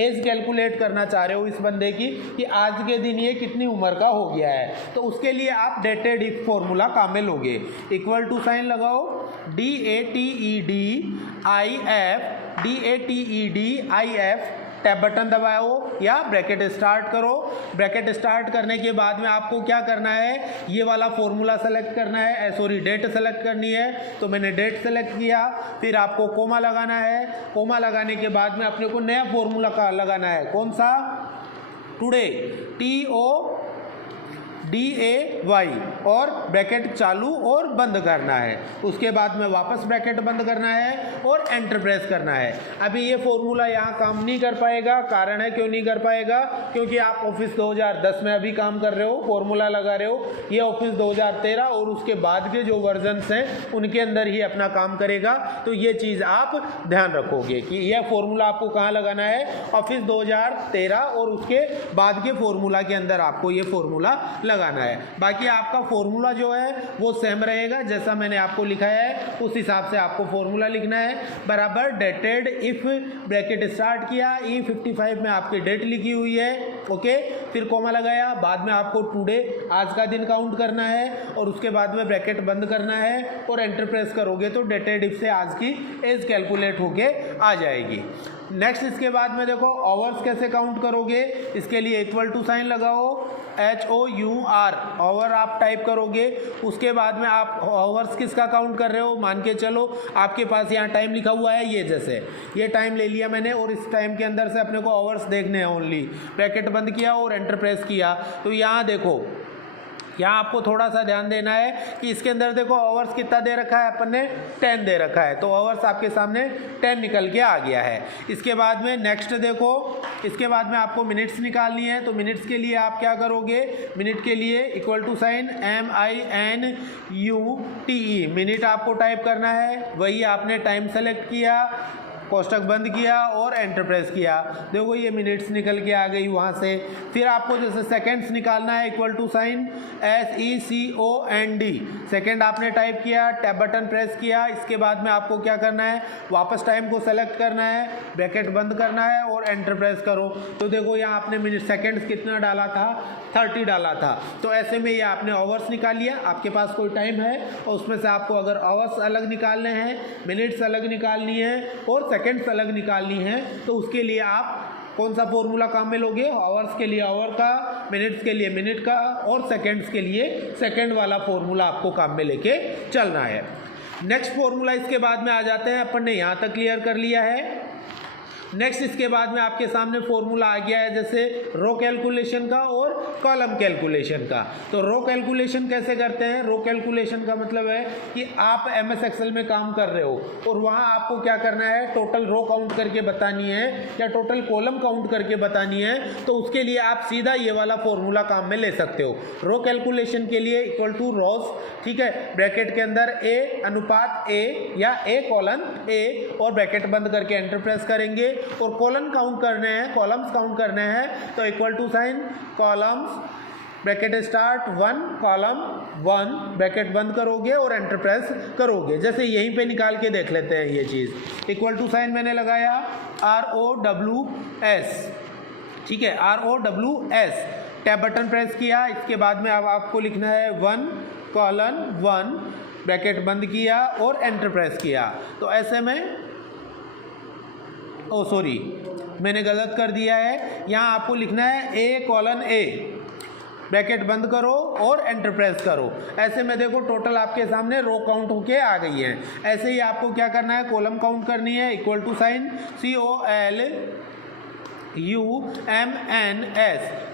एज कैलकुलेट करना चाह रहे हो इस बंदे की कि आज के दिन ये कितनी उम्र का हो गया है। तो उसके लिए आप डेटेड इफ फॉर्मूला काम में लोगे, इक्वल टू साइन लगाओ DATEDIF टैब बटन दबाओ या ब्रैकेट स्टार्ट करो। ब्रैकेट स्टार्ट करने के बाद में आपको क्या करना है, ये वाला फॉर्मूला सेलेक्ट करना है, डेट सेलेक्ट करनी है। तो मैंने डेट सेलेक्ट किया, फिर आपको कोमा लगाना है। कोमा लगाने के बाद में अपने को नया फॉर्मूला का लगाना है, कौन सा, टुडे, DAY और ब्रैकेट चालू और बंद करना है। उसके बाद में वापस ब्रैकेट बंद करना है और एंटर प्रेस करना है। अभी ये फॉर्मूला यहाँ काम नहीं कर पाएगा। कारण है क्यों नहीं कर पाएगा, क्योंकि आप ऑफिस 2010 में अभी काम कर रहे हो, फॉर्मूला लगा रहे हो। ये ऑफिस 2013 और उसके बाद के जो वर्जन्स हैं उनके अंदर ही अपना काम करेगा। तो ये चीज़ आप ध्यान रखोगे कि यह फॉर्मूला आपको कहाँ लगाना है, ऑफिस 2013 और उसके बाद के फॉर्मूला के अंदर आपको ये फॉर्मूला लगाना है। बाकी आपका फॉर्मूला जो है वो सेम रहेगा, जैसा मैंने आपको लिखाया है उस हिसाब से आपको फॉर्मूला लिखना है। बराबर डेटेड इफ ब्रैकेट स्टार्ट किया, E55 में आपकी डेट लिखी हुई है, ओके, फिर कॉमा लगाया, बाद में आपको टुडे आज का दिन काउंट करना है और उसके बाद में ब्रैकेट बंद करना है और एंटर प्रेस करोगे तो डेटेड इफ से आज की एज कैलकुलेट होके आ जाएगी। नेक्स्ट इसके बाद में देखो आवर्स कैसे काउंट करोगे, इसके लिए इक्वल टू साइन लगाओ, HOUR आवर आप टाइप करोगे। उसके बाद में आप आवर्स किसका काउंट कर रहे हो, मान के चलो आपके पास यहाँ टाइम लिखा हुआ है, ये जैसे ये टाइम ले लिया मैंने और इस टाइम के अंदर से अपने को आवर्स देखने हैं ओनली। ब्रैकेट बंद किया और एंटर प्रेस किया तो यहाँ देखो, यहाँ आपको थोड़ा सा ध्यान देना है कि इसके अंदर देखो आवर्स कितना दे रखा है, अपन ने 10 दे रखा है, तो आवर्स आपके सामने 10 निकल के आ गया है। इसके बाद में नेक्स्ट देखो, इसके बाद में आपको मिनट्स निकालनी है। तो मिनट्स के लिए आप क्या करोगे, मिनट के लिए equal to sign MINUTE minute आपको टाइप करना है। वही आपने टाइम सेलेक्ट किया, कोष्टक बंद किया और एंटर प्रेस किया, देखो ये मिनट्स निकल के आ गई वहाँ से। फिर आपको जैसे सेकंड्स निकालना है, equal to sign SECOND second आपने टाइप किया, टैब बटन प्रेस किया। इसके बाद में आपको क्या करना है, वापस टाइम को सेलेक्ट करना है, ब्रैकेट बंद करना है और एंटर प्रेस करो। तो देखो यहाँ आपने मिनट सेकंड्स कितना डाला था, 30 डाला था। तो ऐसे में ये आपने आवर्स निकाल लिया। आपके पास कोई टाइम है और उसमें से आपको अगर आवर्स अलग निकालने हैं, मिनट्स अलग निकालनी है और सेकंड्स अलग निकालनी है, तो उसके लिए आप कौन सा फॉर्मूला काम में लोगे, आवर्स के लिए आवर का, मिनट्स के लिए मिनट का और सेकंड्स के लिए सेकंड वाला फॉर्मूला आपको काम में लेके चलना है। नेक्स्ट फॉर्मूला इसके बाद में आ जाते हैं, अपन ने यहाँ तक क्लियर कर लिया है। नेक्स्ट इसके बाद में आपके सामने फॉर्मूला आ गया है जैसे रो कैलकुलेशन का और कॉलम कैलकुलेशन का। तो रो कैलकुलेशन कैसे करते हैं, रो कैलकुलेशन का मतलब है कि आप MS एक्सेल में काम कर रहे हो और वहाँ आपको क्या करना है, टोटल रो काउंट करके बतानी है या टोटल कॉलम काउंट करके बतानी है। तो उसके लिए आप सीधा ये वाला फॉर्मूला काम में ले सकते हो। रो कैलकुलेशन के लिए इक्वल टू रोज, ठीक है, ब्रैकेट के अंदर A अनुपात A या A कॉलन A और ब्रैकेट बंद करके एंटर प्रेस करेंगे। और कॉलम काउंट करने हैं, कॉलम्स काउंट करने हैं, तो equal to sign columns bracket start 1 column 1 bracket बंद करोगे और एंटर प्रेस करोगे। जैसे यहीं पे निकाल के देख लेते हैं ये चीज़, इक्वल टू साइन मैंने लगाया ROWS, ठीक है, ROWS, टैब बटन प्रेस किया। इसके बाद में अब आपको लिखना है 1 कॉलन 1 ब्रैकेट बंद किया और एंटर प्रेस किया। तो ऐसे में सॉरी मैंने गलत कर दिया है, यहाँ आपको लिखना है A कॉलन A ब्रैकेट बंद करो और एंटर प्रेस करो। ऐसे में देखो टोटल आपके सामने रो काउंट होके आ गई है। ऐसे ही आपको क्या करना है, कॉलम काउंट करनी है, equal to sign COLUMNS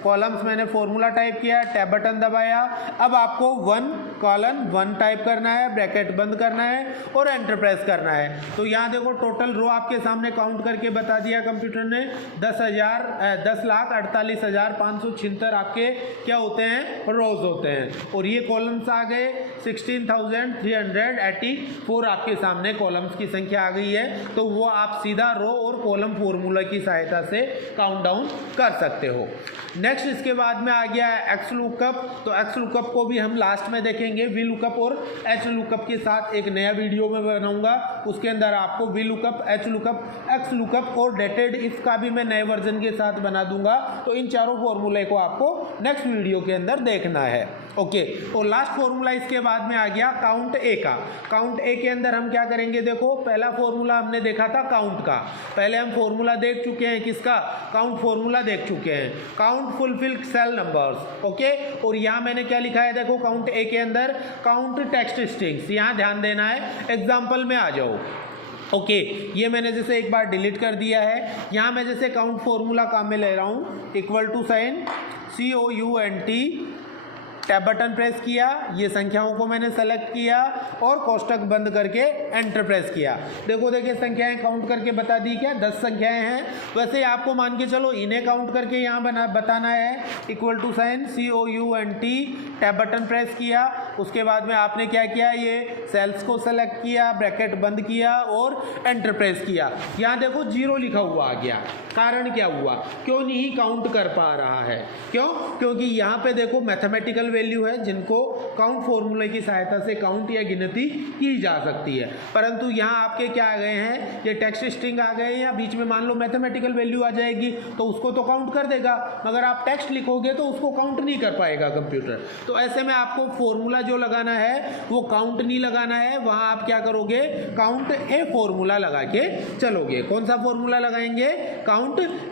columns मैंने फॉर्मूला टाइप किया, टैब बटन दबाया। अब आपको 1 कॉलन 1 टाइप करना है, ब्रैकेट बंद करना है और एंटर प्रेस करना है। तो यहाँ देखो टोटल रो आपके सामने काउंट करके बता दिया कंप्यूटर ने, 10,48,576 आपके क्या होते हैं, रोज होते हैं। और ये कॉलम्स आ गए 16,384 आपके सामने कॉलम्स की संख्या आ गई है। तो वो आप सीधा रो और कॉलम फॉर्मूला की सहायता से काउंट डाउन कर सकते हो। नेक्स्ट इसके बाद में आ गया है एक्स लुकअप। तो एक्स लुकअप को भी हम लास्ट में देखेंगे, वी लुकअप और एच लुकअप के साथ एक नया वीडियो में बनाऊंगा। उसके अंदर आपको V lookup, H lookup, x lookup और डेटेड इफ का भी मैं नए वर्जन के साथ बना दूंगा। तो इन चारों फॉर्मूले को आपको नेक्स्ट वीडियो के अंदर देखना है, ओके। और लास्ट फॉर्मूला इसके बाद में आ गया काउंट ए का। काउंट ए के अंदर हम क्या करेंगे, देखो पहला फॉर्मूला हमने देखा था काउंट का, पहले हम फॉर्मूला देख चुके हैं, किसका, काउंट फॉर्मूला देख चुके हैं, count fulfil cell numbers, okay. और यहाँ मैंने क्या लिखा है, देखो काउंट ए के अंदर काउंट टेक्स्ट स्ट्रिंग्स, यहाँ ध्यान देना है, एग्जाम्पल में आ जाओ, ओके। ये मैंने जैसे एक बार डिलीट कर दिया है। यहाँ मैं जैसे काउंट फॉर्मूला काम में ले रहा हूँ, equal to sign COUNT tab button press किया, ये संख्याओं को मैंने सेलेक्ट किया और कोष्टक बंद करके एंटर प्रेस किया। देखिए संख्याएं काउंट करके बता दी, क्या 10 संख्याएं हैं। वैसे आपको मान के चलो इन्हें काउंट करके यहाँ बताना है, equal to sign COUNT, tab button press किया। उसके बाद में आपने क्या किया, ये सेल्स को सेलेक्ट किया, ब्रैकेट बंद किया और एंटर प्रेस किया। यहाँ देखो 0 लिखा हुआ आ गया। कारण क्या हुआ, क्यों नहीं काउंट कर पा रहा है? क्यों? क्योंकि यहाँ पे देखो मैथमेटिकल वैल्यू है जिनको काउंट फॉर्मूले की सहायता से काउंट या गिनती की जा सकती है, परंतु यहाँ आपके क्या आ गए हैं, ये टेक्स्ट स्ट्रिंग आ गए हैं, या बीच में मान लो मैथमेटिकल वैल्यू आ जाएगी तो उसको तो काउंट कर देगा, मगर आप टेक्स्ट लिखोगे तो उसको काउंट नहीं कर पाएगा कंप्यूटर। तो ऐसे में आपको फॉर्मूला जो लगाना है वो काउंट नहीं लगाना है, वहाँ आप क्या करोगे, काउंट ए फॉर्मूला लगा के चलोगे। कौन सा फॉर्मूला लगाएंगे, काउंट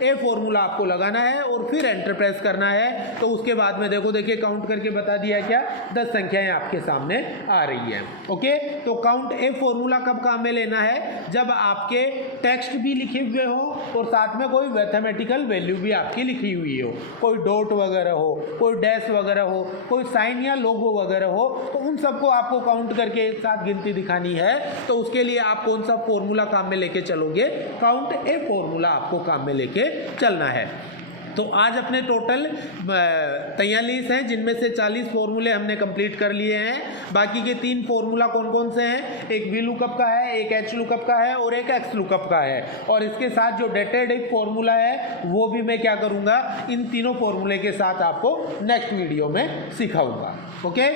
ए फॉर्मूला आपको लगाना है और फिर एंटर प्रेस करना है। तो उसके बाद में देखिए काउंट करके बता दिया, क्या 10 संख्याएं आपके सामने आ रही हैं। ओके, तो काउंट ए फॉर्मूला कब काम में लेना है, जब आपके टेक्स्ट भी लिखे हुए हो और साथ में कोई मैथमेटिकल वैल्यू भी आपकी लिखी हुई हो, कोई डॉट वगैरह हो, कोई डैश वगैरह हो, कोई साइन या लोगो वगैरह हो, तो उन सबको आपको काउंट करके एक साथ गिनती दिखानी है। तो उसके लिए आप कौन सा फॉर्मूला काम में लेके चलोगे, काउंट ए फॉर्मूला आपको काम में लेके चलना है। तो आज अपने टोटल 43 हैं, जिनमें से 40 फॉर्मूले हमने कंप्लीट कर लिए हैं। बाकी के 3 फॉर्मूला कौन कौन से हैं, एक वी लुकअप का है, एक एच लुकअप का है और एक एक्स लुकअप का है। और इसके साथ जो डेटेड एक फॉर्मूला है वो भी मैं क्या करूँगा, इन तीनों फॉर्मूले के साथ आपको नेक्स्ट वीडियो में सिखाऊंगा। ओके।